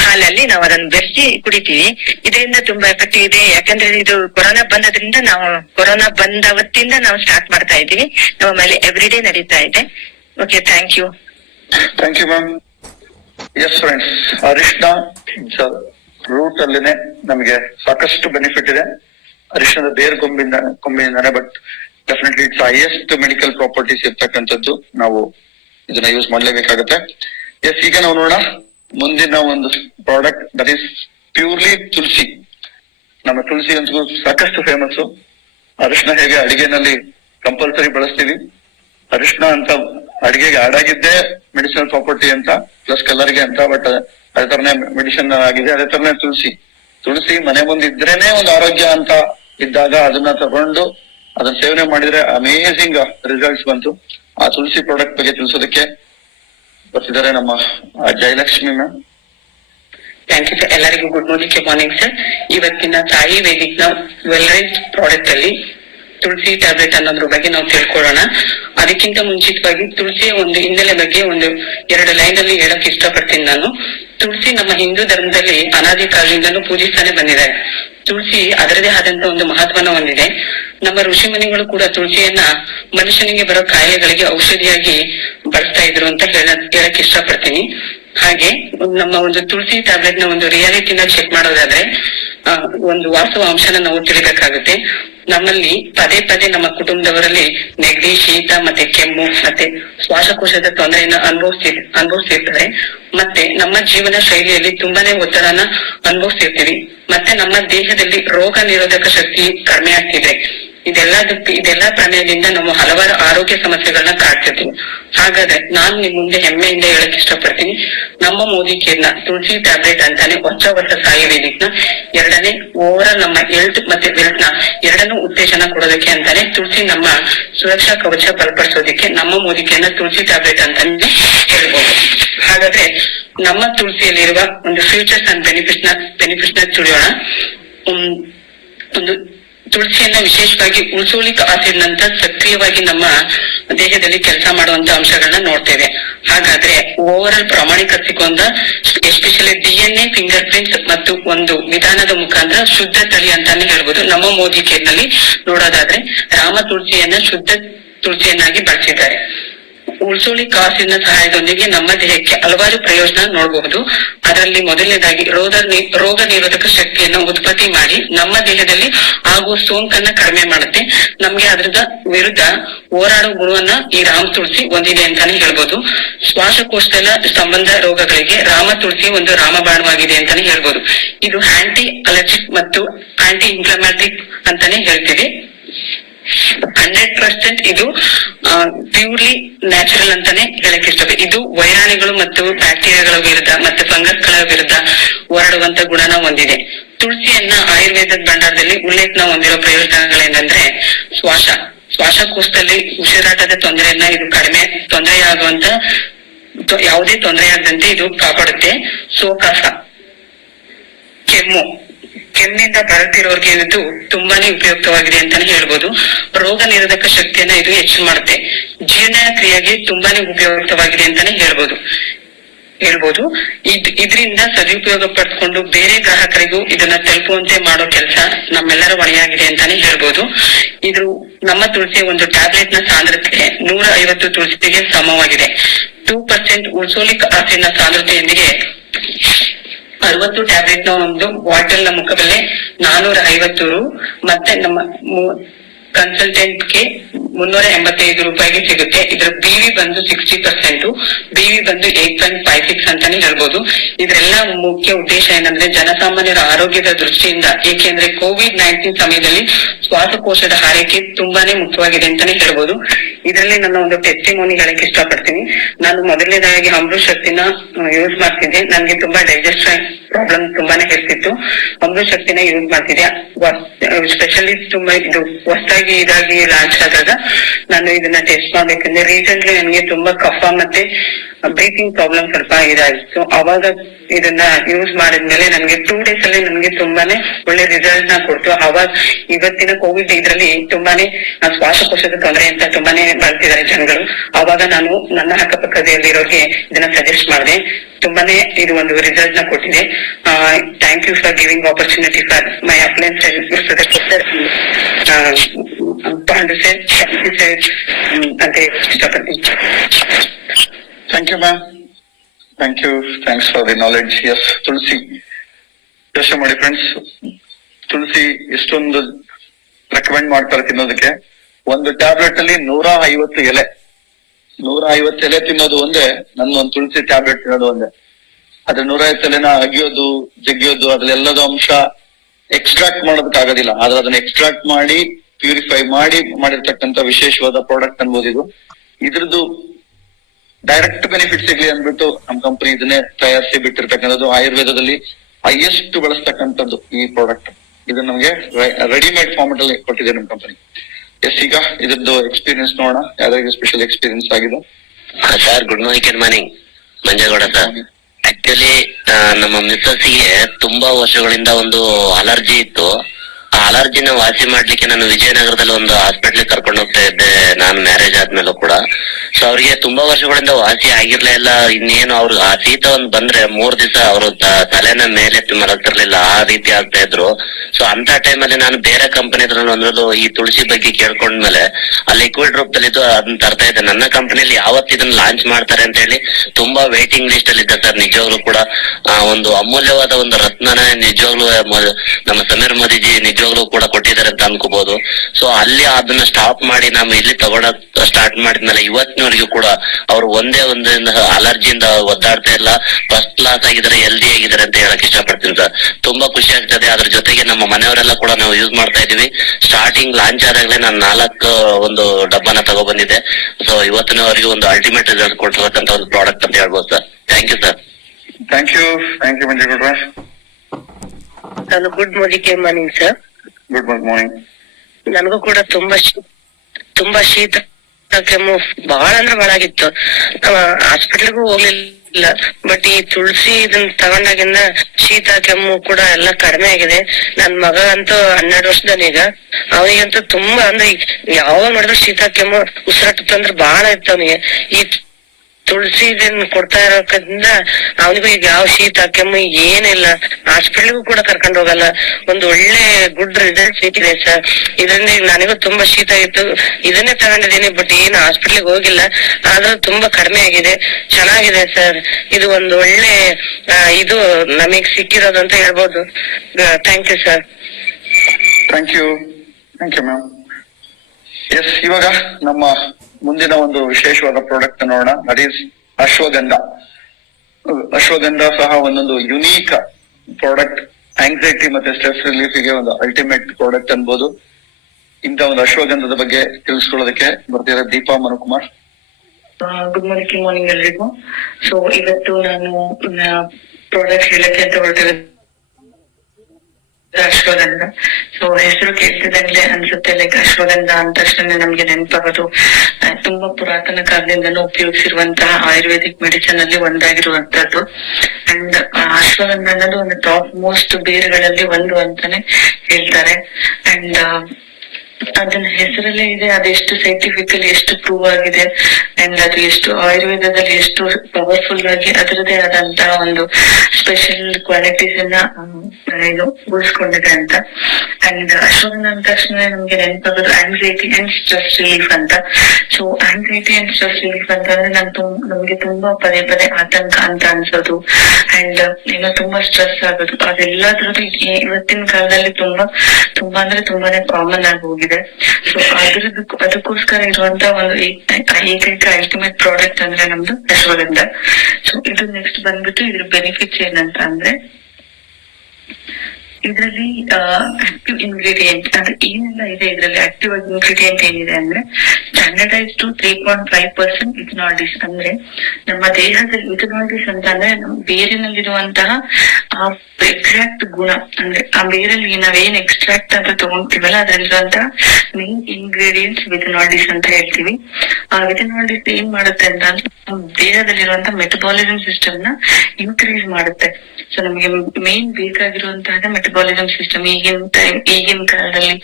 ಹಾಲಲ್ಲಿ ನಾವು ಅದನ್ನ ಬೆರೆಸಿ ಕುಡಿತೀವಿ. ಇದರಿಂದ ತುಂಬಾ ಎಫೆಕ್ಟಿವ್ ಇದೆ. ಯಾಕಂದ್ರೆ ಇದು ಕೊರೋನಾ ಬಂದದ್ರಿಂದ ನಾವು ಕೊರೋನಾ ಬಂದ ಅವತ್ತಿಂದ ನಾವು ಸ್ಟಾರ್ಟ್ ಮಾಡ್ತಾ ಇದ್ದೀವಿ. ನಮ್ಮ ಮೇಲೆ ಎವ್ರಿ ಡೇ ನಡೀತಾ ಇದೆ. Okay, thank you. Thank you ma'am. Yes friends, ಅರಿಶಿನ ರೂಟ್ ಅಲ್ಲಿನೆ ನಮಗೆ ಸಾಕಷ್ಟು ಬೆನಿಫಿಟ್ ಇದೆ. ಅರಿಶಿಣದ ಬೇರೆ ಕೊಂಬಿಂದಾನೆ, but definitely it's highest medical properties ಇರ್ತಕ್ಕಂಥದ್ದು. ನಾವು ಇದನ್ನ ಯೂಸ್ ಮಾಡ್ಲೇಬೇಕಾಗತ್ತೆ. ಎಸ್, ಈಗ ನಾವು ನೋಡೋಣ ಮುಂದಿನ ಒಂದು ಪ್ರಾಡಕ್ಟ್, ದಟ್ ಈಸ್ ಪ್ಯೂರ್ಲಿ ತುಳಸಿ. ನಮ್ಮ ತುಳಸಿ ಅಂತೂ ಸಾಕಷ್ಟು ಫೇಮಸ್. ಅರಿಶಿನ ಹೇಗೆ ಅಡಿಗೆನಲ್ಲಿ ಕಂಪಲ್ಸರಿ ಬಳಸ್ತೀವಿ, ಅರಿಶಿನ ಅಂತ ಅಡಿಗೆಗೆ ಆಡ್ ಆಗಿದ್ದೇ ಮೆಡಿಸಿನಲ್ ಪ್ರಾಪರ್ಟಿ ಅಂತ, ಪ್ಲಸ್ ಕಲರ್ಗೆ ಅಂತ, ಬಟ್ ಅದೇ ತರನೇ ಮೆಡಿಸಿನ್ ಆಗಿದೆ. ಅದೇ ತರನೇ ತುಳಸಿ ಮನೆ ಮುಂದೆ ಇದ್ರೇನೆ ಒಂದು ಆರೋಗ್ಯ ಅಂತ ಇದ್ದಾಗ ಅದನ್ನ ತಗೊಂಡು ಅದನ್ನ ಸೇವನೆ ಮಾಡಿದ್ರೆ ಅಮೇಸಿಂಗ್ ರಿಸಲ್ಟ್ಸ್ ಬಂತು. ಆ ತುಳಸಿ ಪ್ರಾಡಕ್ಟ್ ಬಗ್ಗೆ ತಿಳಿಸೋದಕ್ಕೆ ಬರ್ತಿದ್ದಾರೆ ನಮ್ಮ Jayalakshmi ma'am. Thank you sir. ಎಲ್ಲರಿಗೂ ಗುಡ್ ಮಾರ್ನಿಂಗ್ ಸರ್. ಇವತ್ತಿನ ಸಾಯಿ ವೇದಿಕ್ ನ ವೆಲ್ರೈಸ್ ಪ್ರಾಡಕ್ಟ್ ಅಲ್ಲಿ ತುಳಸಿ ಟ್ಯಾಬ್ಲೆಟ್ ಅನ್ನೋದ್ರ ಬಗ್ಗೆ ನಾವು ತಿಳ್ಕೊಳ್ಳೋಣ. ಅದಕ್ಕಿಂತ ಮುಂಚಿತವಾಗಿ ತುಳಸಿಯ ಒಂದು ಹಿನ್ನೆಲೆ ಬಗ್ಗೆ ಒಂದು 2 ಲೈನ್ ಅಲ್ಲಿ ಹೇಳಕ್ ಇಷ್ಟಪಡ್ತೀನಿ ನಾನು. ತುಳಸಿ ನಮ್ಮ ಹಿಂದೂ ಧರ್ಮದಲ್ಲಿ ಅನಾದಿ ಕಾಲದಿಂದಲೂ ಪೂಜಿಸ್ತಾನೆ ಬಂದಿದ್ದಾರೆ. ತುಳಸಿ ಅದರದೇ ಆದಂತ ಒಂದು ಮಹತ್ವನ ಹೊಂದಿದೆ. ನಮ್ಮ ಋಷಿ ಮುನಿಗಳು ಕೂಡ ತುಳಸಿಯನ್ನ ಮನುಷ್ಯನಿಗೆ ಬರೋ ಕಾಯಿಲೆಗಳಿಗೆ ಔಷಧಿಯಾಗಿ ಬಳಸ್ತಾ ಇದ್ರು ಅಂತ ಹೇಳಕ್ ಇಷ್ಟಪಡ್ತೀನಿ. ಹಾಗೆ ನಮ್ಮ ಒಂದು ತುಳಸಿ ಟ್ಯಾಬ್ಲೆಟ್ ನ ಒಂದು ರಿಯಾಲಿಟಿನ ಚೆಕ್ ಮಾಡೋದಾದ್ರೆ ಒಂದು ವಾಸ್ತವ ಅಂಶನ ನಾವು ತಿಳಿಬೇಕಾಗುತ್ತೆ. ನಮ್ಮಲ್ಲಿ ಪದೇ ಪದೇ ನಮ್ಮ ಕುಟುಂಬದವರಲ್ಲಿ ನೆಗಡಿ, ಶೀತ ಮತ್ತೆ ಕೆಮ್ಮು ಮತ್ತೆ ಶ್ವಾಸಕೋಶದ ತೊಂದರೆಯನ್ನ ಅನುಭವಿಸ್ತಿರ್ತಾರೆ. ಮತ್ತೆ ನಮ್ಮ ಜೀವನ ಶೈಲಿಯಲ್ಲಿ ತುಂಬಾನೇ ಒತ್ತಡನ ಅನುಭವಿಸ್ತಿರ್ತೀವಿ. ಮತ್ತೆ ನಮ್ಮ ದೇಹದಲ್ಲಿ ರೋಗ ನಿರೋಧಕ ಶಕ್ತಿ ಕಡಿಮೆ ಆಗ್ತಿದೆ. ಇದೆಲ್ಲಾ ಪ್ರಮೇಯದಿಂದ ನಾವು ಹಲವಾರು ಆರೋಗ್ಯ ಸಮಸ್ಯೆಗಳನ್ನ ಕಾಡ್ತಿರ್ತೀವಿ. ಹಾಗಾದ್ರೆ ನಾನು ನಿಮ್ ಮುಂದೆ ಹೆಮ್ಮೆಯಿಂದ ಹೇಳಕ್ ಇಷ್ಟಪಡ್ತೀನಿ, ನಮ್ಮ ಮೋದಿ ಕೇರ್ನ ತುಳಸಿ ಟ್ಯಾಬ್ಲೆಟ್ ಅಂತಾನೆ ಹೊಸ ಆಯುರ್ವೇದಿಕ್ ನ ಎರಡನೇ ಓವರ್ ನಮ್ಮ ಹೆಲ್ತ್ ಮತ್ತೆ ವೆಲ್ತ್ ನ ಎರಡನ್ನೂ ಉತ್ತೇಜನ ಕೊಡೋದಕ್ಕೆ ಅಂತಾನೆ ತುಳಸಿ ನಮ್ಮ ಸುರಕ್ಷಾ ಕವಚ ಬಲಪಡಿಸೋದಕ್ಕೆ ನಮ್ಮ ಮೋದಿ ಕೇರ್ನ ತುಳಸಿ ಟ್ಯಾಬ್ಲೆಟ್ ಅಂತಾನೆ ಹೇಳ್ಬೋದು. ಹಾಗಾದ್ರೆ ನಮ್ಮ ತುಳಸಿಯಲ್ಲಿರುವ ಒಂದು ಫ್ಯೂಚರ್ಸ್ ಅಂಡ್ ಬೆನಿಫಿಟ್ಸ್ ನ ತಿಳಿಯೋಣ. ಒಂದು ತುಳಸಿಯನ್ನ ವಿಶೇಷವಾಗಿ ಉಲ್ಸೋಲಿಕ್ ಆಸಿಡ್ ನಂತ ಸಕ್ರಿಯವಾಗಿ ನಮ್ಮ ದೇಹದಲ್ಲಿ ಕೆಲಸ ಮಾಡುವಂತ ಅಂಶಗಳನ್ನ ನೋಡ್ತೇವೆ. ಹಾಗಾದ್ರೆ ಓವರ್ ಆಲ್ ಪ್ರಮಾಣೀಕರಿಸಿಕೊಂಡ ಎಸ್ಪೆಷಲಿ DNA ಫಿಂಗರ್ ಪ್ರಿಂಟ್ಸ್ ಮತ್ತು ಒಂದು ವಿಧಾನದ ಮುಖಾಂತರ ಶುದ್ಧ ತಳಿ ಅಂತಾನೆ ಹೇಳ್ಬೋದು. ನಮ್ಮ ಮೋದಿ ಕೇರ್ ನಲ್ಲಿ ನೋಡೋದಾದ್ರೆ ರಾಮ ತುಳಸಿಯನ್ನ ಶುದ್ಧ ತುಳಸಿಯನ್ನಾಗಿ ಬಳಸಿದ್ದಾರೆ. ಉಲ್ಸೋಲಿಕ್ ಆಸಿಡ್ ನ ಸಹಾಯದೊಂದಿಗೆ ನಮ್ಮ ದೇಹಕ್ಕೆ ಹಲವಾರು ಪ್ರಯೋಜನ ನೋಡಬಹುದು. ಅದರಲ್ಲಿ ಮೊದಲನೇದಾಗಿ ರೋಗ ನಿರೋಧಕ ಶಕ್ತಿಯನ್ನು ಉತ್ಪತ್ತಿ ಮಾಡಿ ನಮ್ಮ ದೇಹದಲ್ಲಿ ಆಗುವ ಸೋಂಕನ್ನ ಕಡಿಮೆ ಮಾಡುತ್ತೆ. ನಮ್ಗೆ ಅದ್ರದ ವಿರುದ್ಧ ಹೋರಾಡುವ ಗುಣವನ್ನ ಈ ರಾಮ ತುಳಸಿ ಹೊಂದಿದೆ ಅಂತಾನೆ ಹೇಳ್ಬೋದು. ಶ್ವಾಸಕೋಶದ ಸಂಬಂಧ ರೋಗಗಳಿಗೆ ರಾಮ ತುಳಸಿ ಒಂದು ರಾಮಬಾಣವಾಗಿದೆ ಅಂತಾನೆ ಹೇಳ್ಬೋದು. ಇದು ಆಂಟಿ ಅಲರ್ಜಿಕ್ ಮತ್ತು ಆಂಟಿ ಇನ್ಫ್ಲಮೇಟರಿ ಅಂತಾನೆ ಹೇಳ್ತೀವಿ. 100% ಇದು ಪ್ಯೂರ್ಲಿ ನ್ಯಾಚುರಲ್ ಅಂತಾನೆ ಹೇಳಕ್ ಇಷ್ಟಪಡ್ತೀನಿ. ಇದು ವೈರಾಣುಗಳು ಮತ್ತು ಬ್ಯಾಕ್ಟೀರಿಯಾಗಳ ವಿರುದ್ಧ ಮತ್ತೆ ಫಂಗಸ್ ಗಳ ವಿರುದ್ಧ ಹೋರಾಡುವಂತ ಗುಣನ ಹೊಂದಿದೆ. ತುಳಸಿಯನ್ನ ಆಯುರ್ವೇದದ ಭಂಡಾರದಲ್ಲಿ ಉಲ್ಲೇಖನ ಹೊಂದಿರೋ ಪ್ರಯೋಜನಗಳೇನಂದ್ರೆ ಶ್ವಾಸಕೋಶದಲ್ಲಿ ಉಸಿರಾಟದ ತೊಂದರೆಯನ್ನ ಇದು ತೊಂದರೆಯಾಗುವಂತ ಯಾವುದೇ ತೊಂದರೆಯಾಗದಂತೆ ಇದು ಕಾಪಾಡುತ್ತೆ. ಸೋಕಾಸ, ಕೆಮ್ಮಿಂದ ಬಳಲ್ತಿರೋರ್ಗೆ ಇದು ತುಂಬಾನೇ ಉಪಯುಕ್ತವಾಗಿದೆ ಅಂತಾನೆ ಹೇಳ್ಬೋದು. ರೋಗ ನಿರೋಧಕ ಶಕ್ತಿಯನ್ನ ಇದು ಹೆಚ್ಚು ಮಾಡುತ್ತೆ. ಜೀರ್ಣಕ್ರಿಯೆಗೆ ತುಂಬಾನೇ ಉಪಯುಕ್ತವಾಗಿದೆ ಅಂತಾನೆ ಹೇಳ್ಬೋದು. ಇದರಿಂದ ಸದುಪಯೋಗ ಪಡ್ಕೊಂಡು ಬೇರೆ ಗ್ರಾಹಕರಿಗೂ ಇದನ್ನ ತಲುಪುವಂತೆ ಮಾಡೋ ಕೆಲಸ ನಮ್ಮೆಲ್ಲರ ಹೊಣೆಯಾಗಿದೆ ಅಂತಾನೆ ಹೇಳ್ಬೋದು. ಇದು ನಮ್ಮ ತುಳಸಿಯ ಒಂದು ಟ್ಯಾಬ್ಲೆಟ್ ನ ಸಾಂದ್ರತೆ 150 ತುಳಸಿಗೆ ಸಮವಾಗಿದೆ. 2% ಉಲ್ಸೋಲಿಕ್ ಆಸಿಡ್ ನ ಸಾಂದ್ರತೆಯೊಂದಿಗೆ 60 ಟ್ಯಾಬ್ಲೆಟ್ ನ ಒಂದು ಬಾಟಲ್ ನ ಮುಖಬೆಲೆ 450 ರು. ಮತ್ತೆ ನಮ್ಮ ಕನ್ಸಲ್ಟೆಂಟ್ ಗೆ 385 ರೂಪಾಯಿಗೆ ಸಿಗುತ್ತೆ. ಇದರ BV ಬಂದು 60%, BV ಬಂದು 8.56 ಅಂತಾನೆ ಹೇಳ್ಬೋದು. ಇದರೆಲ್ಲ ಮುಖ್ಯ ಉದ್ದೇಶ ಏನಂದ್ರೆ ಜನಸಾಮಾನ್ಯರ ಆರೋಗ್ಯದ ದೃಷ್ಟಿಯಿಂದ, ಏಕೆಂದ್ರೆ COVID-19 ಸಮಯದಲ್ಲಿ ಶ್ವಾಸಕೋಶದ ಆರೈಕೆ ತುಂಬಾನೇ ಮುಖ್ಯವಾಗಿದೆ ಅಂತಾನೆ ಹೇಳ್ಬೋದು. ಇದರಲ್ಲಿ ನನ್ನ ಒಂದು ಟೆಸ್ಟಿಮೋನಿ ಹೇಳಕ್ ಇಷ್ಟಪಡ್ತೀನಿ. ನಾನು ಮೊದಲನೇದಾಗಿ ಅಮೃತ್ ಶಕ್ತಿನ ಯೂಸ್ ಮಾಡ್ತಿದ್ದೆ. ನನ್ಗೆ ತುಂಬಾ ಡೈಜೆಸ್ಟಿವ್ ಪ್ರಾಬ್ಲಮ್ ತುಂಬಾನೇ ಇರ್ತಿತ್ತು. ಅಮೃತ್ ಶಕ್ತಿನ ಯೂಸ್ ಮಾಡ್ತಿದ್ದೆ. ಸ್ಪೆಷಲಿ ತುಂಬಾ ಇದು ಹೊಸದಾಗಿ ಇದಾಗಿ ಲಾಂಚ್ ಆದಾಗ ನಾನು ಇದನ್ನ ಟೆಸ್ಟ್ ಮಾಡ್ಬೇಕಂದ್ರೆ ರೀಸೆಂಟ್ಲಿ ನನಗೆ ತುಂಬಾ ಕಫ ಮತ್ತೆ ಬ್ರೀತಿಂಗ್ ಪ್ರಾಬ್ಲಮ್ ಸ್ವಲ್ಪ ಇದಾಗಿತ್ತು. ಅವಾಗ ಇದನ್ನ ಯೂಸ್ ಮಾಡಿದ್ಮೇಲೆ ನನ್ಗೆ 2 days ಅಲ್ಲಿ ನನ್ಗೆ ತುಂಬಾನೇ ಒಳ್ಳೆ ರಿಸಲ್ಟ್ ನ ಕೊಡ್ತು. ಅವಾಗ ಇವತ್ತಿನ ಕೋವಿಡ್ ಇದ್ರಲ್ಲಿ ತುಂಬಾನೇ ಶ್ವಾಸಕೋಶದ ತೊಂದರೆ ಅಂತ ತುಂಬಾನೇ ಬಳಸಿದ್ದಾರೆ ಜನಗಳು. ಅವಾಗ ನಾನು ನನ್ನ ಅಕ್ಕಪಕ್ಕದಲ್ಲಿರೋರಿಗೆ ಇದನ್ನ ಸಜೆಸ್ಟ್ ಮಾಡಿದೆ. ತುಂಬಾನೇ ಇದು ಒಂದು ರಿಸಲ್ಟ್ ನ ಕೊಟ್ಟಿದೆ. Thank you for giving opportunity for my uplines ಅಂತ ಇಷ್ಟಪಡ್ತೀನಿ. Thank you, ma'am. Thank you. Thanks for the knowledge. Yes, ತುಳಸಿ ಯೋಚನೆ ಮಾಡಿ ಫ್ರೆಂಡ್ಸ್, ತುಳಸಿ ಎಷ್ಟೊಂದು ರೆಕಮೆಂಡ್ ಮಾಡ್ತಾರೆ ತಿನ್ನೋದಕ್ಕೆ. ಒಂದು ಟ್ಯಾಬ್ಲೆಟ್ ಅಲ್ಲಿ 150 ಎಲೆ, 150 ಎಲೆ ತಿನ್ನೋದು ಒಂದೇ. ನನ್ನ ಒಂದು ತುಳಸಿ ಟ್ಯಾಬ್ಲೆಟ್ ತಿನ್ನೋದು ಒಂದೇ. ಅದ್ರ 150 ಎಲೆನ ಅಗಿಯೋದು, ಜಗ್ಗಿಯೋದು, ಅದ್ರಲ್ಲೆಲ್ಲದ ಅಂಶ ಎಕ್ಸ್ಟ್ರಾಕ್ಟ್ ಮಾಡೋದಕ್ಕಾಗೋದಿಲ್ಲ. ಆದ್ರೆ ಅದನ್ನ ಎಕ್ಸ್ಟ್ರಾಕ್ಟ್ ಮಾಡಿ ಪ್ಯೂರಿಫೈ ಮಾಡಿ ಮಾಡಿರ್ತಕ್ಕಂಥ ವಿಶೇಷವಾದ ಪ್ರಾಡಕ್ಟ್ ಅನ್ಬೋದು ಇದು. ಇದ್ರದ್ದು ಡೈರೆಕ್ಟ್ ಬೆನಿಫಿಟ್ ಸಿಗ್ಲಿ ಅಂದ್ಬಿಟ್ಟು ನಮ್ಮ ಕಂಪನಿ ಇದನ್ನೇ ತಯಾರಿಸಿ ಬಿಟ್ಟಿರ್ತಕ್ಕಂಥದ್ದು. ಆಯುರ್ವೇದದಲ್ಲಿ ಹೈಯೆಸ್ಟ್ ಬಳಸ್ತಕ್ಕಂಥದ್ದು ಈ ಪ್ರಾಡಕ್ಟ್. ಇದು ನಮ್ಗೆ ರೆಡಿಮೇಡ್ ಫಾರ್ಮೆಟ್ ಅಲ್ಲಿ ಕೊಟ್ಟಿದೆ ನಮ್ಮ ಕಂಪನಿ. ಎಸ್, ಈಗ ಇದ್ರದ್ದು ಎಕ್ಸ್ಪೀರಿಯನ್ಸ್ ನೋಡೋಣ. ಯಾವ್ದಾದ್ರು ಸ್ಪೆಷಲ್ ಎಕ್ಸ್ಪೀರಿಯನ್ಸ್ ಆಗಿದೆ? Sir, good morning Manjegowda sir. Actually ನಮ್ಮ ಮಿಸ್ಸಸ್ಗೆ ತುಂಬಾ ವರ್ಷಗಳಿಂದ ಒಂದು ಅಲರ್ಜಿ ಇತ್ತು. ಆ ಅಲರ್ಜಿನ ವಾಸಿ ಮಾಡ್ಲಿಕ್ಕೆ ನಾನು ವಿಜಯನಗರದಲ್ಲಿ ಒಂದು ಹಾಸ್ಪಿಟ್ಲಿಗೆ ಕರ್ಕೊಂಡು ಹೋಗ್ತಾ ಇದ್ದೆ, ನಾನು ಮ್ಯಾರೇಜ್ ಆದ್ಮೇಲೂ ಕೂಡ. ಸೊ ಅವ್ರಿಗೆ ತುಂಬಾ ವರ್ಷಗಳಿಂದ ವಾಸಿ ಆಗಿರ್ಲೇ ಇಲ್ಲ. ಇನ್ನೇನು ಅವ್ರು ಆ ಶೀತ ಒಂದ್ ಬಂದ್ರೆ 3 ದಿವಸ ಅವರು ತಲೆನ ಮೇಲೆ ಮಲಗ್ತಿರ್ಲಿಲ್ಲ, ಆ ರೀತಿ ಆಗ್ತಾ ಇದ್ರು. ಸೊ ಅಂತ ಟೈಮಲ್ಲಿ ನಾನು ಬೇರೆ ಕಂಪನಿ ಹತ್ರ ಒಂದ್ರಲ್ಲೂ ಈ ತುಳಸಿ ಬಗ್ಗೆ ಕೇಳ್ಕೊಂಡ್ಮೇಲೆ ಅಲ್ಲಿ ಲಿಕ್ವಿಡ್ ರೂಪದಲ್ಲಿ ಅದನ್ನ ತರ್ತಾ ಇದ್ದೆ. ನನ್ನ ಕಂಪನಿಯಲ್ಲಿ ಯಾವತ್ತು ಇದನ್ನ ಲಾಂಚ್ ಮಾಡ್ತಾರೆ ಅಂತ ಹೇಳಿ ತುಂಬಾ ವೇಟಿಂಗ್ ಲಿಸ್ಟ್ ಅಲ್ಲಿ ಇದ್ದೆ ಸರ್. ನಿಜವಾಗ್ಲೂ ಕೂಡ ಒಂದು ಅಮೂಲ್ಯವಾದ ಒಂದು ರತ್ನನ ನಿಜವಾಗ್ಲೂ ನಮ್ಮ ಸಮೀರ್ ಮೋದಿಜಿ ನಿಜವಾಗ್ಲೂ ಕೂಡ ಕೊಟ್ಟಿದ್ದಾರೆ ಅಂತ ಅನ್ಕೋಬಹುದು. ಸೊ ಅಲ್ಲಿ ಅದನ್ನ ಸ್ಟಾಪ್ ಮಾಡಿ ನಾವು ಇಲ್ಲಿ ತಗೊಳಕ್ ಸ್ಟಾರ್ಟ್ ಮಾಡಿದ್ಮೇಲೆ ಇವತ್ತಿನವರೆಗೂ ಕೂಡ ಅವ್ರು ಒಂದೇ ಅಲರ್ಜಿಯಿಂದ ಒದ್ದಾಡ್ತಾ ಇಲ್ಲ, ಫಸ್ಟ್ ಕ್ಲಾಸ್ ಆಗಿದ್ದಾರೆ, ಹೆಲ್ದಿ ಆಗಿದ್ದಾರೆ ಅಂತ ಹೇಳಕ್ ಇಷ್ಟಪಡ್ತೀನಿ ಸರ್. ತುಂಬಾ ಖುಷಿ ಆಗ್ತದೆ. ಅದ್ರ ಜೊತೆಗೆ ನಮ್ಮ ಮನೆಯವರೆಲ್ಲ ಕೂಡ ನಾವು ಯೂಸ್ ಮಾಡ್ತಾ ಇದೀವಿ. ಸ್ಟಾರ್ಟಿಂಗ್ ಲಾಂಚ್ ಆದಾಗಲೇ ನಾನು 4 ಡಬ್ಬನ ತಗೋ ಬಂದಿದ್ದೆ. ಸೊ ಇವತ್ತಿನವರೆಗೂ ಒಂದು ಅಲ್ಟಿಮೇಟ್ ರಿಸಲ್ಟ್ ಕೊಟ್ಟಿರತಕ್ಕಂತ ಒಂದು ಪ್ರಾಡಕ್ಟ್ ಅಂತ ಹೇಳ್ಬೋದು sir. Thank you sir. Thank you ಮಂಜುಗೌಡ್ರ. ನಾನು good morning sir. Good morning. ನನಗೂ ಕೂಡ ತುಂಬಾ ಶೀತ ಕೆಮ್ಮು ಬಹಳ ಅಂದ್ರೆ ಬಹಳ ಆಗಿತ್ತು. ಹಾಸ್ಪಿಟಲ್ಗೂ ಹೋಗ್ಲಿಲ್ಲ. ಬಟ್ ಈ ತುಳಸಿ ಇದನ್ನ ತಗೊಂಡಾಗಿಂದ ಶೀತ ಕೆಮ್ಮು ಕೂಡ ಎಲ್ಲ ಕಡಿಮೆ ಆಗಿದೆ. ನನ್ ಮಗ ಅಂತೂ 12 ವರ್ಷದವನೀಗ. ಅವನಿಗಂತೂ ತುಂಬಾ ಅಂದ್ರೆ ಯಾವಾಗ ನೋಡಿದ್ರು ಶೀತ ಕೆಮ್ಮು ಉಸಿರಾಟ ತೊಂದ್ರೆ ಬಹಳ ಇತ್ತು ಅವನಿಗೆ. ಈ ತುಳಸಿ ಇದನ್ನ ಕೊಡ್ತಾ ಇರೋದ್ರಿಂದ ಅವನಿಗೂ ಈಗ ಯಾವ ಶೀತ ಕೆಮ್ಮು ಏನಿಲ್ಲ. ಹಾಸ್ಪಿಟಲ್ಗೂ ಕೂಡ ಕರ್ಕೊಂಡು ಹೋಗಲ್ಲ. ಒಂದು ಒಳ್ಳೆ ಗುಡ್ ರಿಸಲ್ಟ್ ಸಿಕ್ಕಿದೆ ಸರ್. ಇದರಿಂದ ನನಗೂ ತುಂಬಾ ಶೀತ ಇತ್ತು, ಇದನ್ನೇ ತಗೊಂಡಿದ್ದೀನಿ. ಬಟ್ ಏನು ಹಾಸ್ಪಿಟ್ಲಿಗೆ ಹೋಗಿಲ್ಲ, ಆದ್ರೂ ತುಂಬಾ ಕಡಿಮೆ ಆಗಿದೆ. ಚೆನ್ನಾಗಿದೆ ಸರ್. ಇದು ಒಂದು ಒಳ್ಳೆ ಇದು ನಮಗ್ ಸಿಕ್ಕಿರೋದು ಅಂತ ಹೇಳ್ಬೋದು. Thank you sir. Thank you ma'am. Yes, ಇವಾಗ ನಮ್ಮ ಮುಂದಿನ ಒಂದು ವಿಶೇಷವಾದ ಪ್ರಾಡಕ್ಟ್ ನೋಡೋಣ. That is ashwagandha. ಅಶ್ವಗಂಧ ಸಹ ಒಂದೊಂದು ಯುನೀಕ್ ಪ್ರಾಡಕ್ಟ್. ಆಂಗ್ಸೈಟಿ ಮತ್ತೆ ಸ್ಟ್ರೆಸ್ ರಿಲೀಫ್ ಗೆ ಒಂದು ಅಲ್ಟಿಮೇಟ್ ಪ್ರಾಡಕ್ಟ್ ಅನ್ಬೋದು. ಇಂತ ಒಂದು ಅಶ್ವಗಂಧದ ಬಗ್ಗೆ ತಿಳಿಸ್ಕೊಳ್ಳೋದಕ್ಕೆ ಬರ್ತಿದ್ದಾರೆ ದೀಪಾ ಮನುಕುಮಾರ್. ಗುಡ್ ಮಾರ್ನಿಂಗ್ ಎಲ್ರಿಗೂ. ಸೊ ಇವತ್ತು ನಾನು ಪ್ರಾಡಕ್ಟ್ ಹೇಳಕ್ಕೆ ಅಂತ ಹೊರಟಿರೋದು ಅಶ್ವಗಂಧ. ಸೊ ಹೆಸರು ಕೇಳ್ತಿದಂಗ್ಲೆ ಅನ್ಸುತ್ತೆ, ಲೈಕ್ ಅಶ್ವಗಂಧ ಅಂದ ತಕ್ಷಣ ನಮ್ಗೆ ನೆನಪಾಗೋದು ತುಂಬಾ ಪುರಾತನ ಕಾಲದಿಂದನೂ ಉಪಯೋಗಿಸಿರುವಂತಹ ಆಯುರ್ವೇದಿಕ್ ಮೆಡಿಸಿನ್ ಅಲ್ಲಿ ಒಂದಾಗಿರುವಂತದ್ದು. ಅಂಡ್ ಅಶ್ವಗಂಧ ಅನ್ನೋದು ಒಂದು ಟಾಪ್ ಮೋಸ್ಟ್ ಬೇರುಗಳಲ್ಲಿ ಒಂದು ಅಂತಾನೆ ಹೇಳ್ತಾರೆ. ಅಂಡ್ ಅದನ್ನ ಹೆಸರಲ್ಲೇ ಇದೆ, ಅದೆಷ್ಟು ಸೈಂಟಿಫಿಕಲಿ ಎಷ್ಟು ಪ್ರೂವ್ ಆಗಿದೆ ಅಂಡ್ ಅದು ಎಷ್ಟು ಆಯುರ್ವೇದದಲ್ಲಿ ಎಷ್ಟು ಪವರ್ಫುಲ್ ಆಗಿ ಅದರದೇ ಆದಂತಹ ಒಂದು ಸ್ಪೆಷಲ್ ಕ್ವಾಲಿಟೀಸ್ ಅನ್ನ ಇದು ಉಳಿಸ್ಕೊಂಡಿದೆ ಅಂತ. ಅಂಡ್ ಅಶ್ವಗಂಧ ಅಂದ ತಕ್ಷಣ ನಮ್ಗೆ ನೆನಪಾಗೋದು ಆಂಗ್ಸೈಟಿ ಅಂಡ್ ಸ್ಟ್ರೆಸ್ ರಿಲೀಫ್ ಅಂತ. So anxiety and stress relief ಅಂತಂದ್ರೆ ನಮ್ಗೆ ತುಂಬಾ ಪದೇ ಆತಂಕ ಅಂತ ಅನ್ಸೋದು ಅಂಡ್ ಏನೋ ತುಂಬಾ ಸ್ಟ್ರೆಸ್ ಆಗೋದು, ಅದೆಲ್ಲದ್ರದ್ದು ಇವತ್ತಿನ ಕಾಲದಲ್ಲಿ ತುಂಬಾ ಅಂದ್ರೆ ತುಂಬಾನೇ ಕಾಮನ್ ಆಗಿ ಹೋಗಿದೆ. ಸೊ ಅದಕ್ಕೋಸ್ಕರ ಇರುವಂತ ಒಂದು ಏಕೈಕ ಅಲ್ಟಿಮೇಟ್ ಪ್ರಾಡಕ್ಟ್ ಅಂದ್ರೆ ನಮ್ದು ಅಶ್ವಗಂಧ. ಸೊ ಇದು ನೆಕ್ಸ್ಟ್ ಬಂದ್ಬಿಟ್ಟು ಇದ್ರ ಬೆನಿಫಿಟ್ಸ್ ಏನಂತ ಅಂದ್ರೆ ಇದರಲ್ಲಿ ಆಕ್ಟಿವ್ ಇಂಗ್ರೀಡಿಯೆಂಟ್ ಅಂದ್ರೆ ಏನೆಲ್ಲ ಇದೆ. ಇದರಲ್ಲಿ ಆಕ್ಟಿವ್ ಇಂಗ್ರೀಡಿಯೆಂಟ್ ಏನಿದೆ ಅಂದ್ರೆ ಸ್ಟ್ಯಾಂಡರ್ಡೈಸ್ ಟು 3.5% ಇಥನಾಲ್ಡಿಸ್. ಅಂದ್ರೆ ನಮ್ಮ ದೇಹದಲ್ಲಿ ಇಥನಾಲ್ಡಿಸ್ ಅಂತ ಅಂದ್ರೆ ನಮ್ಮ ಬೇರಿನಲ್ಲಿರುವಂತಹ ಆ ಎಕ್ಸಾಕ್ಟ್ ಗುಣ, ಅಂದ್ರೆ ಆ ಬೇರಲ್ಲಿ ನಾವೇನ್ ಎಕ್ಸ್ಟ್ರಾಕ್ಟ್ ಅಂತ ತಗೊಂತೀವಲ್ಲ ಅದರಲ್ಲಿರುವಂತಹ ಮೇನ್ ಇಂಗ್ರೀಡಿಯೆಂಟ್ಸ್ ವಿಥನಾಲ್ಡಿಸ್ ಅಂತ ಹೇಳ್ತೀವಿ. ಆ ವಿಥನಾಲ್ಡಿಸ್ ಏನ್ ಮಾಡುತ್ತೆ ಅಂತ ಅಂದ್ರೆ ನಮ್ಮ ದೇಹದಲ್ಲಿರುವಂತಹ ಮೆಟಬಾಲಿಸಮ್ ಸಿಸ್ಟಮ್ ನ ಇನ್ಕ್ರೀಸ್ ಮಾಡುತ್ತೆ. ಸೊ ನಮಗೆ ಮೇನ್ ಬೇಕಾಗಿರುವಂತಹ ಮೆಟಬಾಲಿಸಮ್ ಸಿಸ್ಟಮ್ ಈಗಿನ ಕಾಲದಲ್ಲಿ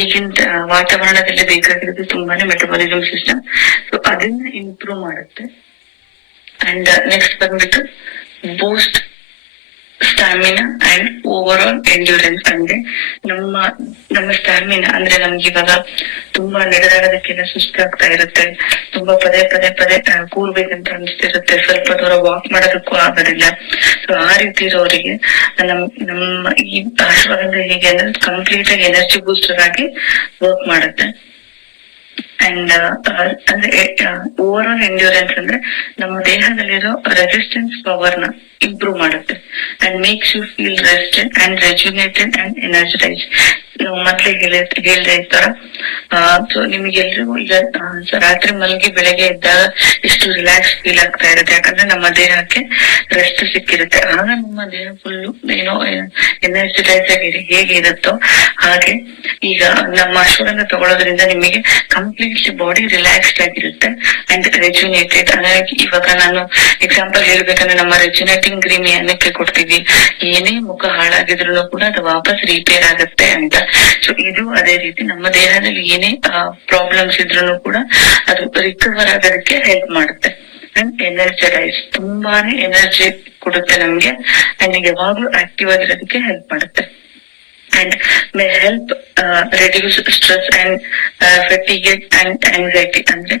ಈಗಿನ ವಾತಾವರಣದಲ್ಲಿ ಬೇಕಾಗಿರೋದು ತುಂಬಾನೇ ಮೆಟಬಾಲಿಸಮ್ ಸಿಸ್ಟಮ್. ಸೊ ಅದನ್ನ ಇಂಪ್ರೂವ್ ಮಾಡುತ್ತೆ. ಅಂಡ್ ನೆಕ್ಸ್ಟ್ ಬಂದ್ಬಿಟ್ಟು boost stamina and overall endurance. ಅಂದ್ರೆ ನಮ್ಮ ಸ್ಟಾಮಿನಾ ಅಂದ್ರೆ ನಮ್ಗೆ ಇವಾಗ ತುಂಬಾ ನಡೆದಾಡೋದಕ್ಕೆಲ್ಲ ಸುಸ್ತಾಗ್ತಾ ಇರುತ್ತೆ, ತುಂಬಾ ಪದೇ ಕೂರ್ಬೇಕಂತ ಅನಿಸ್ತಿರುತ್ತೆ, ಸ್ವಲ್ಪ ದೂರ ವಾಕ್ ಮಾಡೋದಕ್ಕೂ ಆಗೋದಿಲ್ಲ. ಸೊ ಆ ರೀತಿ ಇರೋರಿಗೆ ನಮ್ಮ ಈ ಅಶ್ವಗಂಧ ಹೇಗೆ ಅಂದ್ರೆ ಕಂಪ್ಲೀಟ್ ಆಗಿ ಎನರ್ಜಿ ಬೂಸ್ಟರ್ ಆಗಿ ವರ್ಕ್ ಮಾಡುತ್ತೆ. ಅಂಡ್ ಅಂದ್ರೆ ಓವರ್ ಆಲ್ ಎಂಡ್ಯೂರೆನ್ಸ್ ಅಂದ್ರೆ ನಮ್ಮ ದೇಹದಲ್ಲಿರೋ ರೆಸಿಸ್ಟೆನ್ಸ್ ಪವರ್ ನ ಇಂಪ್ರೂವ್ ಮಾಡುತ್ತೆ and makes you feel rested and rejuvenated and energise. ನಾವು ಮೊದ್ಲೇ ಹೇಳ್ದೆ ಈ ತರ. ಸೊ ನಿಮಗೆಲ್ರಿಗೂ ಈಗ ರಾತ್ರಿ ಮಲಗಿ ಬೆಳಗ್ಗೆ ಎದ್ದಾಗ ಎಷ್ಟು ರಿಲ್ಯಾಕ್ಸ್ ಫೀಲ್ ಆಗ್ತಾ ಇರುತ್ತೆ, ಯಾಕಂದ್ರೆ ನಮ್ಮ ದೇಹಕ್ಕೆ ರೆಸ್ಟ್ ಸಿಕ್ಕಿರುತ್ತೆ. ಆಗ ನಮ್ಮ ದೇಹ ಫುಲ್ಲು ಏನೋ ಎನರ್ಜಿಟೈಸ್ ಆಗಿ ಹೇಗೆ ಇರುತ್ತೋ ಹಾಗೆ ಈಗ ನಮ್ಮ ಅಶ್ವಗಂಧ ತಗೊಳ್ಳೋದ್ರಿಂದ ನಿಮಗೆ ಕಂಪ್ಲೀಟ್ಲಿ ಬಾಡಿ ರಿಲ್ಯಾಕ್ಸ್ಡ್ ಆಗಿರುತ್ತೆ ಅಂಡ್ ರೆಜ್ಯುನೇಟೆಡ್. ಅಂದ್ರೆ ಇವಾಗ ನಾನು ಎಕ್ಸಾಂಪಲ್ ಹೇಳ್ಬೇಕಂದ್ರೆ ನಮ್ಮ ರೆಜ್ಯುನೇಟಿಂಗ್ ಕ್ರೀಮ್ ಏನಕ್ಕೆ ಕೊಡ್ತೀವಿ, ಏನೇ ಮುಖ ಹಾಳಾಗಿದ್ರು ಕೂಡ ಅದು ವಾಪಸ್ ರಿಪೇರ್ ಆಗುತ್ತೆ ಅಂತ. ಸೊ ಇದು ಅದೇ ರೀತಿ ನಮ್ಮ ದೇಹದಲ್ಲಿ ಏನೇ ಪ್ರಾಬ್ಲಮ್ಸ್ ಇದ್ರು ಕೂಡ ಅದು ರಿಕವರ್ ಆಗೋದಕ್ಕೆ ಹೆಲ್ಪ್ ಮಾಡುತ್ತೆ ಅಂಡ್ ಎನರ್ಜೈಸ್, ತುಂಬಾನೇ ಎನರ್ಜಿ ಕೊಡುತ್ತೆ ನಮ್ಗೆ ಅಂಡ್ ಯಾವಾಗ್ಲೂ ಆಕ್ಟಿವ್ ಆಗಿರೋದಕ್ಕೆ ಹೆಲ್ಪ್ ಮಾಡುತ್ತೆ. and may help reduce stress and fatigue and anxiety. ಅಂದ್ರೆ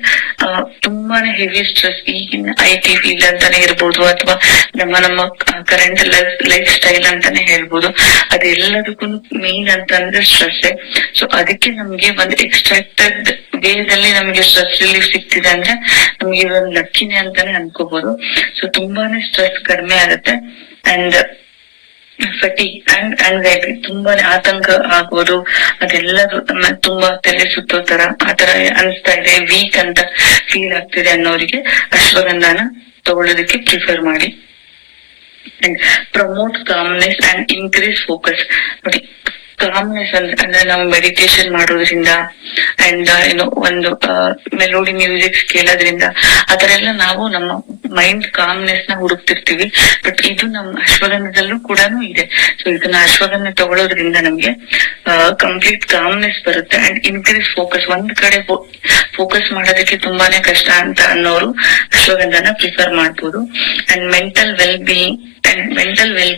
ತುಂಬಾನೇ ಹೆವಿ ಸ್ಟ್ರೆಸ್ ಈಗಿನ IT ಫೀಲ್ಡ್ ಅಂತಾನೆ ಇರ್ಬೋದು, ಅಥವಾ ನಮ್ಮ ಕರೆಂಟ್ ಲೈಫ್ ಸ್ಟೈಲ್ ಅಂತಾನೆ ಹೇಳ್ಬೋದು. ಅದೆಲ್ಲದಕ್ಕೂ ಮೇನ್ ಅಂತಂದ್ರೆ ಸ್ಟ್ರೆಸ್. ಸೊ ಅದಕ್ಕೆ ನಮ್ಗೆ ಒಂದು ಎಕ್ಸ್ಟ್ರಾಕ್ಟೆಡ್ ವೇದಲ್ಲಿ ನಮ್ಗೆ ಸ್ಟ್ರೆಸ್ ರಿಲೀಫ್ ಸಿಗ್ತಿದೆ ಅಂದ್ರೆ ನಮ್ಗೆ ಒಂದು ಲಕ್ಕಿನೇ ಅಂತಾನೆ ಅನ್ಕೋಬಹುದು. ಸೊ ತುಂಬಾನೇ ಸ್ಟ್ರೆಸ್ ಕಡಿಮೆ ಆಗುತ್ತೆ. ಅಂಡ್ ಫಟಿಗ್ ಅಂಡ್ ಆಂಗ್ಸೈಟಿ, ತುಂಬಾನೇ ಆತಂಕ ಆಗೋದು, ಅದೆಲ್ಲರೂ ತುಂಬಾ ತಲೆ ಸುತ್ತೋ ತರ ಆತರ ಅನಿಸ್ತಾ ಇದೆ, ವೀಕ್ ಅಂತ ಫೀಲ್ ಆಗ್ತಿದೆ ಅನ್ನೋರಿಗೆ ಅಶ್ವಗಂಧನ ತಗೊಳ್ಳೋದಕ್ಕೆ ಪ್ರಿಫರ್ ಮಾಡಿ. And promote calmness and increase focus. ನೋಡಿ, ಕಾಮ್ನೆಸ್ ಅಂದ್ರೆ ನಾವು ಮೆಡಿಟೇಷನ್ ಮಾಡೋದ್ರಿಂದ ಅಂಡ್ ಒಂದು ಮೆಲೋಡಿ ಮ್ಯೂಸಿಕ್ ಕೇಳೋದ್ರಿಂದ ಆತರ ಎಲ್ಲ ನಾವು ನಮ್ಮ ಮೈಂಡ್ ಕಾಮ್ನೆಸ್ ನ ಹುಡುಕ್ತಿರ್ತೀವಿ. ಬಟ್ ಇದು ನಮ್ಮ ಅಶ್ವಗಂಧದಲ್ಲೂ ಕೂಡ ಇದೆ. ಸೊ ಇದನ್ನ ಅಶ್ವಗಂಧ ತಗೊಳ್ಳೋದ್ರಿಂದ ನಮ್ಗೆ ಕಂಪ್ಲೀಟ್ ಕಾಮ್ನೆಸ್ ಬರುತ್ತೆ ಅಂಡ್ ಇನ್ಕ್ರೀಸ್ ಫೋಕಸ್. ಒಂದ್ ಕಡೆ ಫೋಕಸ್ ಮಾಡೋದಕ್ಕೆ ತುಂಬಾನೇ ಕಷ್ಟ ಅಂತ ಅನ್ನೋರು ಅಶ್ವಗಂಧನ ಪ್ರಿಫರ್ ಮಾಡ್ಬೋದು. And mental well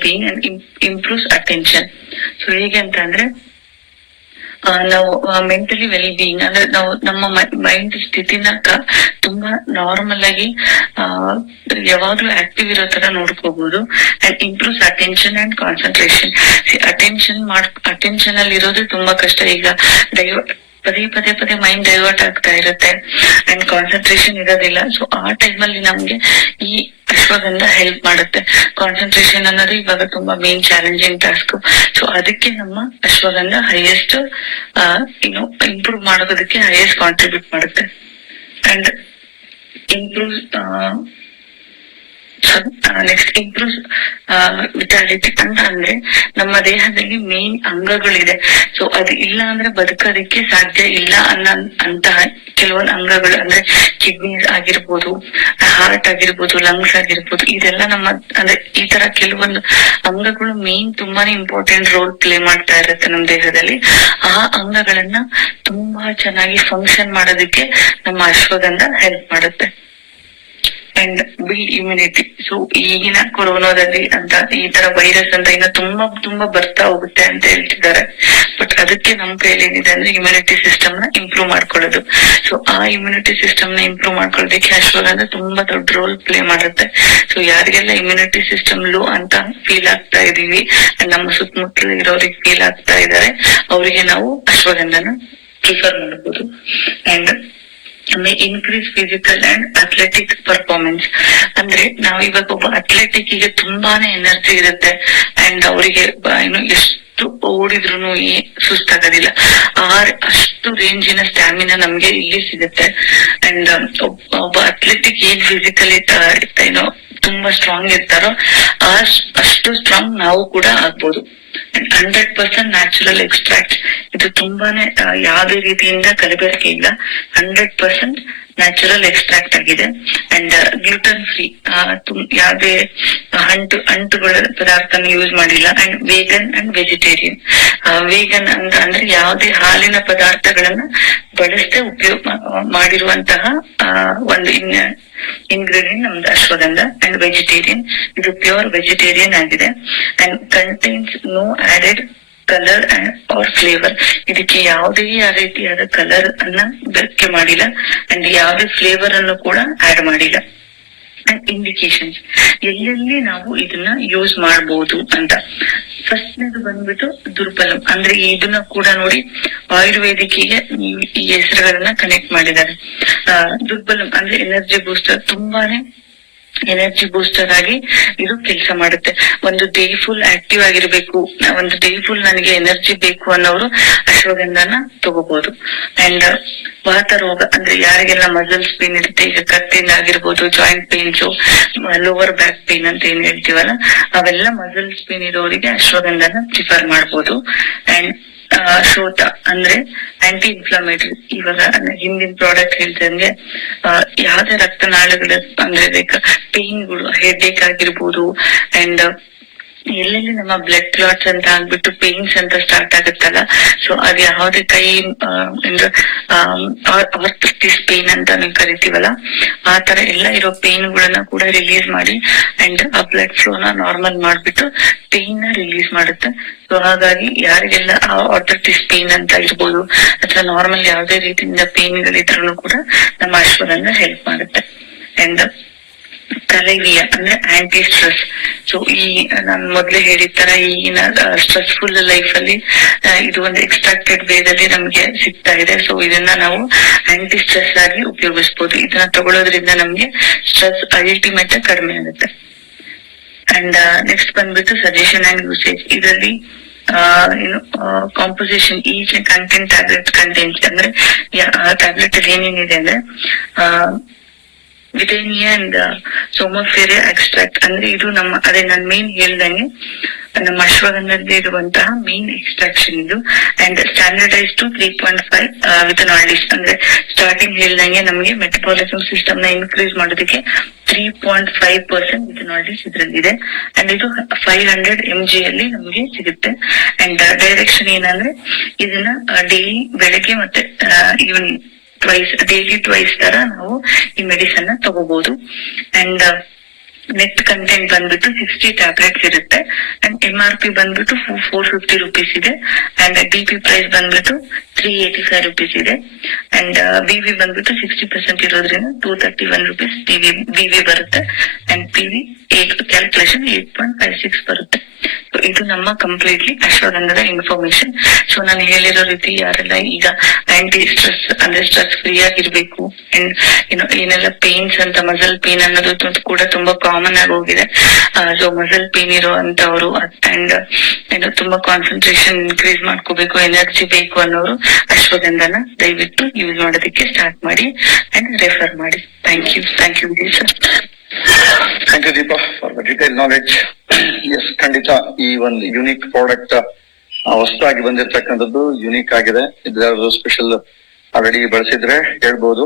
being and improves attention. So ಹೇಗೆ ಅಂತ ಅಂದ್ರೆ ನಾವು ಮೆಂಟಲಿ ವೆಲ್ ಬೀಯಿಂಗ್ ಅಂದ್ರೆ ನಾವು ನಮ್ಮ ಮೈಂಡ್ ಸ್ಥಿತಿನ ತುಂಬಾ ನಾರ್ಮಲ್ ಆಗಿ ಯಾವಾಗ್ಲೂ ಆಕ್ಟಿವ್ ಇರೋ ತರ ನೋಡ್ಕೋಬಹುದು. And improves attention and concentration. Attention ಅಲ್ಲಿ ಇರೋದು ತುಂಬಾ ಕಷ್ಟ. ಈಗ ಪದೇ ಮೈಂಡ್ ಡೈವರ್ಟ್ ಆಗ್ತಾ ಇರುತ್ತೆ ಅಂಡ್ ಕಾನ್ಸಂಟ್ರೇಷನ್ ಇರೋದಿಲ್ಲ. ಸೊ ಆ ಟೈಮಲ್ಲಿ ನಮ್ಗೆ ಈ ಅಶ್ವಗಂಧ ಹೆಲ್ಪ್ ಮಾಡುತ್ತೆ. ಕಾನ್ಸಂಟ್ರೇಷನ್ ಅನ್ನೋದು ಇವಾಗ ತುಂಬಾ ಮೇನ್ ಚಾಲೆಂಜಿಂಗ್ ಟಾಸ್ಕ್. ಸೊ ಅದಕ್ಕೆ ನಮ್ಮ ಅಶ್ವಗಂಧ ಹೈಯೆಸ್ಟ್ ಇಂಪ್ರೂವ್ ಮಾಡೋದಕ್ಕೆ ಹೈಯೆಸ್ಟ್ ಕಾಂಟ್ರಿಬ್ಯೂಟ್ ಮಾಡುತ್ತೆ. ಅಂಡ್ ಇಂಪ್ರೂವ್ ನೆಕ್ಸ್ಟ್ ಇಂಪ್ರೂವ್ ವಿಟಾಲಿಟಿ ಅಂತ ಅಂದ್ರೆ ನಮ್ಮ ದೇಹದಲ್ಲಿ ಮೇನ್ ಅಂಗಗಳಿದೆ. ಸೊ ಅದು ಇಲ್ಲ ಅಂದ್ರೆ ಬದುಕೋದಕ್ಕೆ ಸಾಧ್ಯ ಇಲ್ಲ ಅಂತಹ ಕೆಲವೊಂದು ಅಂಗಗಳು ಅಂದ್ರೆ ಕಿಡ್ನೀಸ್ ಆಗಿರ್ಬೋದು, ಹಾರ್ಟ್ ಆಗಿರ್ಬೋದು, ಲಂಗ್ಸ್ ಆಗಿರ್ಬೋದು, ಇದೆಲ್ಲ ನಮ್ಮ ಅಂದ್ರೆ ಈ ತರ ಕೆಲವೊಂದು ಅಂಗಗಳು ಮೇನ್ ತುಂಬಾನೇ ಇಂಪಾರ್ಟೆಂಟ್ ರೋಲ್ ಪ್ಲೇ ಮಾಡ್ತಾ ಇರುತ್ತೆ ನಮ್ಮ ದೇಹದಲ್ಲಿ. ಆ ಅಂಗಗಳನ್ನ ತುಂಬಾ ಚೆನ್ನಾಗಿ ಫಂಕ್ಷನ್ ಮಾಡೋದಕ್ಕೆ ನಮ್ಮ ಅಶ್ವಗಂಧ ಹೆಲ್ಪ್ ಮಾಡುತ್ತೆ. And build immunity. ಸೊ ಈಗಿನ ಕೊರೋನಾದಲ್ಲಿ ಅಂತ ಈ ತರ ವೈರಸ್ ಅಂತ ಇನ್ನು ತುಂಬಾ ಬರ್ತಾ ಹೋಗುತ್ತೆ ಅಂತ ಹೇಳ್ತಿದ್ದಾರೆ. ಬಟ್ ಅದಕ್ಕೆ ನಮ್ ಕೈಲಿ ಏನಿದೆ ಅಂದ್ರೆ ಇಮ್ಯುನಿಟಿ ಸಿಸ್ಟಮ್ ನ ಇಂಪ್ರೂವ್ ಮಾಡ್ಕೊಳ್ಳೋದು. ಸೊ ಆ ಇಮ್ಯುನಿಟಿ ಸಿಸ್ಟಮ್ ನ ಇಂಪ್ರೂವ್ ಮಾಡ್ಕೊಳ್ಳೋದಕ್ಕೆ ಅಶ್ವಗಂಧ ತುಂಬಾ ದೊಡ್ಡ ರೋಲ್ ಪ್ಲೇ ಮಾಡುತ್ತೆ. ಸೊ ಯಾರಿಗೆಲ್ಲ ಇಮ್ಯುನಿಟಿ ಸಿಸ್ಟಮ್ ಲೋ ಅಂತ ಫೀಲ್ ಆಗ್ತಾ ಇದೀವಿ, ನಮ್ಮ ಸುತ್ತಮುತ್ತಲು ಇರೋರಿಗೆ ಫೀಲ್ ಆಗ್ತಾ ಇದಾರೆ, ಅವರಿಗೆ ನಾವು ಅಶ್ವಗಂಧನ ಪ್ರಿಫರ್ ಮಾಡಬಹುದು. And increase physical and athletic performance. ಅಂದ್ರೆ ನಾವು ಇವಾಗ ಒಬ್ಬ ಅಥ್ಲೆಟಿಕ್ ಗೆ ತುಂಬಾನೇ ಎನರ್ಜಿ ಇರುತ್ತೆ ಅಂಡ್ ಅವರಿಗೆ ಎಷ್ಟು ಓಡಿದ್ರು ಸುಸ್ತಾಗೋದಿಲ್ಲ. ಅಷ್ಟು ರೇಂಜಿನ ಸ್ಟ್ಯಾಮಿನಾ ನಮ್ಗೆ ಇಲ್ಲಿ ಸಿಗುತ್ತೆ. ಅಂಡ್ ಒಬ್ಬ ಅಥ್ಲೆಟಿಕ್ ಏನ್ ಫಿಸಿಕಲಿ ತುಂಬಾ ಸ್ಟ್ರಾಂಗ್ ಇರ್ತಾರೋ ಅಷ್ಟು ಸ್ಟ್ರಾಂಗ್ ನಾವು ಕೂಡ ಆಗ್ಬೋದು. 100% ನ್ಯಾಚುರಲ್ ಎಕ್ಸ್ಟ್ರಾಕ್ಟ್. ಇದು ತುಂಬಾನೇ ಯಾವುದೇ ರೀತಿಯಿಂದ ಕಲಬೆರಕೆ ಇಲ್ಲ, 100% ನ್ಯಾಚುರಲ್ ಎಕ್ಸ್ಟ್ರಾಕ್ಟ್ ಆಗಿದೆ. ಅಂಡ್ ಗ್ಲೂಟನ್ ಫ್ರೀ, ಯಾವುದೇ ಅಂಟುಗಳ ಪದಾರ್ಥನ ಯೂಸ್ ಮಾಡಿಲ್ಲ. And vegan and vegetarian. Vegan ಅಂತ ಅಂದ್ರೆ ಯಾವುದೇ ಹಾಲಿನ ಪದಾರ್ಥಗಳನ್ನ ಬಳಸದೆ ಉಪಯೋಗ ಮಾಡಿರುವಂತಹ ಒಂದು ಇಂಗ್ರೀಡಿಯಂಟ್ ನಮ್ದು ಅಶ್ವಗಂಧ. ಅಂಡ್ ವೆಜಿಟೇರಿಯನ್, ಇದು ಪ್ಯೂರ್ ವೆಜಿಟೇರಿಯನ್ ಆಗಿದೆ. And contains no added colour or flavour. ಇದಕ್ಕೆ ಯಾವುದೇ ರೀತಿಯಾದ ಕಲರ್ ಅನ್ನ ಬಳಕೆ ಮಾಡಿಲ್ಲ ಅಂಡ್ ಯಾವುದೇ ಫ್ಲೇವರ್ ಅನ್ನು ಕೂಡ ಆಡ್ ಮಾಡಿಲ್ಲ. ಅಂಡ್ ಇಂಡಿಕೇಶನ್ಸ್, ಎಲ್ಲೆಲ್ಲಿ ನಾವು ಇದನ್ನ ಯೂಸ್ ಮಾಡಬಹುದು ಅಂತ. ಫಸ್ಟ್ನೇದು ಬಂದ್ಬಿಟ್ಟು ದುರ್ಬಲಂ. ಅಂದ್ರೆ ಇದನ್ನ ಕೂಡ ನೋಡಿ ಆಯುರ್ವೇದಿಕಿಗೆ ಈ ಹೆಸರುಗಳನ್ನ ಕನೆಕ್ಟ್ ಮಾಡಿದ್ದಾರೆ. ದುರ್ಬಲಂ ಅಂದ್ರೆ ಎನರ್ಜಿ ಬೂಸ್ಟರ್, ತುಂಬಾನೇ ಎನರ್ಜಿ ಬೂಸ್ಟರ್ ಆಗಿ ಇದು ಕೆಲಸ ಮಾಡುತ್ತೆ. ಒಂದು ಡೇ ಫುಲ್ ಆಕ್ಟಿವ್ ಆಗಿರ್ಬೇಕು, ಒಂದು ಡೇ ಫುಲ್ ನನಗೆ ಎನರ್ಜಿ ಬೇಕು ಅನ್ನೋರು ಅಶ್ವಗಂಧನ ತಗೋಬಹುದು. ಅಂಡ್ ವಾತ ರೋಗ ಅಂದ್ರೆ ಯಾರಿಗೆಲ್ಲ ಮಸಲ್ಸ್ ಪೇನ್ ಇರುತ್ತೆ, ಈಗ ಕತ್ತಿನ ಆಗಿರ್ಬೋದು, joint pains, lower back pain ಅಂತ ಏನ್ ಹೇಳ್ತೀವಲ್ಲ, ಅವೆಲ್ಲ ಮಸಲ್ಸ್ ಪೇನ್ ಇರೋರಿಗೆ ಅಶ್ವಗಂಧನ ಪ್ರಿಫರ್ ಮಾಡ್ಬೋದು. ಅಂಡ್ ಶೋತ ಅಂದ್ರೆ ಆಂಟಿ ಇನ್ಫ್ಲಮೇಟರಿ. ಇವಾಗ ಹಿಂದಿನ ಪ್ರಾಡಕ್ಟ್ ಹೇಳ್ತಂಗೆ ಯಾವ್ದೇ ರಕ್ತನಾಳಗಳ ಅಂದ್ರೆ ಲೈಕ್ ಪೇನ್ಗಳು, ಹೆಡ್ ಏಕ್ ಆಗಿರ್ಬೋದು ಅಂಡ್ ಎಲ್ಲೆಲ್ಲಿ ನಮ್ಮ ಬ್ಲಡ್ ಕ್ಲಾಟ್ಸ್ ಅಂತ ಆಗ್ಬಿಟ್ಟು ಪೇನ್ಸ್ ಅಂತ ಸ್ಟಾರ್ಟ್ ಆಗುತ್ತಲ್ಲ, ಸೊ ಅದು ಯಾವುದೇ ಕೈ ಆರ್ಥೈಟಿಸ್ ಪೇನ್ ಅಂತ ನಾವು ಕರಿತೀವಲ್ಲ, ಆ ತರ ಎಲ್ಲ ಇರೋ ಪೇನ್ ಗಳನ್ನ ಕೂಡ ರಿಲೀಸ್ ಮಾಡಿ ಅಂಡ್ ಆ ಬ್ಲಡ್ ಫ್ಲೋನ ನಾರ್ಮಲ್ ಮಾಡ್ಬಿಟ್ಟು ಪೇನ್ ನ ರಿಲೀಸ್ ಮಾಡುತ್ತೆ. ಸೊ ಹಾಗಾಗಿ ಯಾರಿಗೆಲ್ಲ ಆರ್ಥೈಟಿಸ್ ಪೇನ್ ಅಂತ ಇರ್ಬೋದು ಅಥವಾ ನಾರ್ಮಲ್ ಯಾವುದೇ ರೀತಿಯಿಂದ ಪೇನ್ ಗಳಿದ್ರೂ ಕೂಡ ನಮ್ಮ ಅಶ್ವಗಂಧ ಹೆಲ್ಪ್ ಮಾಡುತ್ತೆ. ಅಂಡ್ ಕಲೈವಿಯ ಅಂದ್ರೆ ಆಂಟಿ ಸ್ಟ್ರೆಸ್. ಸೊ ಈ ನಾನು ಮೊದ್ಲೇ ಹೇಳಿದ ತರ ಈಗಿನ ಸ್ಟ್ರೆಸ್ಫುಲ್ ಲೈಫ್ ಅಲ್ಲಿ ಇದು ಒಂದು ಎಕ್ಸ್ಟ್ರಾಕ್ಟೆಡ್ ವೇದಲ್ಲಿ ನಮ್ಗೆ ಸಿಗ್ತಾ ಇದೆ. ಸೊ ಇದನ್ನ ನಾವು ಆಂಟಿ ಸ್ಟ್ರೆಸ್ ಆಗಿ ಉಪಯೋಗಿಸಬಹುದು. ಇದನ್ನ ತಗೊಳ್ಳೋದ್ರಿಂದ ನಮ್ಗೆ ಸ್ಟ್ರೆಸ್ ಅಲ್ಟಿಮೇಟ್ ಕಡಿಮೆ ಆಗುತ್ತೆ. ಅಂಡ್ ನೆಕ್ಸ್ಟ್ ಬಂದ್ಬಿಟ್ಟು ಸಜೆಷನ್ ಅಂಡ್ ಯೂಸೇಜ್. ಇದರಲ್ಲಿ composition each content tablet content ಅಂದ್ರೆ ಟ್ಯಾಬ್ಲೆಟ್ ಅಲ್ಲಿ ಏನೇನಿದೆ ಅಂದ್ರೆ ವಿಟೇನಿಯಾ ಅಂಡ್ ಸೋಮೋಫೆರೆ ಎಕ್ಸ್ಟ್ರಾಕ್ಟ್. ಅಂದ್ರೆ ಇದು ನಮ್ಮ ಅದೇ ನಾನು ಮೇನ್ ಹೇಳ್ದಂಗೆ ನಮ್ಮ ಅಶ್ವಗಂಧದಲ್ಲಿ ಇರುವಂತಹ ಮೇನ್ ಎಕ್ಸ್ಟ್ರಾಕ್ಷನ್ ಇದು. And standardise to 3.5 withanolides. ಅಂದ್ರೆ ಸ್ಟಾರ್ಟಿಂಗ್ ಹೇಳ್ದಂಗೆ ನಮಗೆ ಮೆಟಬಾಲಿಸಮ್ ಸಿಸ್ಟಮ್ ನ ಇನ್ಕ್ರೀಸ್ ಮಾಡೋದಕ್ಕೆ 3.5% ವಿಥನಾಲ್ಡಿಸ್ ಇದ್ರಲ್ಲಿದೆ. ಅಂಡ್ ಇದು 500 mg ಅಲ್ಲಿ ನಮಗೆ ಸಿಗುತ್ತೆ. ಅಂಡ್ ಡೈರೆಕ್ಷನ್ ಏನಂದ್ರೆ ಇದನ್ನ ಡೈಲಿ ಬೆಳಗ್ಗೆ ಮತ್ತೆ ಈವ್ನಿಂಗ್ ಡೈಲಿ ಟ್ವೈಸ್ ತರ ನಾವು ಈ ಮೆಡಿಸನ್ ನ ತಗೋಬಹುದು. ಅಂಡ್ ನೆಟ್ ಕಂಟೆಂಟ್ ಬಂದ್ಬಿಟ್ಟು 60 ಟ್ಯಾಬ್ಲೆಟ್ಸ್ ಇರುತ್ತೆ. ಅಂಡ್ MRP ಬಂದ್ಬಿಟ್ಟು 450 ರುಪೀಸ್ ಇದೆ. ಅಂಡ್ DP ಪ್ರೈಸ್ ಬಂದ್ಬಿಟ್ಟು 385 ರುಪೀಸ್ ಇದೆ. ಅಂಡ್ VV ಬಂದ್ಬಿಟ್ಟು 60% ಇರೋದ್ರಿಂದ 231 ರುಪೀಸ್ VV ಬರುತ್ತೆ. ಅಂಡ್ PV ಕ್ಯಾಲ್ಕುಲೇಷನ್ 8.56 ಬರುತ್ತೆ. ಸೊ ಇದು ನಮ್ಮ ಕಂಪ್ಲೀಟ್ಲಿ ಅಶ್ವಗಂಧದ ಇನ್ಫಾರ್ಮೇಶನ್. ಸೊ ನಾನು ಹೇಳಿರೋ ರೀತಿ ಯಾರೆಲ್ಲ ಈಗ ಆಂಟಿ ಸ್ಟ್ರೆಸ್ ಅಂದ್ರೆ ಸ್ಟ್ರೆಸ್ ಫ್ರೀ ಆಗಿರ್ಬೇಕು ಅಂಡ್ ಏನೆಲ್ಲ ಪೇನ್ಸ್ ಅಂತ ಮಸಲ್ ಪೇನ್ ಅನ್ನೋದು ಕೂಡ ತುಂಬಾ ಕಾಮನ್ ಆಗಿ ಹೋಗಿದೆ. ಸೊ ಮಸಲ್ ಪೇನ್ ಇರೋ ಅಂತವ್ರು ಅಂಡ್ ತುಂಬಾ ಕಾನ್ಸಂಟ್ರೇಷನ್ ಇನ್ಕ್ರೀಸ್ ಮಾಡ್ಕೋಬೇಕು, ಎನರ್ಜಿ ಬೇಕು ಅನ್ನೋರು ಅಶ್ವಗಂಧನ ದಯವಿಟ್ಟು ಯೂಸ್ ಮಾಡೋದಕ್ಕೆ ಸ್ಟಾರ್ಟ್ ಮಾಡಿ ಅಂಡ್ ರೆಫರ್ ಮಾಡಿ. Thank you Vijay sir. Thank you Deepa for the detail knowledge. Yes, ಖಂಡಿತ ಈ ಒಂದು ಯುನಿಕ್ ಪ್ರಾಡಕ್ಟ್ ಹೊಸದಾಗಿ ಬಂದಿರ್ತಕ್ಕಂಥದ್ದು ಯುನಿಕ್ ಆಗಿದೆ. ಇದ್ಯಾವುದು ಸ್ಪೆಷಲ್ ಆಲ್ರೆಡಿ ಬಳಸಿದ್ರೆ ಹೇಳ್ಬೋದು.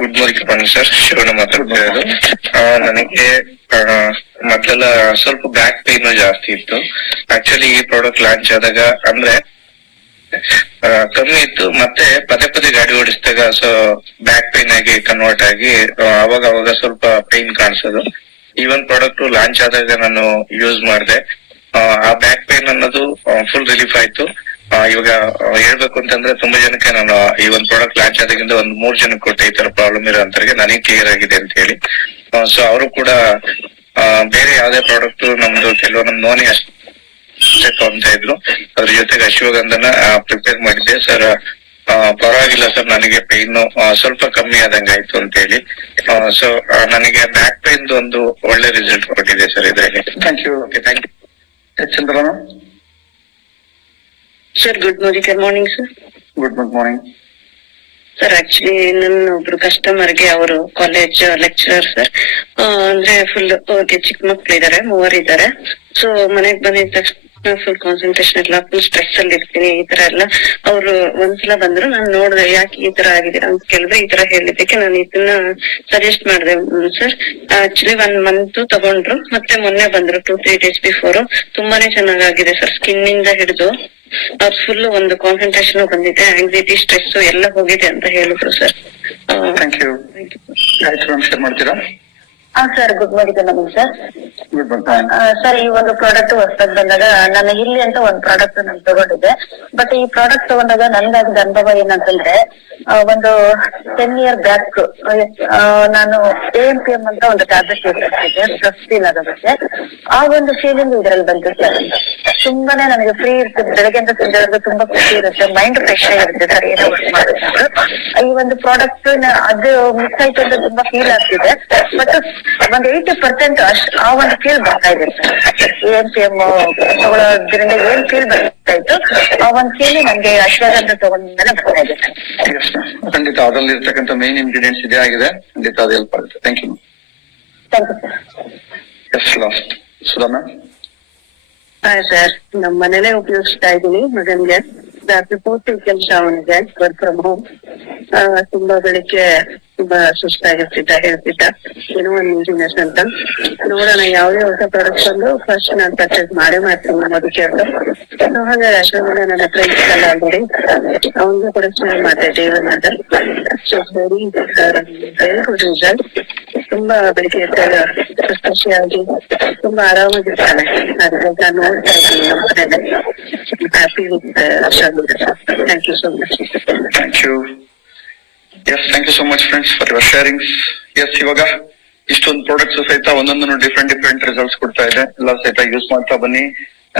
ಗುಡ್ ಮಾರ್ನಿಂಗ್ ಸರ್, ಶಿವಣ್ಣ ಮಾತಾಡ್ತಾ ಇರೋದು. ನನಗೆ ಮೊದಲೆಲ್ಲ ಸ್ವಲ್ಪ ಬ್ಯಾಕ್ ಪೇನ್ ಜಾಸ್ತಿ ಇತ್ತು. ಆಕ್ಚುಲಿ ಈ ಪ್ರಾಡಕ್ಟ್ ಲಾಂಚ್ ಆದಾಗ ಅಂದ್ರೆ ಕಮ್ಮಿ ಇತ್ತು, ಮತ್ತೆ ಪದೇ ಗಾಡಿ ಓಡಿಸಿದಾಗ ಸೊ ಬ್ಯಾಕ್ ಪೇನ್ ಆಗಿ ಕನ್ವರ್ಟ್ ಆಗಿ ಅವಾಗ ಸ್ವಲ್ಪ ಪೇನ್ ಕಾಣಿಸೋದು. ಈ ಒಂದು ಪ್ರಾಡಕ್ಟ್ ಲಾಂಚ್ ಆದಾಗ ನಾನು ಯೂಸ್ ಮಾಡಿದೆ. ಆ ಬ್ಯಾಕ್ ಪೇನ್ ಅನ್ನೋದು ಫುಲ್ ರಿಲೀಫ್ ಆಯ್ತು. ಇವಾಗ ಹೇಳ್ಬೇಕು ಅಂತಂದ್ರೆ ತುಂಬಾ ಜನಕ್ಕೆ ನಾನು ಈ ಒಂದು ಪ್ರಾಡಕ್ಟ್ ಲಾಂಚ್ ಆದಾಗಿಂದ 3 ಜನಕ್ಕೆ ಕೊಟ್ಟೆ ಈ ತರ ಪ್ರಾಬ್ಲಮ್ ಇರೋ ಅಂತವ್ರಿಗೆ ನನಗೆ ಕ್ಲಿಯರ್ ಆಗಿದೆ ಅಂತ ಹೇಳಿ. ಸೊ ಅವರು ಕೂಡ ಬೇರೆ ಯಾವ್ದೇ ಪ್ರಾಡಕ್ಟ್ ನಮ್ದು ಕೆಲವು ನಮ್ ನೋನಿ ಅಷ್ಟೇ ತಗೊಂತಾ ಇದ್ರು. ಅದ್ರ ಜೊತೆಗೆ ಅಶ್ವಗಂಧನ ಪ್ರಿಪೇರ್ ಮಾಡಿದ್ದೆ ಸರ್. ಪರವಾಗಿಲ್ಲ ಸರ್, ನನಗೆ ಪೈನ್ ಸ್ವಲ್ಪ ಕಮ್ಮಿ ಆದಂಗ ಆಯ್ತು ಅಂತ ಹೇಳಿ. ಸೊ ನನಗೆ ಬ್ಯಾಕ್ ಪೈನ್ ಒಂದು ಒಳ್ಳೆ ರಿಸಲ್ಟ್ ಕೊಟ್ಟಿದೆ ಸರ್ ಇದರಲ್ಲಿ. Thank you. Thank you. ಚಂದ್ರನ sir good morning sir. Good morning sir. Actually ನನ್ನ ಒಬ್ರು ಕಸ್ಟಮರ್ಗೆ ಅವರು ಕಾಲೇಜ್ ಲೆಕ್ಚರರ್ ಸರ್. ಅಂದ್ರೆ ಫುಲ್ ಅವ್ರಿಗೆ ಚಿಕ್ಕ ಮಕ್ಳು ಇದಾರೆ, 3 ಇದಾರೆ. ಸೊ ಮನೆಗ್ ಬಂದಿದ ತಕ್ಷಣ ಫುಲ್ ಕಾನ್ಸಂಟ್ರೇಷನ್ ಇಲ್ಲ, ಫುಲ್ ಸ್ಟ್ರೆಸ್ ಅಲ್ಲಿ ಇರ್ತೀನಿ ಈ ತರ ಎಲ್ಲ. ಅವ್ರು ಒಂದ್ಸಲ ಬಂದ್ರು, ನಾನು ನೋಡ್ದೆ ಯಾಕೆ ಈ ತರ ಆಗಿದ್ದೀರಾ ಅಂತ ಕೇಳಿದ್ರೆ ಈ ತರ ಹೇಳಿದ್ದಕ್ಕೆ ನಾನು ಇದನ್ನ ಸಜೆಸ್ಟ್ ಮಾಡಿದೆ ಸರ್. ಆಕ್ಚುಲಿ 1 ಮಂತ್ ತಗೊಂಡ್ರು, ಮತ್ತೆ ಮೊನ್ನೆ ಬಂದ್ರು 2-3 ಡೇಸ್ ಬಿಫೋರ್. ತುಂಬಾನೇ ಚೆನ್ನಾಗಿದೆ ಸರ್. ಸ್ಕಿನ್ ಇಂದ ಹಿಡಿದು ಅವ್ರ ಫುಲ್ ಒಂದು ಕಾನ್ಸಂಟ್ರೇಷನ್ ಬಂದಿದೆ, ಆಂಗ್ಸೈಟಿ ಸ್ಟ್ರೆಸ್ ಎಲ್ಲ ಹೋಗಿದೆ ಅಂತ ಹೇಳಿದ್ರು ಸರ್. Thank you. ಶೇರ್ ಮಾಡ್ತೀರಾ? Sir good morning sir. Good morning sir, ಈ ಒಂದು ಪ್ರಾಡಕ್ಟ್ ಹೊಸದಾಗಿ ಬಂದಾಗ ನಾನು ಇಲ್ಲಿ ಅಂತ ಒಂದು ಪ್ರಾಡಕ್ಟ್ ನಾನು ತಗೊಂಡಿದ್ದೆ. ಬಟ್ ಈ ಪ್ರಾಡಕ್ಟ್ ತಗೊಂಡಾಗ ನನ್ಗಾಗಿದ್ದ ಅನುಭವ ಏನಂತಂದ್ರೆ, ಒಂದು 10 year ಬ್ಯಾಕ್ ನಾನು AMPM ಅಂತ ಒಂದು ಟ್ಯಾಬ್ಲೆಟ್ ಯೂಸ್ ಮಾಡ್ತಿದ್ದೆ ಸ್ಟ್ರೆಸ್ ಫೀಲ್ ಆಗೋದಕ್ಕೆ. ಆ ಒಂದು ಫೀಲಿಂಗ್ ಇದ್ರಲ್ಲಿ ಬಂತು ಸರ್. ತುಂಬಾನೇ ನನಗೆ ಫ್ರೀ ಇರ್ತದೆ, ಬೆಳಗ್ಗೆಯಿಂದ ಸಂಜೆವರೆಗೂ ತುಂಬಾ ಖುಷಿ ಇರುತ್ತೆ, ಮೈಂಡ್ ಫ್ರೆಶ್ ಆಗಿರುತ್ತೆ ಸರ್. ಏನೋ ವರ್ಕ್ ಮಾಡಿದ್ರು ಈ ಒಂದು ಪ್ರಾಡಕ್ಟ್ ಅದು ಮಿಸ್ ಆಯ್ತು ಅಂತ ತುಂಬಾ ಫೀಲ್ ಆಗ್ತಿದೆ. ಬಟ್ ಒಂದು 80% ಆ ಒಂದು ಫೀಲ್ ಬರ್ತಾ ಇದೆ ಸರ್. AMPM ತಗೊಳ್ಳೋದ್ರಿಂದ ಏನ್ ಫೀಲ್ ಬರ್ತಾ ಇತ್ತು, ಆ ಒಂದು ಫೀಲ್ ನಮ್ಗೆ ಅಶ್ವಗಂಧ ತಗೊಂಡ್ಮೇಲೆ ಬರ್ತಾ ಇದೆ ಸರ್. ಖಂಡಿತ ಅದರಲ್ಲಿ ಇರ್ತಕ್ಕಂಥ ಮೇನ್ ಇಂಗ್ರೀಡಿಯೆಂಟ್ಸ್ ಇದೇ ಆಗಿದೆ. ಖಂಡಿತ ಅದು ಹೆಲ್ಪ್ ಆಗುತ್ತೆ. Thank you. Thank you sir. Yes, last Sudha. Sir, ನಮ್ಮ ಮನೇಲೆ ಉಪಯೋಗಿಸ್ತಾ ಇದ್ದೀನಿ ಮಗನ್ಗೆ. ಪೋಸ್ಟಿಂಗ್ ಕೆಲಸ ಅವನಿಗೆ ವರ್ಕ್ ಫ್ರಮ್ ಹೋಮ್. ತುಂಬಾ ಬೆಳಿಗ್ಗೆ ತುಂಬಾ ಸುಸ್ತಾಗಿರ್ತಿದ್ದ, ಹೇಳ್ತಿದ್ದ ಏನೋ ಒಂದು ಇಂಜಿನಿಯರ್ಸ್ ಅಂತ. ನೋಡೋಣ, ಯಾವ್ದೇ ಹೊಸ ಪ್ರಾಡಕ್ಟ್ ಬಂದು ಫಸ್ಟ್ ನಾನು ಪರ್ಚೇಸ್ ಮಾಡ್ತೀನಿ ಅದಕ್ಕೆ ಅಂತ. ಸೊ ಹಾಗಾಗಿ ಅಶೋಕನ ನನ್ನ ಹತ್ರ ಇತ್ತಲ್ಲ ಆಲ್ರೆಡಿ, ಅವನಿಗೆ ಕೂಡ ಶೇರ್ ಮಾಡ್ತಾ ಡೇವನ್ ಅಂತ. So very good result. ತುಂಬಾ ಬೆಳಿಗ್ಗೆ ಎದ್ದಾಗ ಖುಷಿಯಾಗಿ ತುಂಬಾ ಆರಾಮಾಗಿರ್ತಾನೆ. ಅದಕ್ಕೆ ನಾನು ನೋಡ್ತಾ ಇದ್ದೀನಿ ನಮ್ಮ ಮನೆಯಲ್ಲಿ. Happy with Ashok. Thank you so much. Thank you. Yes, thank you so much friends for your sharings. ಎಸ್, ಇವಾಗ ಇಷ್ಟೊಂದು ಪ್ರಾಡಕ್ಟ್ಸ್ ಸಹಿತ ಒಂದೊಂದು ಡಿಫ್ರೆಂಟ್ ರಿಸಲ್ಟ್ಸ್ ಕೊಡ್ತಾ ಇದೆ. ಎಲ್ಲ ಸಹಿತ ಯೂಸ್ ಮಾಡ್ತಾ ಬನ್ನಿ.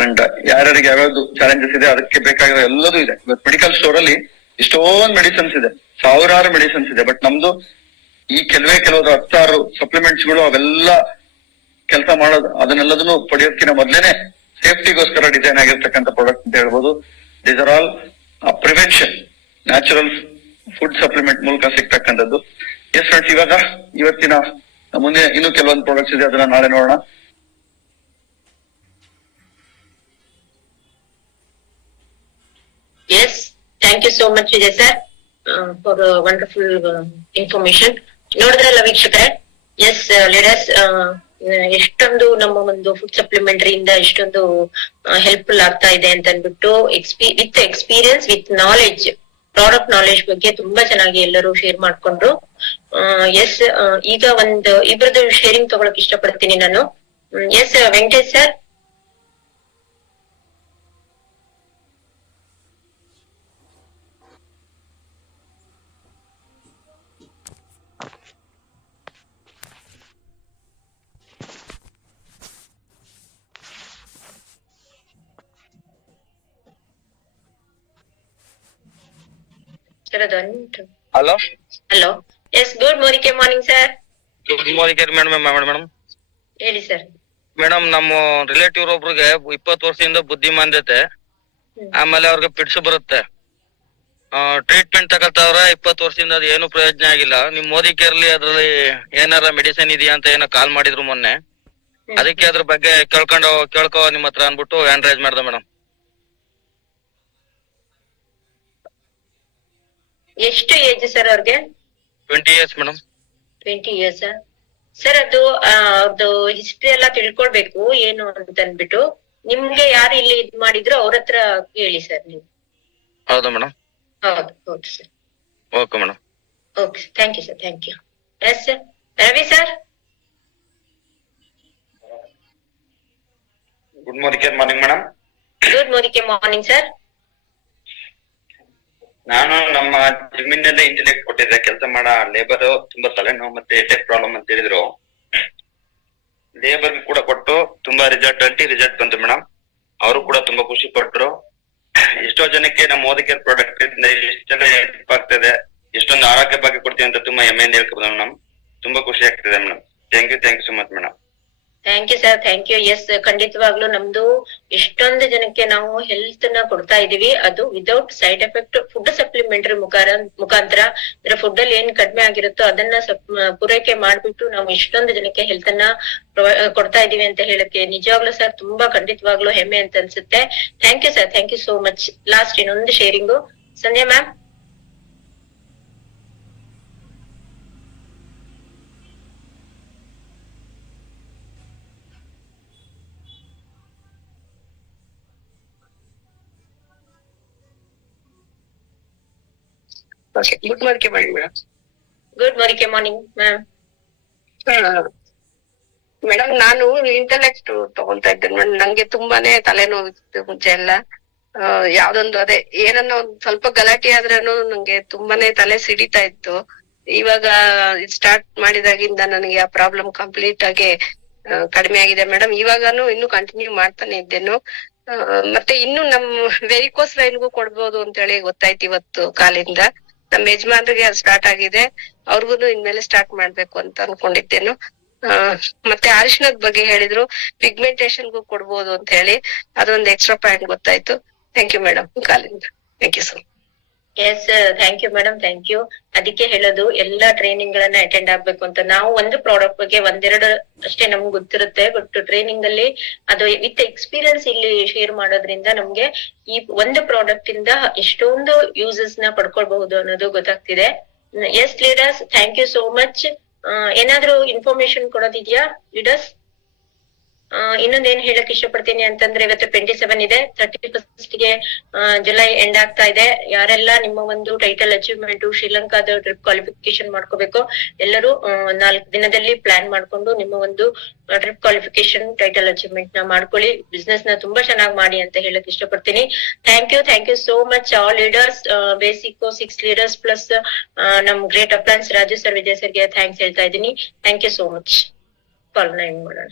ಅಂಡ್ ಯಾರ್ಯಾರಿಗೆ ಯಾವ್ಯಾವ್ದು ಚಾಲೆಂಜಸ್ ಇದೆ ಅದಕ್ಕೆ ಬೇಕಾಗಿರೋ ಎಲ್ಲದೂ ಇದೆ. ಇವತ್ತು ಮೆಡಿಕಲ್ ಸ್ಟೋರ್ ಅಲ್ಲಿ ಇಷ್ಟೊಂದು ಮೆಡಿಸಿನ್ಸ್ ಇದೆ, ಸಾವಿರಾರು ಮೆಡಿಸಿನ್ಸ್ ಇದೆ. ಬಟ್ ನಮ್ದು ಈ ಕೆಲವೇ 10 ಸಪ್ಲಿಮೆಂಟ್ಸ್ ಗಳು ಅವೆಲ್ಲ ಕೆಲಸ ಮಾಡೋದು, ಅದನ್ನೆಲ್ಲದನ್ನು ಪಡೆಯೋದಕ್ಕಿಂತ ಮೊದ್ಲೇನೆ ಸೇಫ್ಟಿಗೋಸ್ಕರ ಡಿಸೈನ್ ಆಗಿರ್ತಕ್ಕಂಥ ಪ್ರಾಡಕ್ಟ್ ಅಂತ ಹೇಳ್ಬೋದು. These are all prevention, natural food supplement ಮೂಲಕ ಸಿಗ್ತಕ್ಕಂಥದ್ದು. ಎಸ್ ಫ್ರೆಂಡ್ಸ್, ಇವಾಗ ಇವತ್ತಿನ ಮುಂದೆ ಇನ್ನೂ ಕೆಲವೊಂದು ಪ್ರಾಡಕ್ಟ್ಸ್ ಇದೆ, ಅದನ್ನ ನಾಳೆ ನೋಡೋಣ. Yes, thank you so much Vijay sir for wonderful information. ನೋಡಿದ್ರಲ್ಲ ವೀಕ್ಷಕರೇ, ಎಸ್ ಲೇಡರ್ಸ್, ಎಷ್ಟೊಂದು ನಮ್ಮ ಒಂದು ಫುಡ್ ಸಪ್ಲಿಮೆಂಟರಿ ಇಂದ ಎಷ್ಟೊಂದು ಹೆಲ್ಪ್ಫುಲ್ ಆಗ್ತಾ ಇದೆ ಅಂತ ಅಂದ್ಬಿಟ್ಟು with experience with knowledge, product knowledge ಬಗ್ಗೆ ತುಂಬಾ ಚೆನ್ನಾಗಿ ಎಲ್ಲರೂ ಶೇರ್ ಮಾಡ್ಕೊಂಡ್ರು. ಎಸ್, ಈಗ ಒಂದು ಇಬ್ರದ್ದು ಶೇರಿಂಗ್ ತಗೊಳಕ್ ಇಷ್ಟಪಡ್ತೀನಿ ನಾನು. Yes Venkatesh sir. Hello hello. Yes, good morning sir. Good morning madam. ಹೇಳಿ ಸರ್. ಮೇಡಮ್, ನಮ್ಮ ರಿಲೇಟಿವ್ ಒಬ್ರಿಗೆ 20 ವರ್ಷದಿಂದ ಬುದ್ಧಿಮಾಂದ್ಯತೆ, ಆಮೇಲೆ ಅವ್ರಿಗೆ ಪಿಡ್ಸ್ ಬರುತ್ತೆ. ಟ್ರೀಟ್ಮೆಂಟ್ ತಗೊಳ್ತಾವ್ರ 20 ವರ್ಷದಿಂದ, ಅದು ಏನು ಪ್ರಯೋಜನ ಆಗಿಲ್ಲ. ನಿಮ್ ಮೋದಿ ಕೇರ್ಲಿ ಅದ್ರಲ್ಲಿ ಏನಾರ ಮೆಡಿಸಿನ್ ಇದೆಯಾ ಅಂತ ಏನೋ ಕಾಲ್ ಮಾಡಿದ್ರು ಮೊನ್ನೆ. ಅದಕ್ಕೆ ಅದ್ರ ಬಗ್ಗೆ ಕೇಳ್ಕೊ ನಿಮ್ ಹತ್ರ ಅನ್ಬಿಟ್ಟು ಹ್ಯಾಂಡ್ ರೈಸ್ ಮಾಡ್ದೆ ಮೇಡಮ್. ಎಷ್ಟು ಏಜ್ ಸರ್ ಅವ್ರಿಗೆ? 20 years ಮೇಡಮ್. 20 years sir. ಅದು ಅವ್ರದ್ದು ಹಿಸ್ಟ್ರಿ ಎಲ್ಲ ತಿಳ್ಕೊಳ್ಬೇಕು ಏನು ಅಂತ ಅಂದ್ಬಿಟ್ಟು ನಿಮ್ಗೆ ಯಾರು ಇಲ್ಲಿ ಇದ್ ಮಾಡಿದ್ರು ಅವ್ರ ಹತ್ರ ಕೇಳಿ ಸರ್ ನೀವು. ಹೌದಾ ಮೇಡಮ್? ಹೌದು sir. Okay madam. Okay, thank you sir. Thank you. Yes sir. Ravi sir. Good morning madam. Good morning sir. ನಾನು ನಮ್ಮ ಜಮೀನಲ್ಲೇ ಇಂಟೆಲೆಕ್ಟ್ ಕೊಟ್ಟಿದ್ದೆ. ಕೆಲಸ ಮಾಡೋ ಲೇಬರ್ ತುಂಬಾ ತಲೆನೋವು ಮತ್ತೆ ಹೆಡ್ಏಕ್ ಪ್ರಾಬ್ಲಮ್ ಅಂತ ಹೇಳಿದ್ರು. ಲೇಬರ್ ಕೂಡ ಕೊಟ್ಟು ತುಂಬಾ ರಿಸಲ್ಟ್ ಬಂತು ಮೇಡಮ್. ಅವರು ಕೂಡ ತುಂಬಾ ಖುಷಿ ಪಟ್ರು. ಎಷ್ಟೋ ಜನಕ್ಕೆ ನಮ್ಮ ಮೋದಿ ಕೇರ್ ಪ್ರಾಡಕ್ಟ್ ಇಂದ ಎಷ್ಟೆಲ್ಲ ಹೆಲ್ಪ್ ಆಗ್ತದೆ, ಎಷ್ಟೊಂದು ಆರೋಗ್ಯ ಬಗ್ಗೆ ಕೊಡ್ತೀವಿ ಅಂತ ತುಂಬಾ ಹೆಮ್ಮೆಯಿಂದ ಹೇಳ್ಬೋದು ಮೇಡಮ್. ತುಂಬಾ ಖುಷಿ ಆಗ್ತದೆ madam. Thank you so much madam. Thank you sir. Thank you. Yes, ಖಂಡಿತವಾಗ್ಲೂ ನಮ್ದು ಎಷ್ಟೊಂದು ಜನಕ್ಕೆ ನಾವು ಹೆಲ್ತ್ ನ ಕೊಡ್ತಾ ಇದೀವಿ, ಅದು without side effect food supplementary ಮುಖಾಂತರ. ಫುಡ್ ಅಲ್ಲಿ ಏನ್ ಕಡಿಮೆ ಆಗಿರುತ್ತೋ ಅದನ್ನ ಪೂರೈಕೆ ಮಾಡ್ಬಿಟ್ಟು ನಾವು ಎಷ್ಟೊಂದು ಜನಕ್ಕೆ ಹೆಲ್ತ್ ಅನ್ನ ಕೊಡ್ತಾ ಇದೀವಿ ಅಂತ ಹೇಳಕ್ಕೆ ನಿಜವಾಗ್ಲೂ ಸರ್ ತುಂಬಾ ಖಂಡಿತವಾಗ್ಲೂ ಹೆಮ್ಮೆ ಅಂತ ಅನ್ಸುತ್ತೆ. Thank you sir. Thank you so much. Last ಇನ್ನೊಂದು sharing Sandhya ma'am. Good morning madam. Good morning ma'am. Madam, ನಾನು ಇಂಟೆಲೆಕ್ಟ್ ತಗೊಂತಾ ಇದ್ದೇನೆ ಮೇಡಮ್. ನಂಗೆ ತುಂಬಾನೇ ತಲೆನೋವಿತ್ತು ಮುಂಚೆ ಎಲ್ಲ. ಯಾವ್ದೊಂದು ಅದೇ ಏನನ್ನ ಒಂದ್ ಸ್ವಲ್ಪ ಗಲಾಟೆ ಆದ್ರೂ ನಂಗೆ ತುಂಬಾನೇ ತಲೆ ಸಿಡಿತಾ ಇತ್ತು. ಇವಾಗ ಸ್ಟಾರ್ಟ್ ಮಾಡಿದಾಗಿಂದ ನನಗೆ ಆ ಪ್ರಾಬ್ಲಮ್ ಕಂಪ್ಲೀಟ್ ಆಗಿ ಕಡಿಮೆ ಆಗಿದೆ ಮೇಡಮ್. ಇವಾಗಾನು ಇನ್ನು ಕಂಟಿನ್ಯೂ ಮಾಡ್ತಾನೆ ಇದ್ದೇನು. ಮತ್ತೆ ಇನ್ನು ನಮ್ ವೆರಿಕೋಸ್ ಲೈನ್ಗೂ ಕೊಡ್ಬೋದು ಅಂತ ಹೇಳಿ ಗೊತ್ತಾಯ್ತು ಇವತ್ತು ಕಾಲಿಂದ. ನಮ್ ಯಜಮಾನ್ರಿಗೆ ಅದು ಸ್ಟಾರ್ಟ್ ಆಗಿದೆ, ಅವ್ರಿಗೂನು ಇನ್ಮೇಲೆ ಸ್ಟಾರ್ಟ್ ಮಾಡ್ಬೇಕು ಅಂತ ಅನ್ಕೊಂಡಿದ್ದೇನು. ಮತ್ತೆ ಅರಿಶಿನದ ಬಗ್ಗೆ ಹೇಳಿದ್ರು, ಪಿಗ್ಮೆಂಟೇಶನ್ಗೂ ಕೊಡ್ಬೋದು ಅಂತ ಹೇಳಿ, ಅದೊಂದು ಎಕ್ಸ್ಟ್ರಾ ಪಾಯಿಂಟ್ ಗೊತ್ತಾಯ್ತು. ಥ್ಯಾಂಕ್ ಯು ಮೇಡಮ್ ಕಾಲಿಂದ. Thank you sir. Yes, thank you madam. Thank you. ಅದಕ್ಕೆ ಹೇಳೋದು ಎಲ್ಲಾ ಟ್ರೈನಿಂಗ್ ಗಳನ್ನ ಅಟೆಂಡ್ ಆಗ್ಬೇಕು ಅಂತ. ನಾವು ಒಂದು ಪ್ರಾಡಕ್ಟ್ ಬಗ್ಗೆ ಒಂದೆರಡು ಅಷ್ಟೇ ನಮ್ಗೆ ಗೊತ್ತಿರುತ್ತೆ, ಬಟ್ ಟ್ರೈನಿಂಗ್ ಅಲ್ಲಿ ಅದು ವಿತ್ ಎಕ್ಸ್ಪೀರಿಯನ್ಸ್ ಇಲ್ಲಿ ಶೇರ್ ಮಾಡೋದ್ರಿಂದ ನಮ್ಗೆ ಈ ಒಂದು ಪ್ರಾಡಕ್ಟ್ ಇಂದ ಎಷ್ಟೊಂದು ಯೂಸಸ್ ನ ಪಡ್ಕೊಳ್ಬಹುದು ಅನ್ನೋದು ಗೊತ್ತಾಗ್ತಿದೆ. Yes leaders, thank you so much. ಏನಾದ್ರೂ ಇನ್ಫಾರ್ಮೇಶನ್ ಕೊಡೋದಿದ್ಯಾ ಲೀಡರ್ಸ್? ಇನ್ನೊಂದೇನ್ ಹೇಳಕ್ ಇಷ್ಟಪಡ್ತೀನಿ ಅಂತಂದ್ರೆ, ಇವತ್ತು 27 ಇದೆ, 31st ಗೆ ಜುಲೈ ಎಂಡ್ ಆಗ್ತಾ ಇದೆ. ಯಾರೆಲ್ಲ ನಿಮ್ಮ ಒಂದು ಟೈಟಲ್ ಅಚೀವ್ಮೆಂಟ್ ಶ್ರೀಲಂಕಾದ ಟ್ರಿಪ್ ಕ್ವಾಲಿಫಿಕೇಶನ್ ಮಾಡ್ಕೋಬೇಕು, ಎಲ್ಲರೂ 4 ದಿನದಲ್ಲಿ ಪ್ಲಾನ್ ಮಾಡ್ಕೊಂಡು ನಿಮ್ಮ ಒಂದು ಟ್ರಿಪ್ ಕ್ವಾಲಿಫಿಕೇಶನ್ ಟೈಟಲ್ ಅಚೀವ್ಮೆಂಟ್ ನ ಮಾಡ್ಕೊಳ್ಳಿ. ಬಿಸ್ನೆಸ್ ನ ತುಂಬಾ ಚೆನ್ನಾಗಿ ಮಾಡಿ ಅಂತ ಹೇಳಕ್ ಇಷ್ಟಪಡ್ತೀನಿ. Thank you so much all leaders. Basic 6 leaders plus ನಮ್ great uplines Raju sir, Vijay ಸರ್ಗೆ ಥ್ಯಾಂಕ್ಸ್ ಹೇಳ್ತಾ ಇದ್ದೀನಿ. Thank you so much. Call ನ ಎಂಡ್ ಮಾಡೋಣ.